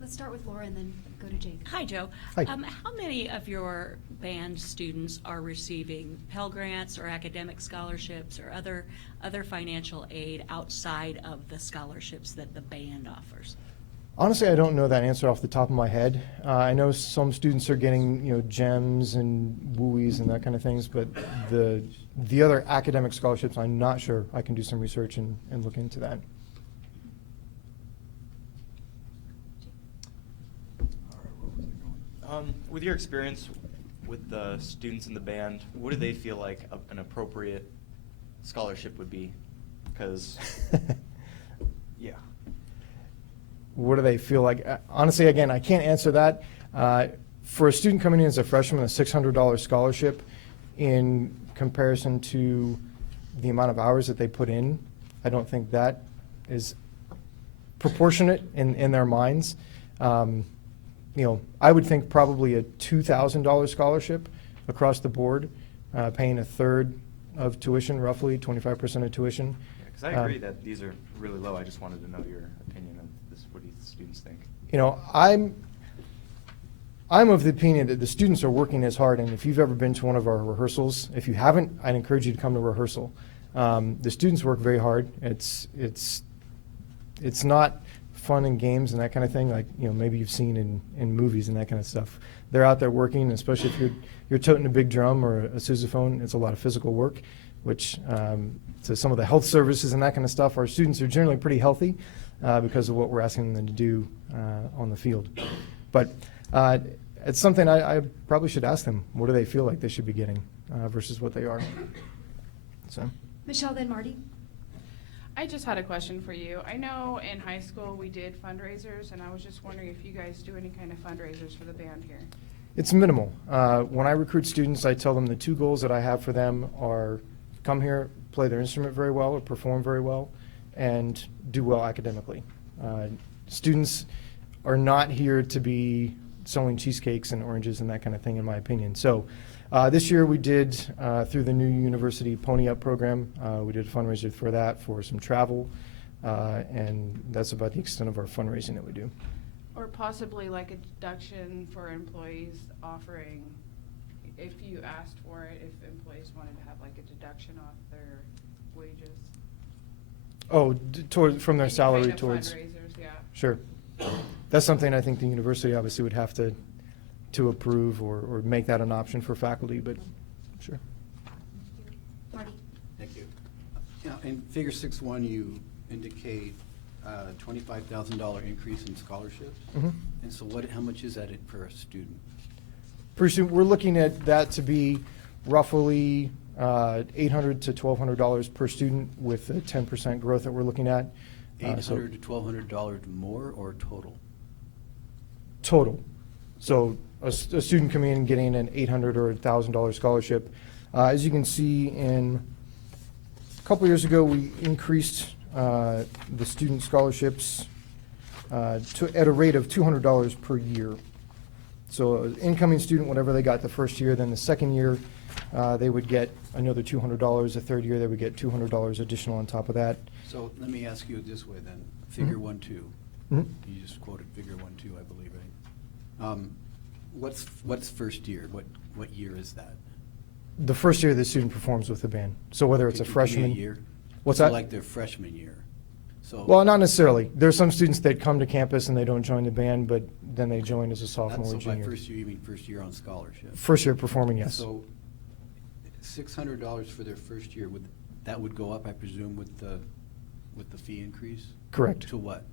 Let's start with Laura and then go to Jake. Hi, Joe. Hi. How many of your band students are receiving Pell Grants or academic scholarships or other financial aid outside of the scholarships that the band offers? Honestly, I don't know that answer off the top of my head. I know some students are getting, GEMS and WUIs and that kind of things, but the other academic scholarships, I'm not sure. I can do some research and look into that. With your experience with the students in the band, what do they feel like an appropriate scholarship would be? Because, yeah. What do they feel like? Honestly, again, I can't answer that. For a student coming in as a freshman, a $600 scholarship in comparison to the amount of hours that they put in, I don't think that is proportionate in their minds. I would think probably a $2,000 scholarship across the board, paying a third of tuition, roughly 25% of tuition. Because I agree that these are really low. I just wanted to know your opinion on this. What do the students think? I'm of the opinion that the students are working as hard, and if you've ever been to one of our rehearsals, if you haven't, I'd encourage you to come to rehearsal. The students work very hard. It's not fun and games and that kind of thing, like maybe you've seen in movies and that kind of stuff. They're out there working, especially if you're toting a big drum or a sousaphone. It's a lot of physical work, which to some of the health services and that kind of stuff, our students are generally pretty healthy because of what we're asking them to do on the field. But it's something I probably should ask them. What do they feel like they should be getting versus what they are? So, Michelle, then Marty. I just had a question for you. I know in high school we did fundraisers, and I was just wondering if you guys do any kind of fundraisers for the band here. It's minimal. When I recruit students, I tell them the two goals that I have for them are come here, play their instrument very well or perform very well, and do well academically. Students are not here to be selling cheesecakes and oranges and that kind of thing, in my opinion. So this year we did, through the new university Pony Up program, we did a fundraiser for that, for some travel, and that's about the extent of our fundraising that we do. Or possibly like a deduction for employees offering, if you asked for it, if employees wanted to have like a deduction off their wages. Oh, from their Any salary kind of towards. fundraisers, yeah. Sure. That's something I think the university obviously would have to approve or make that an option for faculty, but sure. Marty. Thank you. In Figure 6.1, you indicate $25,000 increase in scholarships. Mhm. And so how much is that per student? Per student, we're looking at that to be roughly $800 to $1,200 per student with a 10% growth that we're looking at. $800 to $1,200 more or total? Total. So a student coming in and getting an $800 or $1,000 scholarship. As you can see, a couple years ago, we increased the student scholarships at a rate of $200 per year. So an incoming student, whatever they got the first year, then the second year, they would get another $200. The third year, they would get $200 additional on top of that. So let me ask you this way then, figure 1-2. Mhm. You just quoted figure 1-2, I believe, right? What's first year? What year is that? The first year the student performs with the band. So whether it's a Could you give me freshman. year? What's So that? like their freshman year. So Well, not necessarily. There's some students that come to campus and they don't join the band, but then they join as a sophomore or so by junior. first year, you mean first year on scholarship? First year performing, yes. So $600 for their first year, that would go up, I presume, with the fee increase? Correct. To what?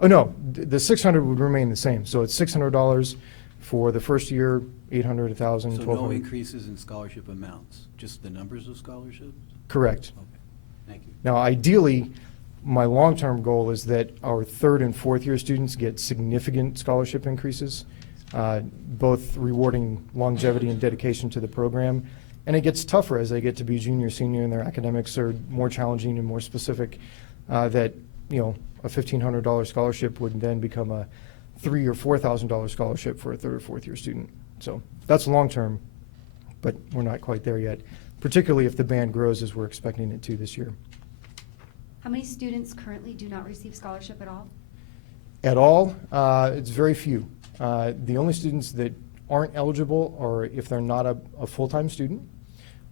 Oh, no, the 600 would remain the same. So it's $600 for the first year, 800, 1,000, So 1,200. no increases in scholarship amounts, just the numbers of scholarships? Correct. Okay, thank you. Now, ideally, my long-term goal is that our third and fourth year students get significant scholarship increases, both rewarding longevity and dedication to the program. And it gets tougher as they get to be junior, senior, and their academics are more challenging and more specific, that, you know, a $1,500 scholarship would then become a $3,000 or $4,000 scholarship for a third or fourth year student. So that's long-term, but we're not quite there yet, particularly if the band grows as we're expecting it to this year. How many students currently do not receive scholarship at all? At all, it's very few. The only students that aren't eligible are if they're not a full-time student,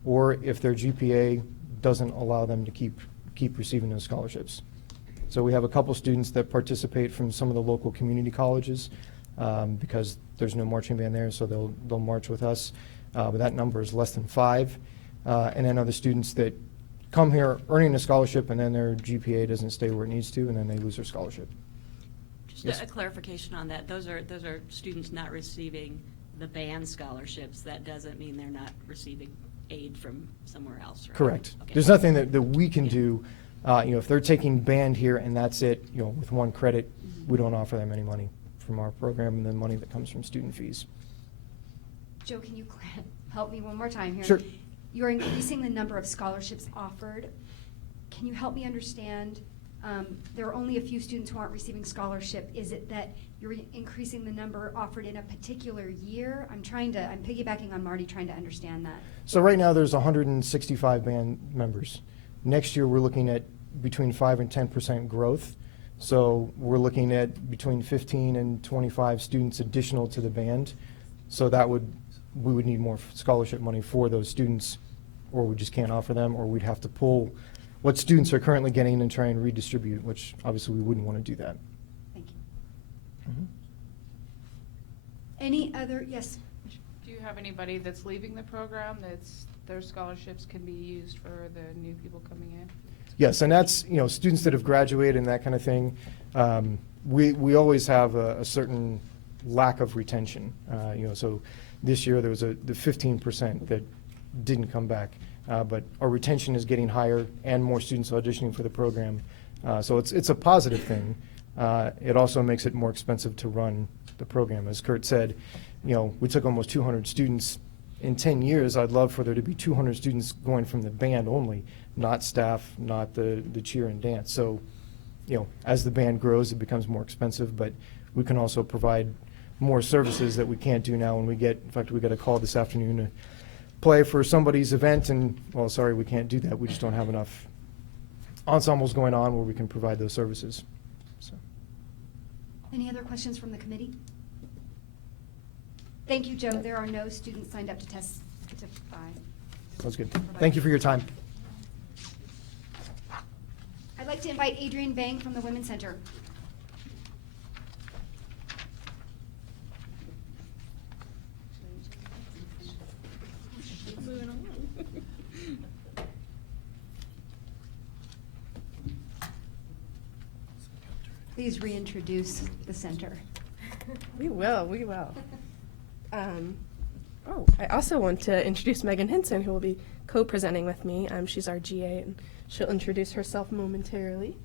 or if their GPA doesn't allow them to keep receiving those scholarships. So we have a couple students that participate from some of the local community colleges, because there's no marching band there, so they'll march with us. But that number is less than 5. And then other students that come here earning a scholarship, and then their GPA doesn't stay where it needs to, and then they lose their scholarship. Just Yes. a clarification on that. Those are students not receiving the band scholarships. That doesn't mean they're not receiving aid from somewhere else, right? Correct. Okay. There's nothing that we can do. If they're taking band here and that's it, with one credit, we don't offer them any money from our program and the money that comes from student fees. Joe, can you help me one more time here? Sure. You're increasing the number of scholarships offered. Can you help me understand, there are only a few students who aren't receiving scholarship. Is it that you're increasing the number offered in a particular year? I'm piggybacking on Marty, trying to understand that. So right now, there's 165 band members. Next year, we're looking at between 5 and 10% growth. So we're looking at between 15 and 25 students additional to the band. So we would need more scholarship money for those students, or we just can't offer them, or we'd have to pull what students are currently getting and try and redistribute, which obviously we wouldn't want to do that. Thank you. Mhm. Any other, yes? Do you have anybody that's leaving the program their scholarships can be used for the new people coming in? Yes, and that's, students that have graduated and that kind of thing. We always have a certain lack of retention. So this year there was the 15% that didn't come back. But our retention is getting higher and more students auditioning for the program. So it's a positive thing. It also makes it more expensive to run the program. As Kurt said, we took almost 200 students. In 10 years, I'd love for there to be 200 students going from the band only, not staff, not the cheer and dance. So, as the band grows, it becomes more expensive, but we can also provide more services that we can't do now. And in fact, we got a call this afternoon to play for somebody's event, and, well, sorry, we can't do that. We just don't have enough ensembles going on where we can provide those services. So. Any other questions from the committee? Thank you, Joe. There are no students signed up to testify. That's good. Thank you for your time. I'd like to invite Adrienne Bang from the Women's Center. Please reintroduce the center. We will. I also want to introduce Megan Hinson, who will be co-presenting with me. She's our GA, and she'll introduce herself momentarily.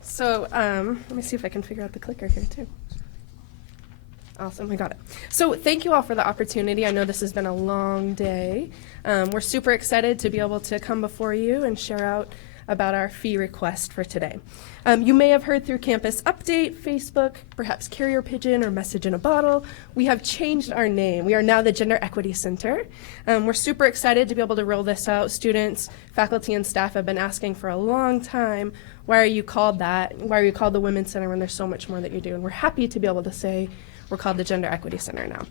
So let me see if I can figure out the clicker here, too. Awesome, we got it. So thank you all for the opportunity. I know this has been a long day. We're super excited to be able to come before you and share out about our fee request for today. You may have heard through Campus Update, Facebook, perhaps Carrier Pigeon or Message in a Bottle, we have changed our name. We are now the Gender Equity Center. We're super excited to be able to roll this out. Students, faculty, and staff have been asking for a long time, why are you called that? Why are you called the Women's Center when there's so much more that you do? And we're happy to be able to say we're called the Gender Equity Center now.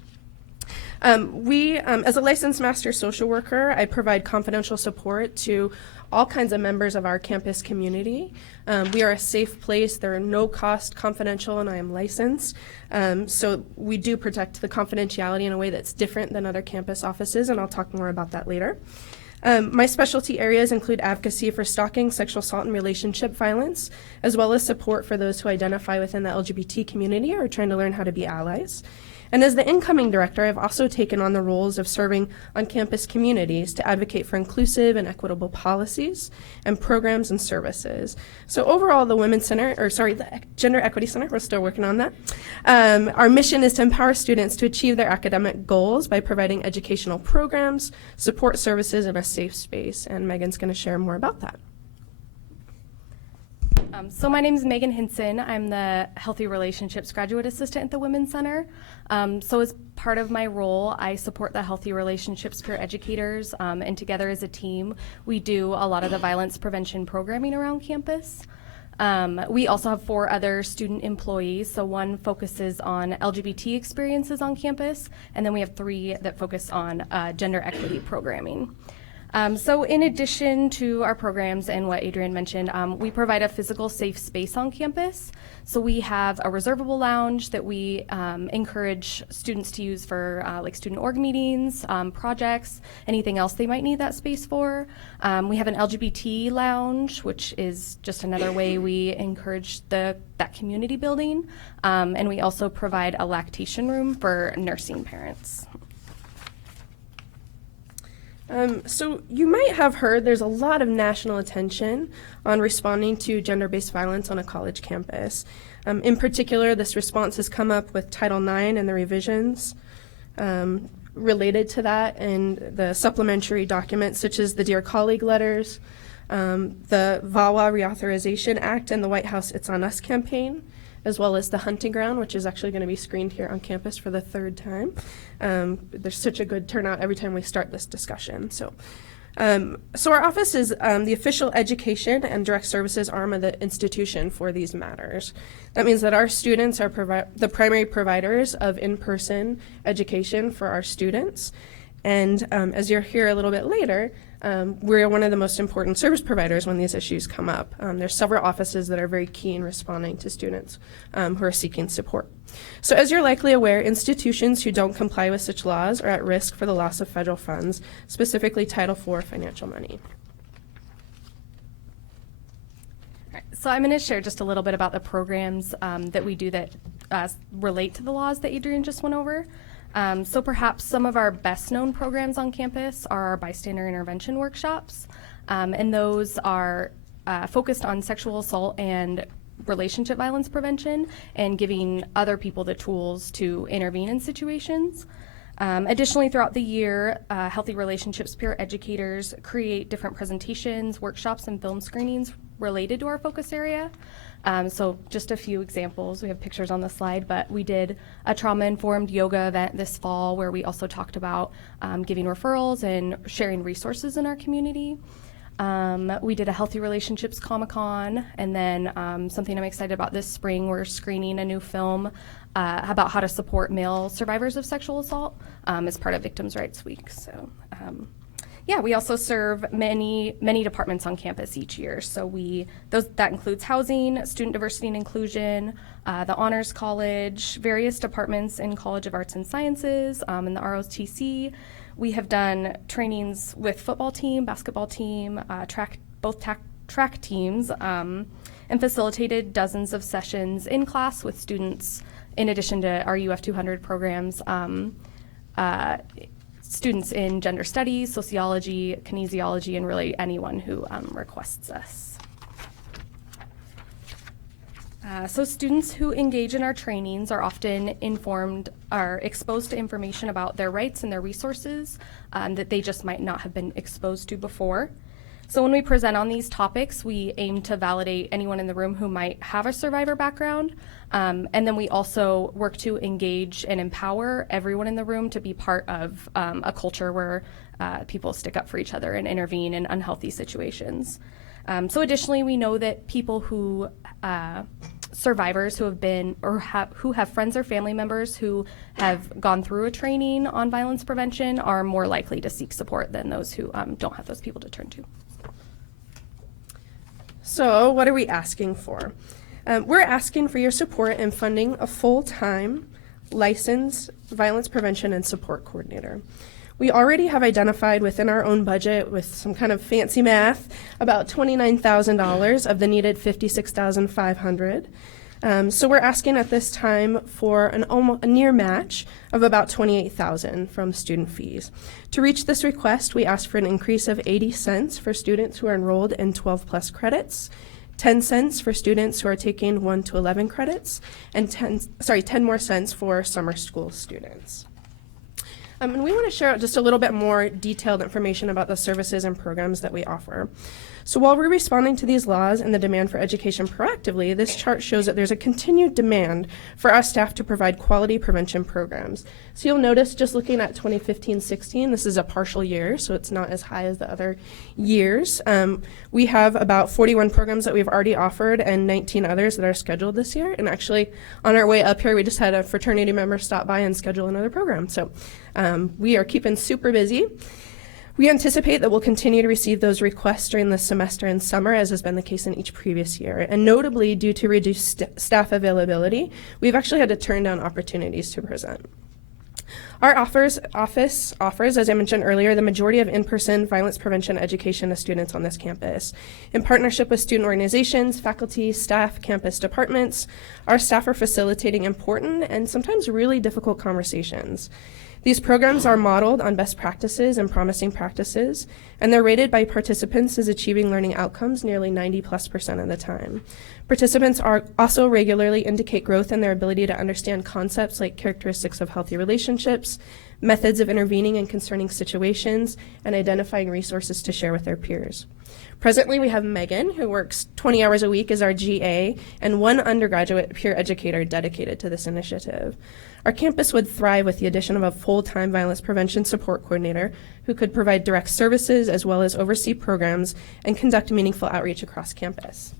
As a licensed master social worker, I provide confidential support to all kinds of members of our campus community. We are a safe place. There are no cost, confidential, and I am licensed. So we do protect the confidentiality in a way that's different than other campus offices, and I'll talk more about that later. My specialty areas include advocacy for stalking, sexual assault, and relationship violence, as well as support for those who identify within the LGBT community or are trying to learn how to be allies. And as the incoming director, I've also taken on the roles of serving on campus communities to advocate for inclusive and equitable policies and programs and services. So overall, the the Gender Equity Center, we're still working on that. Our mission is to empower students to achieve their academic goals by providing educational programs, support services, and a safe space. And Megan's going to share more about that. So my name is Megan Hinson. I'm the Healthy Relationships Graduate Assistant at the Women's Center. So as part of my role, I support the Healthy Relationships peer educators, and together as a team, we do a lot of the violence prevention programming around campus. We also have 4 other student employees. So one focuses on LGBT experiences on campus, and then we have 3 that focus on gender equity programming. So in addition to our programs and what Adrienne mentioned, we provide a physical safe space on campus. So we have a reservable lounge that we encourage students to use for like student org meetings, projects, anything else they might need that space for. We have an LGBT lounge, which is just another way we encourage that community building. And we also provide a lactation room for nursing parents. So you might have heard there's a lot of national attention on responding to gender-based violence on a college campus. In particular, this response has come up with Title IX and the revisions related to that and the supplementary documents such as the Dear Colleague letters, the VAWA Reauthorization Act, and the White House It's On Us campaign, as well as the hunting ground, which is actually going to be screened here on campus for the 3rd time. There's such a good turnout every time we start this discussion. So our office is the official education and direct services arm of the institution for these matters. That means that our students are the primary providers of in-person education for our students. And as you'll hear a little bit later, we're one of the most important service providers when these issues come up. There's several offices that are very key in responding to students who are seeking support. So as you're likely aware, institutions who don't comply with such laws are at risk for the loss of federal funds, specifically Title IV financial money. So I'm going to share just a little bit about the programs that we do that relate to the laws that Adrienne just went over. So perhaps some of our best known programs on campus are our bystander intervention workshops, and those are focused on sexual assault and relationship violence prevention and giving other people the tools to intervene in situations. Additionally, throughout the year, Healthy Relationships peer educators create different presentations, workshops, and film screenings related to our focus area. So just a few examples. We have pictures on the slide, but we did a trauma-informed yoga event this fall where we also talked about giving referrals and sharing resources in our community. We did a Healthy Relationships Comic-Con, and then something I'm excited about this spring, we're screening a new film about how to support male survivors of sexual assault as part of Victims' Rights Week. So we also serve many departments on campus each year. So that includes housing, student diversity and inclusion, the Honors College, various departments in College of Arts and Sciences, and the ROTC. We have done trainings with football team, basketball team, track teams, and facilitated dozens of sessions in class with students, in addition to our UF 200 programs, students in gender studies, sociology, kinesiology, and really anyone who requests us. So students who engage in our trainings are often exposed to information about their rights and their resources that they just might not have been exposed to before. So when we present on these topics, we aim to validate anyone in the room who might have a survivor background. And then we also work to engage and empower everyone in the room to be part of a culture where people stick up for each other and intervene in unhealthy situations. So additionally, we know that people who survivors who have been or who have friends or family members who have gone through a training on violence prevention are more likely to seek support than those who don't have those people to turn to. So what are we asking for? We're asking for your support in funding a full-time licensed violence prevention and support coordinator. We already have identified within our own budget with some kind of fancy math about $29,000 of the needed $56,500. So we're asking at this time for a near match of about $28,000 from student fees. To reach this request, we ask for an increase of 80 cents for students who are enrolled in 12 plus credits, 10 cents for students who are taking 1 to 11 credits, and 10 more cents for summer school students. And we want to share just a little bit more detailed information about the services and programs that we offer. So while we're responding to these laws and the demand for education proactively, this chart shows that there's a continued demand for our staff to provide quality prevention programs. So you'll notice just looking at 2015-16, this is a partial year, so it's not as high as the other years. We have about 41 programs that we've already offered and 19 others that are scheduled this year. And actually, on our way up here, we just had a fraternity member stop by and schedule another program. So we are keeping super busy. We anticipate that we'll continue to receive those requests during the semester and summer, as has been the case in each previous year. And notably, due to reduced staff availability, we've actually had to turn down opportunities to present. Our office offers, as I mentioned earlier, the majority of in-person violence prevention education to students on this campus. In partnership with student organizations, faculty, staff, campus departments, our staff are facilitating important and sometimes really difficult conversations. These programs are modeled on best practices and promising practices, and they're rated by participants as achieving learning outcomes nearly 90+% of the time. Participants also regularly indicate growth in their ability to understand concepts like characteristics of healthy relationships, methods of intervening in concerning situations, and identifying resources to share with their peers. Presently, we have Megan, who works 20 hours a week as our GA, and one undergraduate peer educator dedicated to this initiative. Our campus would thrive with the addition of a full-time violence prevention support coordinator who could provide direct services as well as oversee programs and conduct meaningful outreach across campus.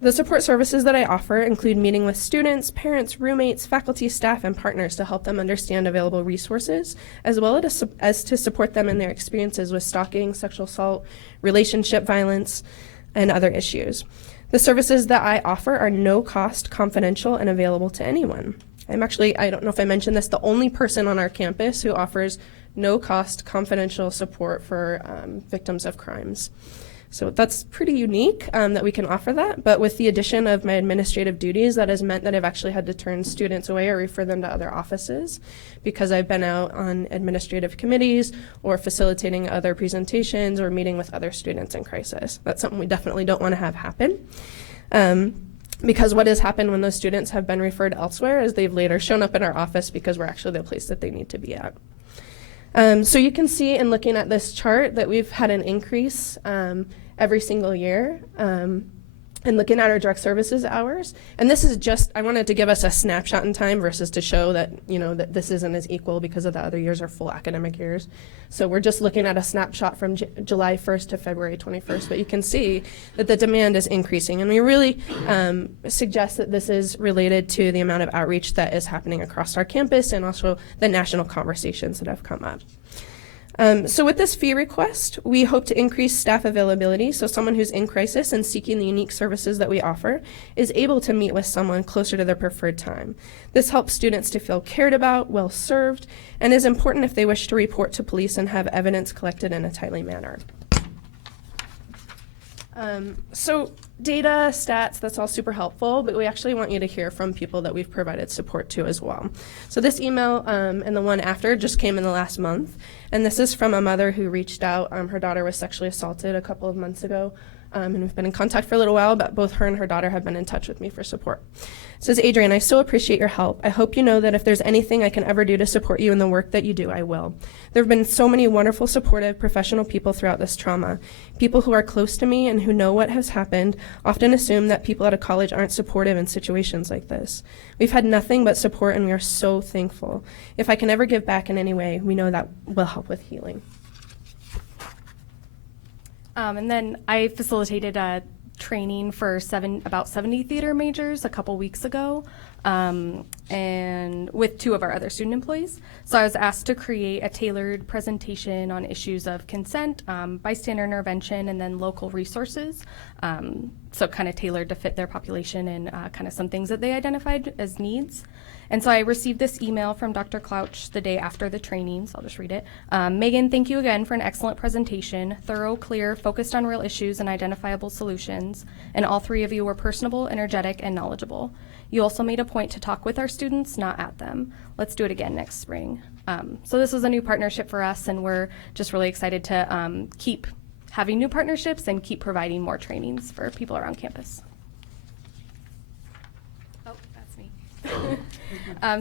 The support services that I offer include meeting with students, parents, roommates, faculty, staff, and partners to help them understand available resources, as well as to support them in their experiences with stalking, sexual assault, relationship violence, and other issues. The services that I offer are no cost, confidential, and available to anyone. I'm actually, I don't know if I mentioned this, the only person on our campus who offers no cost, confidential support for victims of crimes. So that's pretty unique that we can offer that, but with the addition of my administrative duties, that has meant that I've actually had to turn students away or refer them to other offices because I've been out on administrative committees or facilitating other presentations or meeting with other students in crisis. That's something we definitely don't want to have happen. Because what has happened when those students have been referred elsewhere is they've later shown up in our office because we're actually the place that they need to be at. So you can see in looking at this chart that we've had an increase every single year and looking at our direct services hours. And this is just, I wanted to give us a snapshot in time versus to show that, you know, that this isn't as equal because of the other years are full academic years. So we're just looking at a snapshot from July 1st to February 21st, but you can see that the demand is increasing. And we really suggest that this is related to the amount of outreach that is happening across our campus and also the national conversations that have come up. So with this fee request, we hope to increase staff availability so someone who's in crisis and seeking the unique services that we offer is able to meet with someone closer to their preferred time. This helps students to feel cared about, well served, and is important if they wish to report to police and have evidence collected in a timely manner. So data, stats, that's all super helpful, but we actually want you to hear from people that we've provided support to as well. So this email and the one after just came in the last month, and this is from a mother who reached out. Her daughter was sexually assaulted a couple of months ago and we've been in contact for a little while, but both her and her daughter have been in touch with me for support. It says, Adrian, I so appreciate your help. I hope you know that if there's anything I can ever do to support you in the work that you do, I will. There have been so many wonderful, supportive, professional people throughout this trauma. People who are close to me and who know what has happened often assume that people at a college aren't supportive in situations like this. We've had nothing but support, and we are so thankful. If I can ever give back in any way, we know that will help with healing. And then I facilitated a training for about 70 theater majors a couple weeks ago, and with 2 of our other student employees. So I was asked to create a tailored presentation on issues of consent, bystander intervention, and then local resources. So kind of tailored to fit their population and kind of some things that they identified as needs. And so I received this email from Dr. Clouch the day after the training, so I'll just read it. Megan, thank you again for an excellent presentation, thorough, clear, focused on real issues and identifiable solutions, and all 3 of you were personable, energetic, and knowledgeable. You also made a point to talk with our students, not at them. Let's do it again next spring. So this was a new partnership for us, and we're just really excited to keep having new partnerships and keep providing more trainings for people around campus. Oh, that's me.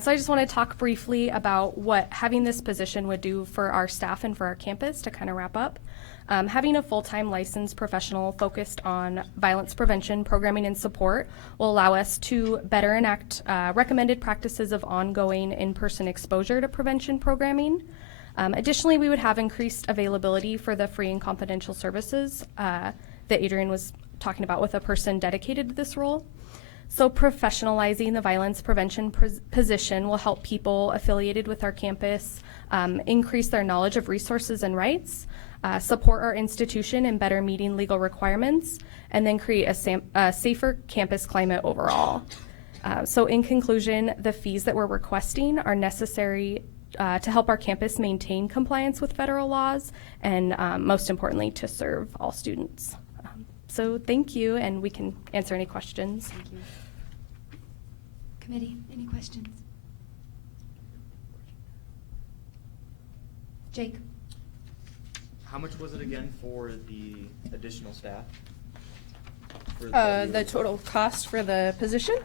So I just want to talk briefly about what having this position would do for our staff and for our campus to kind of wrap up. Having a full-time licensed professional focused on violence prevention, programming, and support will allow us to better enact recommended practices of ongoing in-person exposure to prevention programming. Additionally, we would have increased availability for the free and confidential services that Adrian was talking about with a person dedicated to this role. So professionalizing the violence prevention position will help people affiliated with our campus increase their knowledge of resources and rights, support our institution in better meeting legal requirements, and then create a safer campus climate overall. So in conclusion, the fees that we're requesting are necessary to help our campus maintain compliance with federal laws and most importantly, to serve all students. So thank you, and we can answer any questions. Thank you. Committee, any questions? Jake? How much was it again for the additional staff? For The total cost for the position?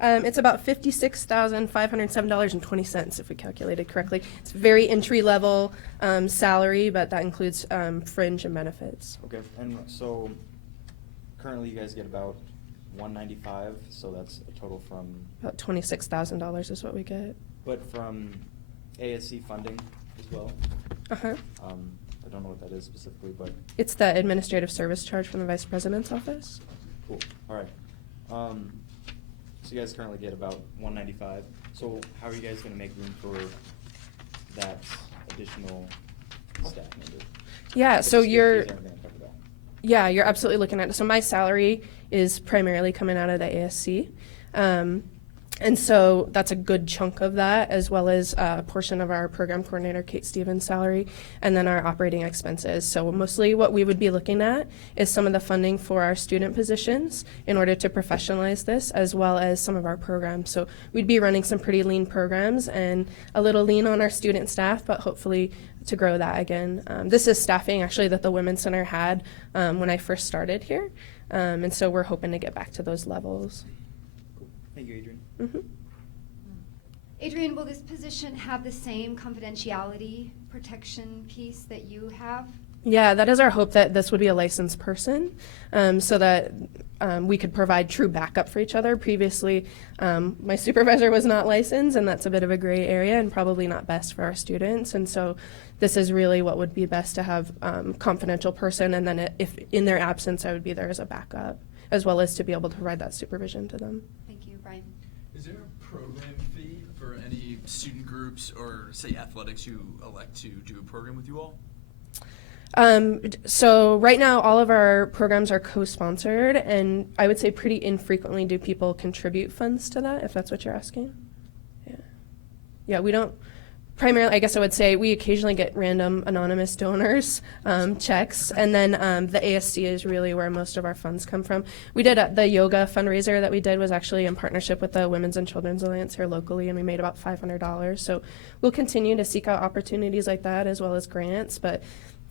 It's about $56,507.20 if we calculated correctly. It's very entry-level salary, but that includes fringe and benefits. Okay, and so currently you guys get about $195, so that's a total from About $26,000 is what we get. but from ASC funding as well. Uh-huh. I don't know what that is specifically, but It's the administrative service charge from the vice president's office. cool. All right. So you guys currently get about $195. So how are you guys going to make room for that additional staff member? Yeah, If so the you're, fees aren't gonna cover that. yeah, you're absolutely looking at it. So my salary is primarily coming out of the ASC. And so that's a good chunk of that, as well as a portion of our program coordinator, Kate Stevens' salary, and then our operating expenses. So mostly what we would be looking at is some of the funding for our student positions in order to professionalize this, as well as some of our programs. So we'd be running some pretty lean programs and a little lean on our student staff, but hopefully to grow that again. This is staffing actually that the Women's Center had when I first started here. And so we're hoping to get back to those levels. Cool. Thank you, Adrian. Mm-hmm. Adrian, will this position have the same confidentiality protection piece that you have? Yeah, that is our hope, that this would be a licensed person, so that we could provide true backup for each other. Previously, my supervisor was not licensed, and that's a bit of a gray area and probably not best for our students. And so this is really what would be best, to have confidential person, and then if in their absence, I would be there as a backup, as well as to be able to provide that supervision to them. Thank you, Brian. Is there a program fee for any student groups or, say, athletics who elect to do a program with you all? So right now, all of our programs are co-sponsored, and I would say pretty infrequently do people contribute funds to that, if that's what you're asking. Yeah. Yeah, we don't, primarily, I guess I would say we occasionally get random anonymous donors, checks, and then the ASC is really where most of our funds come from. We did the yoga fundraiser that we did was actually in partnership with the Women's and Children's Alliance here locally, and we made about $500. So we'll continue to seek out opportunities like that, as well as grants, but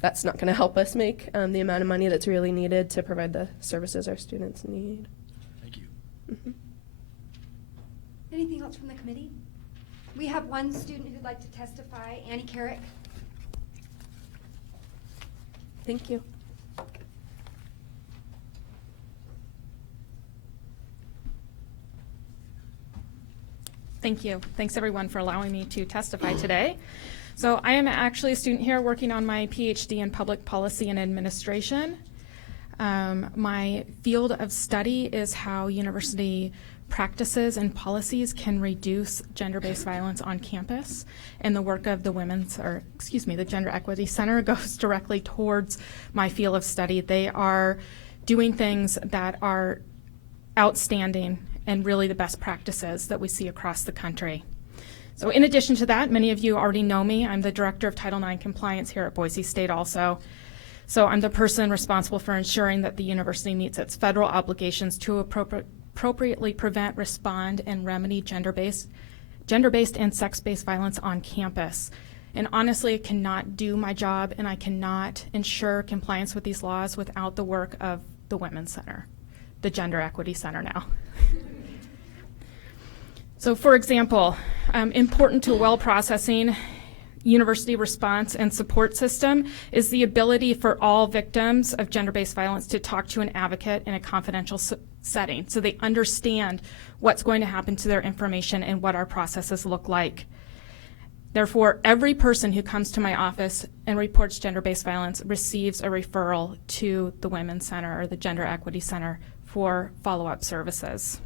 that's not going to help us make the amount of money that's really needed to provide the services our students need. Thank you. Anything else from the committee? We have one student who'd like to testify, Annie Carrick. Thank you. Thank you. Thanks everyone for allowing me to testify today. So I am actually a student here working on my PhD in public policy and administration. My field of study is how university practices and policies can reduce gender-based violence on campus. And the work of the the Gender Equity Center goes directly towards my field of study. They are doing things that are outstanding and really the best practices that we see across the country. So in addition to that, many of you already know me. I'm the Director of Title IX Compliance here at Boise State also. So I'm the person responsible for ensuring that the university meets its federal obligations to appropriately prevent, respond, and remedy gender-based and sex-based violence on campus. And honestly, I cannot do my job and I cannot ensure compliance with these laws without the work of the Women's Center, the Gender Equity Center now. So for example, important to a well-processing university response and support system is the ability for all victims of gender-based violence to talk to an advocate in a confidential setting so they understand what's going to happen to their information and what our processes look like. Therefore, every person who comes to my office and reports gender-based violence receives a referral to the Women's Center or the Gender Equity Center for follow-up services.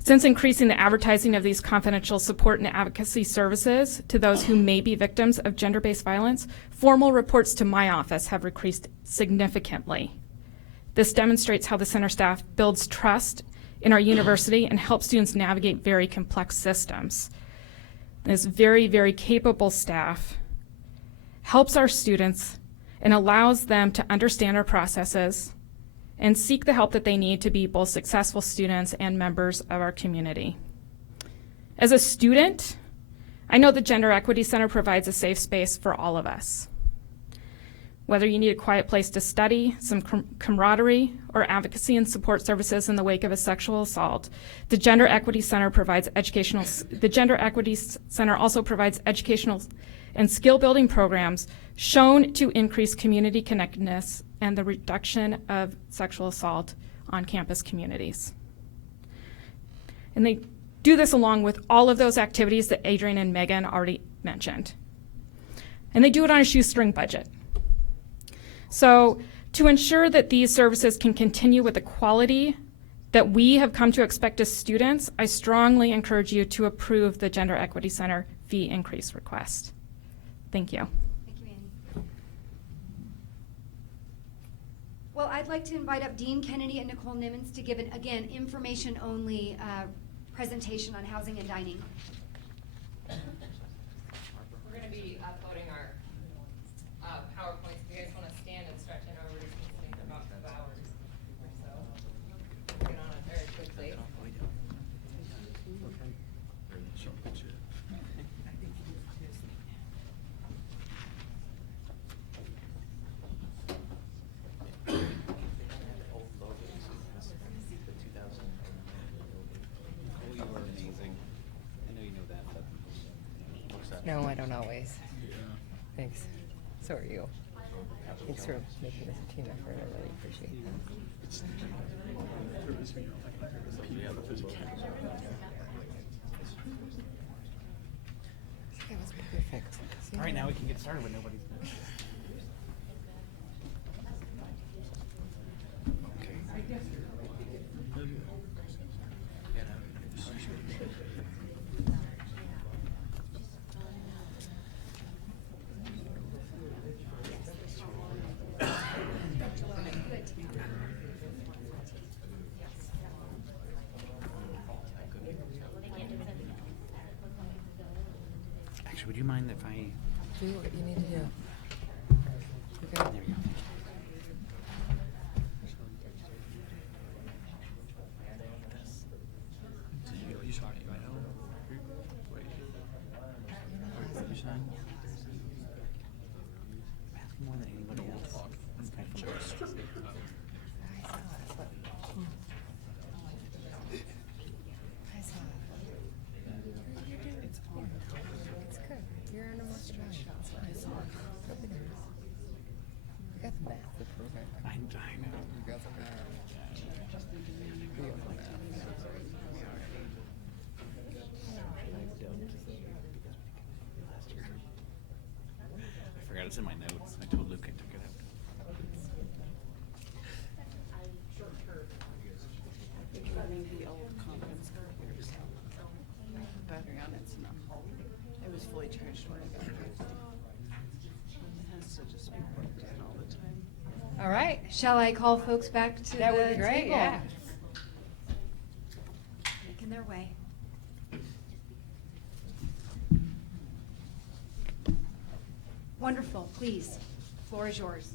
Since increasing the advertising of these confidential support and advocacy services to those who may be victims of gender-based violence, formal reports to my office have increased significantly. This demonstrates how the center staff builds trust in our university and helps students navigate very complex systems. This very, very capable staff helps our students and allows them to understand our processes and seek the help that they need to be both successful students and members of our community. As a student, I know the Gender Equity Center provides a safe space for all of us. Whether you need a quiet place to study, some camaraderie, or advocacy and support services in the wake of a sexual assault, the Gender Equity Center also provides educational and skill-building programs shown to increase community connectedness and the reduction of sexual assault on campus communities. And they do this along with all of those activities that Adrian and Megan already mentioned. And they do it on a shoestring budget. So to ensure that these services can continue with the quality that we have come to expect as students, I strongly encourage you to approve the Gender Equity Center fee increase request. Thank you. Thank you, Annie. Well, I'd like to invite up Dean Kennedy and Nicole Nimmons to give an, again, information-only presentation on housing and dining. We're going to be uploading our PowerPoints. If you guys want to stand and stretch it over, it's going to take about 2 hours. So get on it very quickly. No, I don't always. Thanks. So are you. Thanks for making this a team effort. I really appreciate that. That was perfect. All right, now we can get started when nobody's there. Actually, would you mind if I Do what you need to do. There we go. I forgot it's in my notes. I told Luke I took it out. The old conference card. Battery on it's not. It was fully charged when I got it. It has to just be plugged in all the time. All right, shall I call folks back to That the would be great, table? yeah. Making their way. Wonderful, please, floor is yours.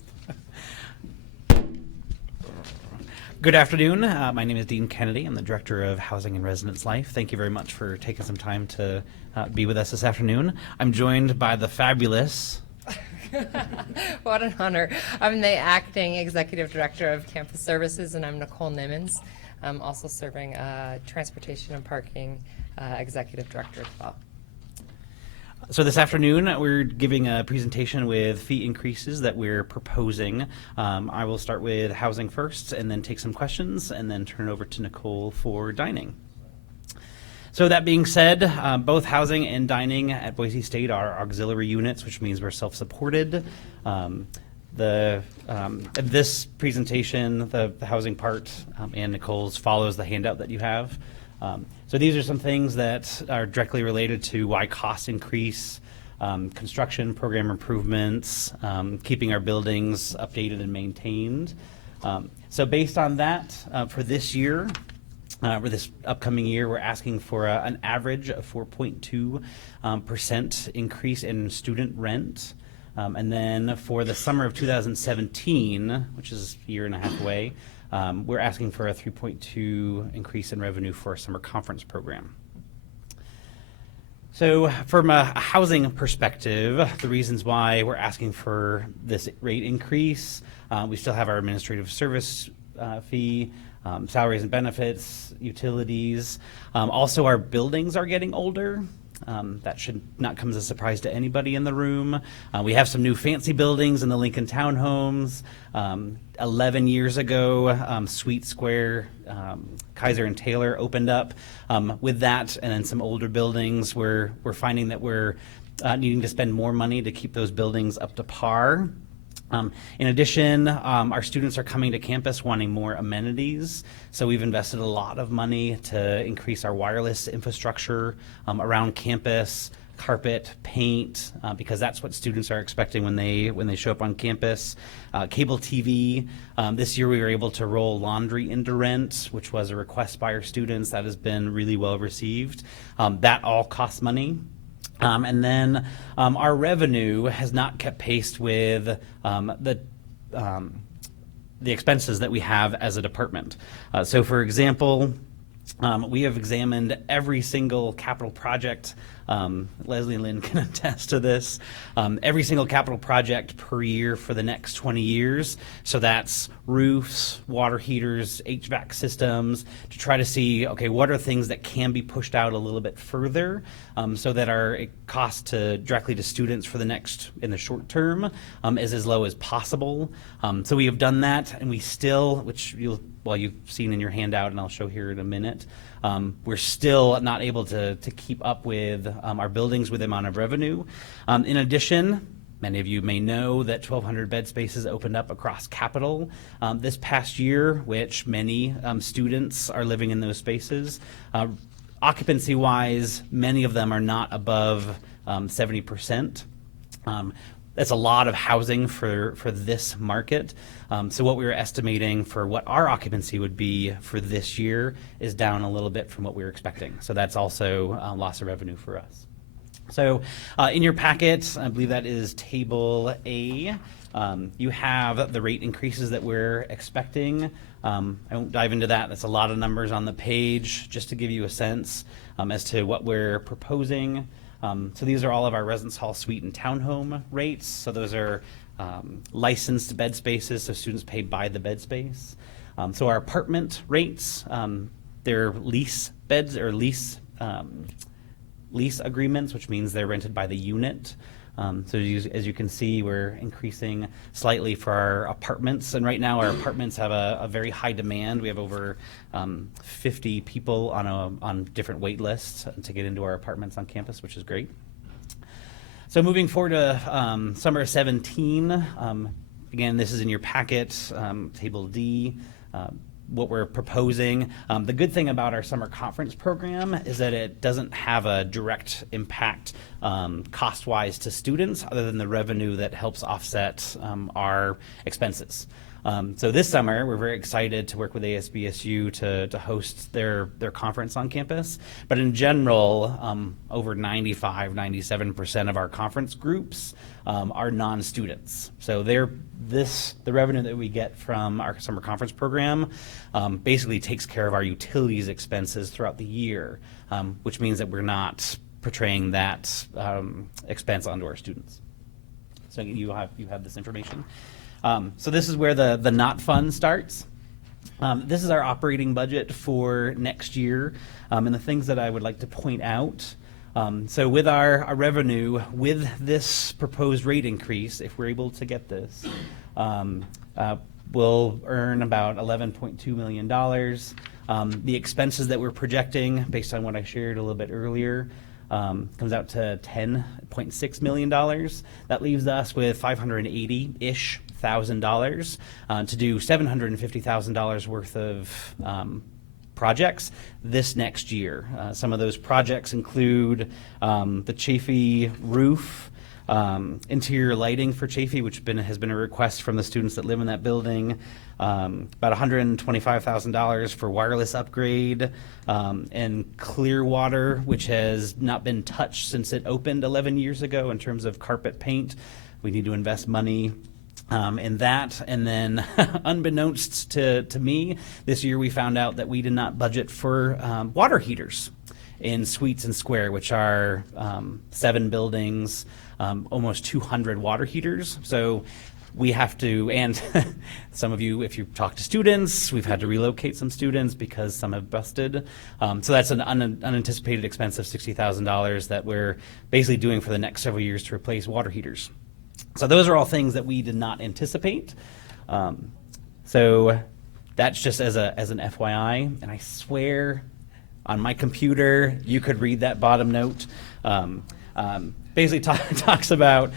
Good afternoon. My name is Dean Kennedy. I'm the Director of Housing and Residence Life. Thank you very much for taking some time to be with us this afternoon. I'm joined by the fabulous... What an honor. I'm the Acting Executive Director of Campus Services, and I'm Nicole Nimmons. I'm also serving Transportation and Parking Executive Director as well. So this afternoon, we're giving a presentation with fee increases that we're proposing. I will start with housing first and then take some questions and then turn it over to Nicole for dining. So that being said, both housing and dining at Boise State are auxiliary units, which means we're self-supported. This presentation, the housing part and Nicole's follows the handout that you have. So these are some things that are directly related to why costs increase, construction, program improvements, keeping our buildings updated and maintained. So based on that, for this year, for this upcoming year, we're asking for an average of 4.2% increase in student rent. And then for the summer of 2017, which is a year and a half away, we're asking for a 3.2 increase in revenue for our summer conference program. So from a housing perspective, the reasons why we're asking for this rate increase, we still have our administrative service fee, salaries and benefits, utilities. Also, our buildings are getting older. That should not come as a surprise to anybody in the room. We have some new fancy buildings in the Lincoln Townhomes. 11 years ago, Sweet Square, Kaiser and Taylor opened up. With that and then some older buildings, we're finding that we're needing to spend more money to keep those buildings up to par. In addition, our students are coming to campus wanting more amenities, so we've invested a lot of money to increase our wireless infrastructure around campus, carpet, paint, because that's what students are expecting when they show up on campus. Cable TV. This year we were able to roll laundry into rent, which was a request by our students. That has been really well received. That all costs money. And then our revenue has not kept pace with the expenses that we have as a department. So for example, we have examined every single capital project. Leslie and Lynn can attest to this. Every single capital project per year for the next 20 years. So that's roofs, water heaters, HVAC systems, to try to see, okay, what are things that can be pushed out a little bit further so that our cost directly to students for in the short term is as low as possible. So we have done that, and we still, which you've seen in your handout, and I'll show here in a minute, we're still not able to keep up with our buildings with the amount of revenue. In addition, many of you may know that 1,200 bed spaces opened up across Capitol this past year, which many students are living in those spaces. Occupancy-wise, many of them are not above 70%. That's a lot of housing for this market. So what we were estimating for what our occupancy would be for this year is down a little bit from what we were expecting. So that's also loss of revenue for us. So in your packet, I believe that is Table A. You have the rate increases that we're expecting. I won't dive into that. That's a lot of numbers on the page, just to give you a sense as to what we're proposing. So these are all of our residence hall, suite, and townhome rates. So those are licensed bed spaces, so students pay by the bed space. So our apartment rates, they're lease beds or lease agreements, which means they're rented by the unit. So as you can see, we're increasing slightly for our apartments, and right now our apartments have a very high demand. We have over 50 people on different wait lists to get into our apartments on campus, which is great. So moving forward to summer of 17, again, this is in your packet, Table D. What we're proposing. The good thing about our summer conference program is that it doesn't have a direct impact cost-wise to students other than the revenue that helps offset our expenses. So this summer, we're very excited to work with ASBSU to host their conference on campus. But in general, over 97% of our conference groups are non-students. So the revenue that we get from our summer conference program basically takes care of our utilities expenses throughout the year, which means that we're not portraying that expense onto our students. So you have this information. So this is where the not fund starts. This is our operating budget for next year, and the things that I would like to point out. So with our revenue, with this proposed rate increase, if we're able to get this, we'll earn about $11.2 million. The expenses that we're projecting, based on what I shared a little bit earlier, comes out to $10.6 million. That leaves us with $580-ish thousand to do $750,000 worth of projects this next year. Some of those projects include the Chafee roof, interior lighting for Chafee, which has been a request from the students that live in that building, about $125,000 for wireless upgrade, and Clearwater, which has not been touched since it opened 11 years ago in terms of carpet paint. We need to invest money in that. And then unbeknownst to me, this year we found out that we did not budget for water heaters in Suites and Square, which are 7 buildings, almost 200 water heaters. So we have to, and some of you, if you talk to students, we've had to relocate some students because some have busted. So that's an unanticipated expense of $60,000 that we're basically doing for the next several years to replace water heaters. So those are all things that we did not anticipate. So that's just as an FYI, and I swear on my computer you could read that bottom note. Basically talks about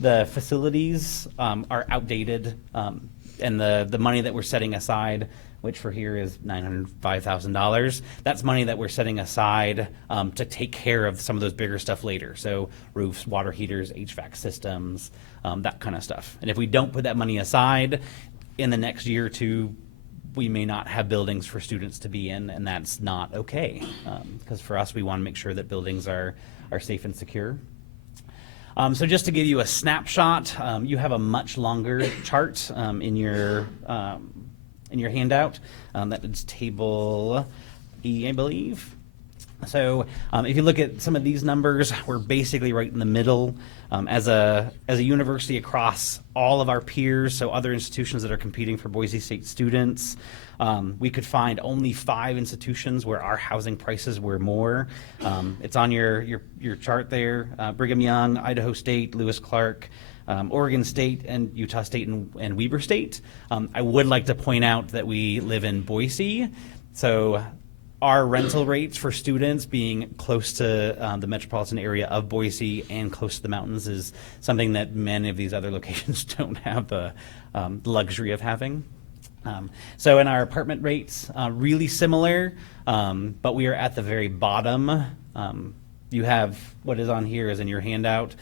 the facilities are outdated, and the money that we're setting aside, which for here is $905,000. That's money that we're setting aside to take care of some of those bigger stuff later. So roofs, water heaters, HVAC systems, that kind of stuff. And if we don't put that money aside, in the next year or two, we may not have buildings for students to be in, and that's not okay. Because for us, we want to make sure that buildings are safe and secure. So just to give you a snapshot, you have a much longer chart in your handout. That is table E, I believe. So if you look at some of these numbers, we're basically right in the middle. As a university across all of our peers, so other institutions that are competing for Boise State students, we could find only 5 institutions where our housing prices were more. It's on your chart there: Brigham Young, Idaho State, Lewis Clark, Oregon State, and Utah State and Weber State. I would like to point out that we live in Boise, so our rental rates for students being close to the metropolitan area of Boise and close to the mountains is something that many of these other locations don't have the luxury of having. So in our apartment rates, really similar, but we are at the very bottom. You have what is on here is in your handout.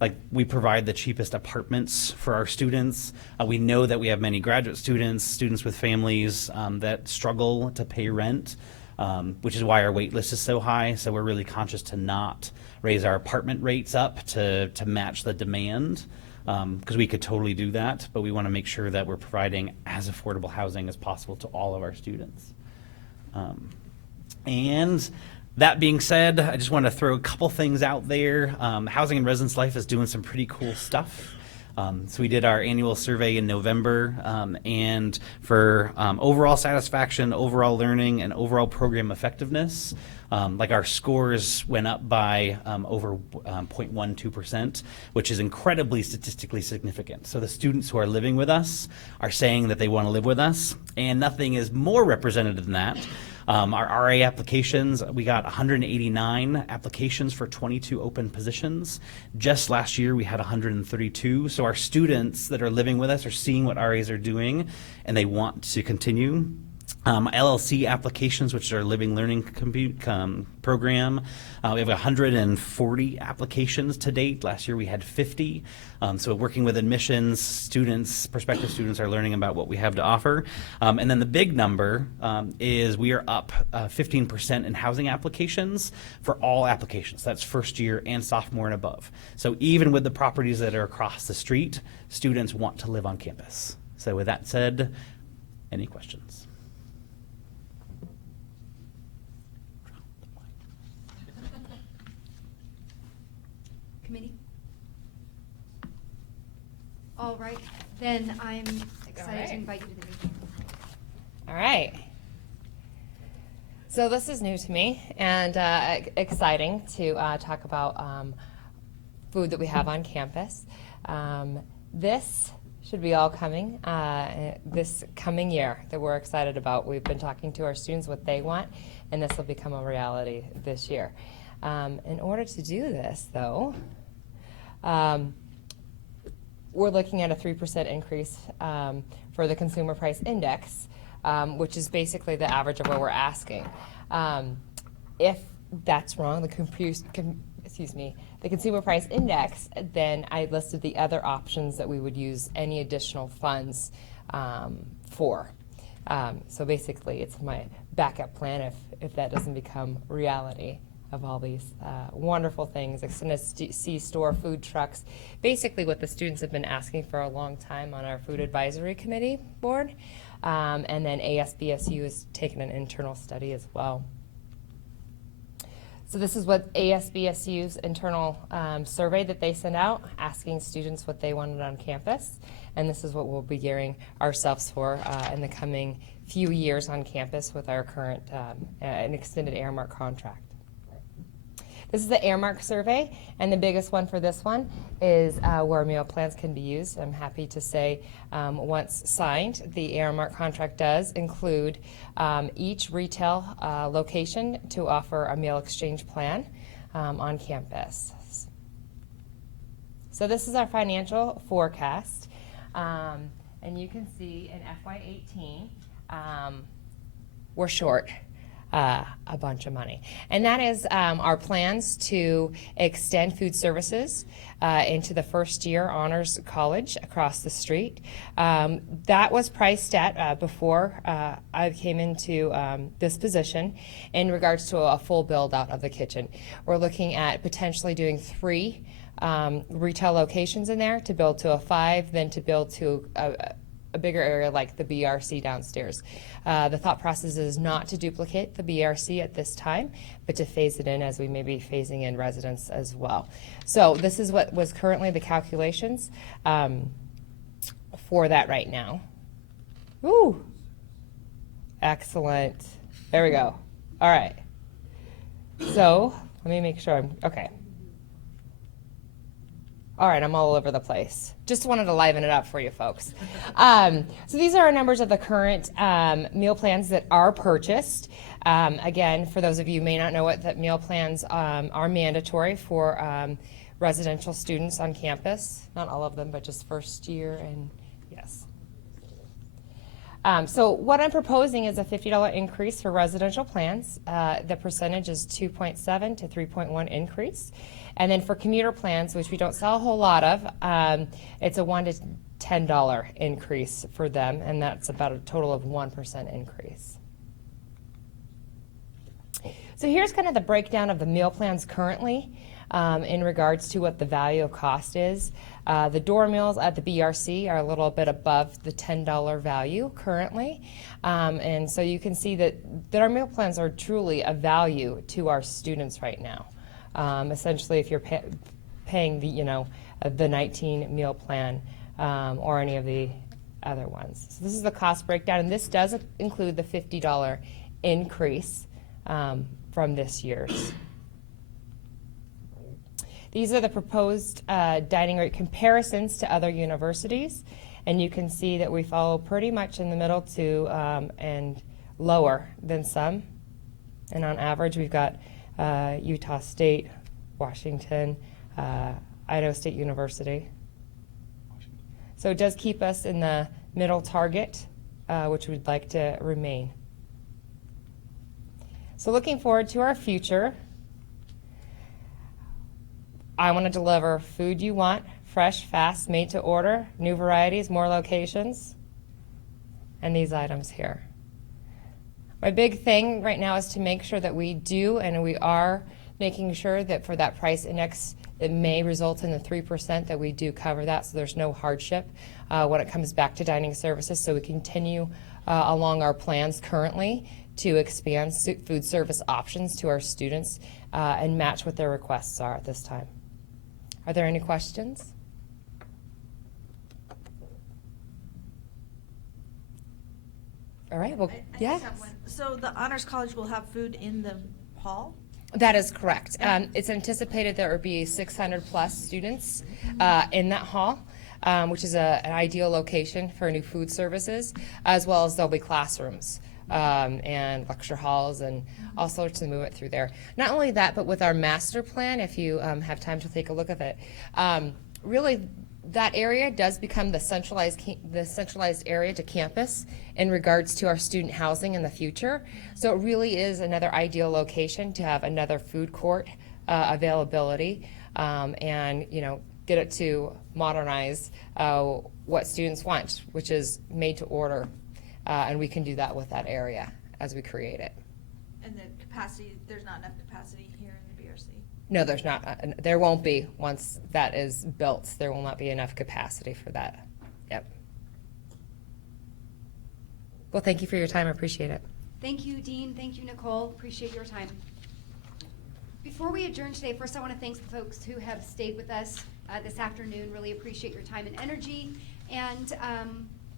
Like we provide the cheapest apartments for our students. We know that we have many graduate students with families that struggle to pay rent, which is why our wait list is so high. So we're really conscious to not raise our apartment rates up to match the demand, because we could totally do that, but we want to make sure that we're providing as affordable housing as possible to all of our students. And that being said, I just want to throw a couple things out there. Housing and Residence Life is doing some pretty cool stuff. So we did our annual survey in November, and for overall satisfaction, overall learning, and overall program effectiveness, like our scores went up by over 0.12%, which is incredibly statistically significant. So the students who are living with us are saying that they want to live with us, and nothing is more representative than that. Our RA applications, we got 189 applications for 22 open positions. Just last year, we had 132. So our students that are living with us are seeing what RAs are doing, and they want to continue. LLC applications, which is our Living Learning program. We have 140 applications to date. Last year we had 50. So working with admissions, students, prospective students are learning about what we have to offer. And then the big number is we are up 15% in housing applications for all applications. That's first year and sophomore and above. So even with the properties that are across the street, students want to live on campus. So with that said, any questions? Committee? All right, then I'm excited to invite you to the meeting. All right. So this is new to me and exciting to talk about food that we have on campus. This should be all coming this coming year that we're excited about. We've been talking to our students what they want, and this will become a reality this year. In order to do this, though, we're looking at a 3% increase for the Consumer Price Index, which is basically the average of what we're asking. If that's wrong, the Consumer Price Index, then I listed the other options that we would use any additional funds for. So basically, it's my backup plan if that doesn't become reality of all these wonderful things, extended C-store, food trucks, basically what the students have been asking for a long time on our Food Advisory Committee board. And then ASBSU has taken an internal study as well. So this is what ASBSU's internal survey that they send out, asking students what they wanted on campus. And this is what we'll be gearing ourselves for in the coming few years on campus with our current an extended Airmark contract. This is the Airmark survey, and the biggest one for this one is where meal plans can be used. I'm happy to say once signed, the Airmark contract does include each retail location to offer a meal exchange plan on campus. So this is our financial forecast, and you can see in FY18 we're short a bunch of money. And that is our plans to extend food services into the first year honors college across the street. That was priced at before I came into this position in regards to a full build out of the kitchen. We're looking at potentially doing 3 retail locations in there to build to a 5, then to build to a bigger area like the BRC downstairs. The thought process is not to duplicate the BRC at this time, but to phase it in as we may be phasing in residents as well. So this is what was currently the calculations for that right now. Woo! Excellent. There we go. All right. So let me make sure I'm, okay. All right, I'm all over the place. Just wanted to liven it up for you folks. So these are our numbers of the current meal plans that are purchased. Again, for those of you who may not know what that meal plans are mandatory for residential students on campus. Not all of them, but just first year and yes. So what I'm proposing is a $50 increase for residential plans. The percentage is 2.7 to 3.1 increase. And then for commuter plans, which we don't sell a whole lot of, it's a $1 to $10 increase for them, and that's about a total of 1% increase. So here's kind of the breakdown of the meal plans currently in regards to what the value of cost is. The door meals at the BRC are a little bit above the $10 value currently. And so you can see that our meal plans are truly a value to our students right now. Essentially, if you're paying the 19 meal plan or any of the other ones. So this is the cost breakdown, and this does include the $50 increase from this year's. These are the proposed dining rate comparisons to other universities, and you can see that we follow pretty much in the middle to and lower than some. And on average, we've got Utah State, Washington, Idaho State University. So it does keep us in the middle target, which we'd like to remain. So looking forward to our future, I want to deliver food you want, fresh, fast, made to order, new varieties, more locations, and these items here. My big thing right now is to make sure that we do, and we are making sure that for that price index, it may result in the 3% that we do cover that, so there's no hardship when it comes back to dining services. So we continue along our plans currently to expand food service options to our students and match what their requests are at this time. Are there any questions? All right, well, I yeah. just have one. So the Honors College will have food in the hall? That is correct. It's anticipated there will be 600 plus students in that hall, which is an ideal location for new food services, as well as there'll be classrooms and lecture halls and all sorts of movement through there. Not only that, but with our master plan, if you have time to take a look at it, really that area does become the centralized area to campus in regards to our student housing in the future. So it really is another ideal location to have another food court availability and get it to modernize what students want, which is made to order. And we can do that with that area as we create it. And the capacity, there's not enough capacity here in the BRC? No, there's not. There won't be once that is built. There will not be enough capacity for that. Yep. Well, thank you for your time. I appreciate it. Thank you, Dean. Thank you, Nicole. Appreciate your time. Before we adjourn today, first I want to thank the folks who have stayed with us this afternoon. Really appreciate your time and energy. And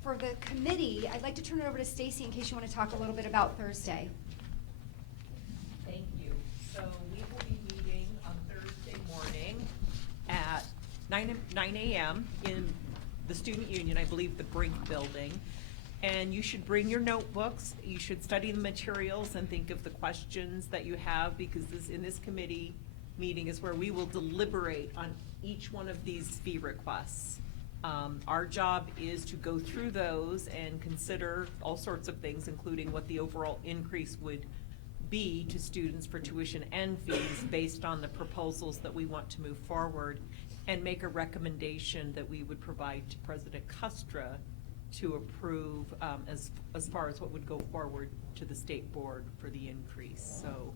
for the committee, I'd like to turn it over to Stacy in case you want to talk a little bit about Thursday. Thank you. So we will be meeting on Thursday morning at 9 a.m. in the Student Union, I believe the Brink Building. And you should bring your notebooks. You should study the materials and think of the questions that you have, because in this committee meeting is where we will deliberate on each one of these fee requests. Our job is to go through those and consider all sorts of things, including what the overall increase would be to students for tuition and fees based on the proposals that we want to move forward, and make a recommendation that we would provide to President Custra to approve as far as what would go forward to the state board for the increase. So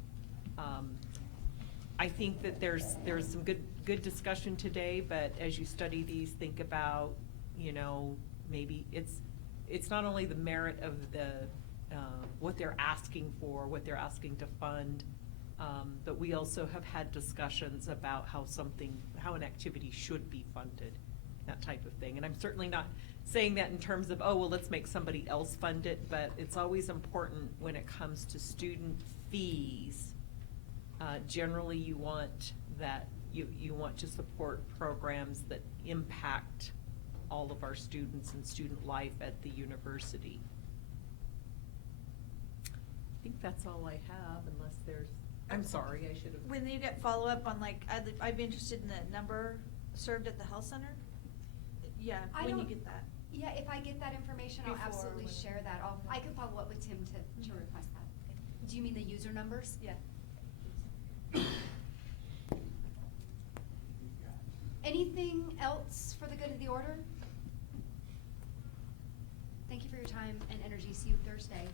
I think that there's some good discussion today, but as you study these, think about, maybe it's not only the merit of the what they're asking for, what they're asking to fund, but we also have had discussions about how an activity should be funded, that type of thing. And I'm certainly not saying that in terms of, oh, well, let's make somebody else fund it, but it's always important when it comes to student fees. Generally, you want that you want to support programs that impact all of our students and student life at the university. I think that's all I have, unless there's, I'm sorry, I should have. When you get follow-up on, I'd be interested in the number served at the health center? Yeah, when you get that. Yeah, if I get that information, I'll absolutely share that. I can follow up with Tim to request that. Do you mean the user numbers? Yeah. Anything else for the good of the order? Thank you for your time and energy. See you Thursday.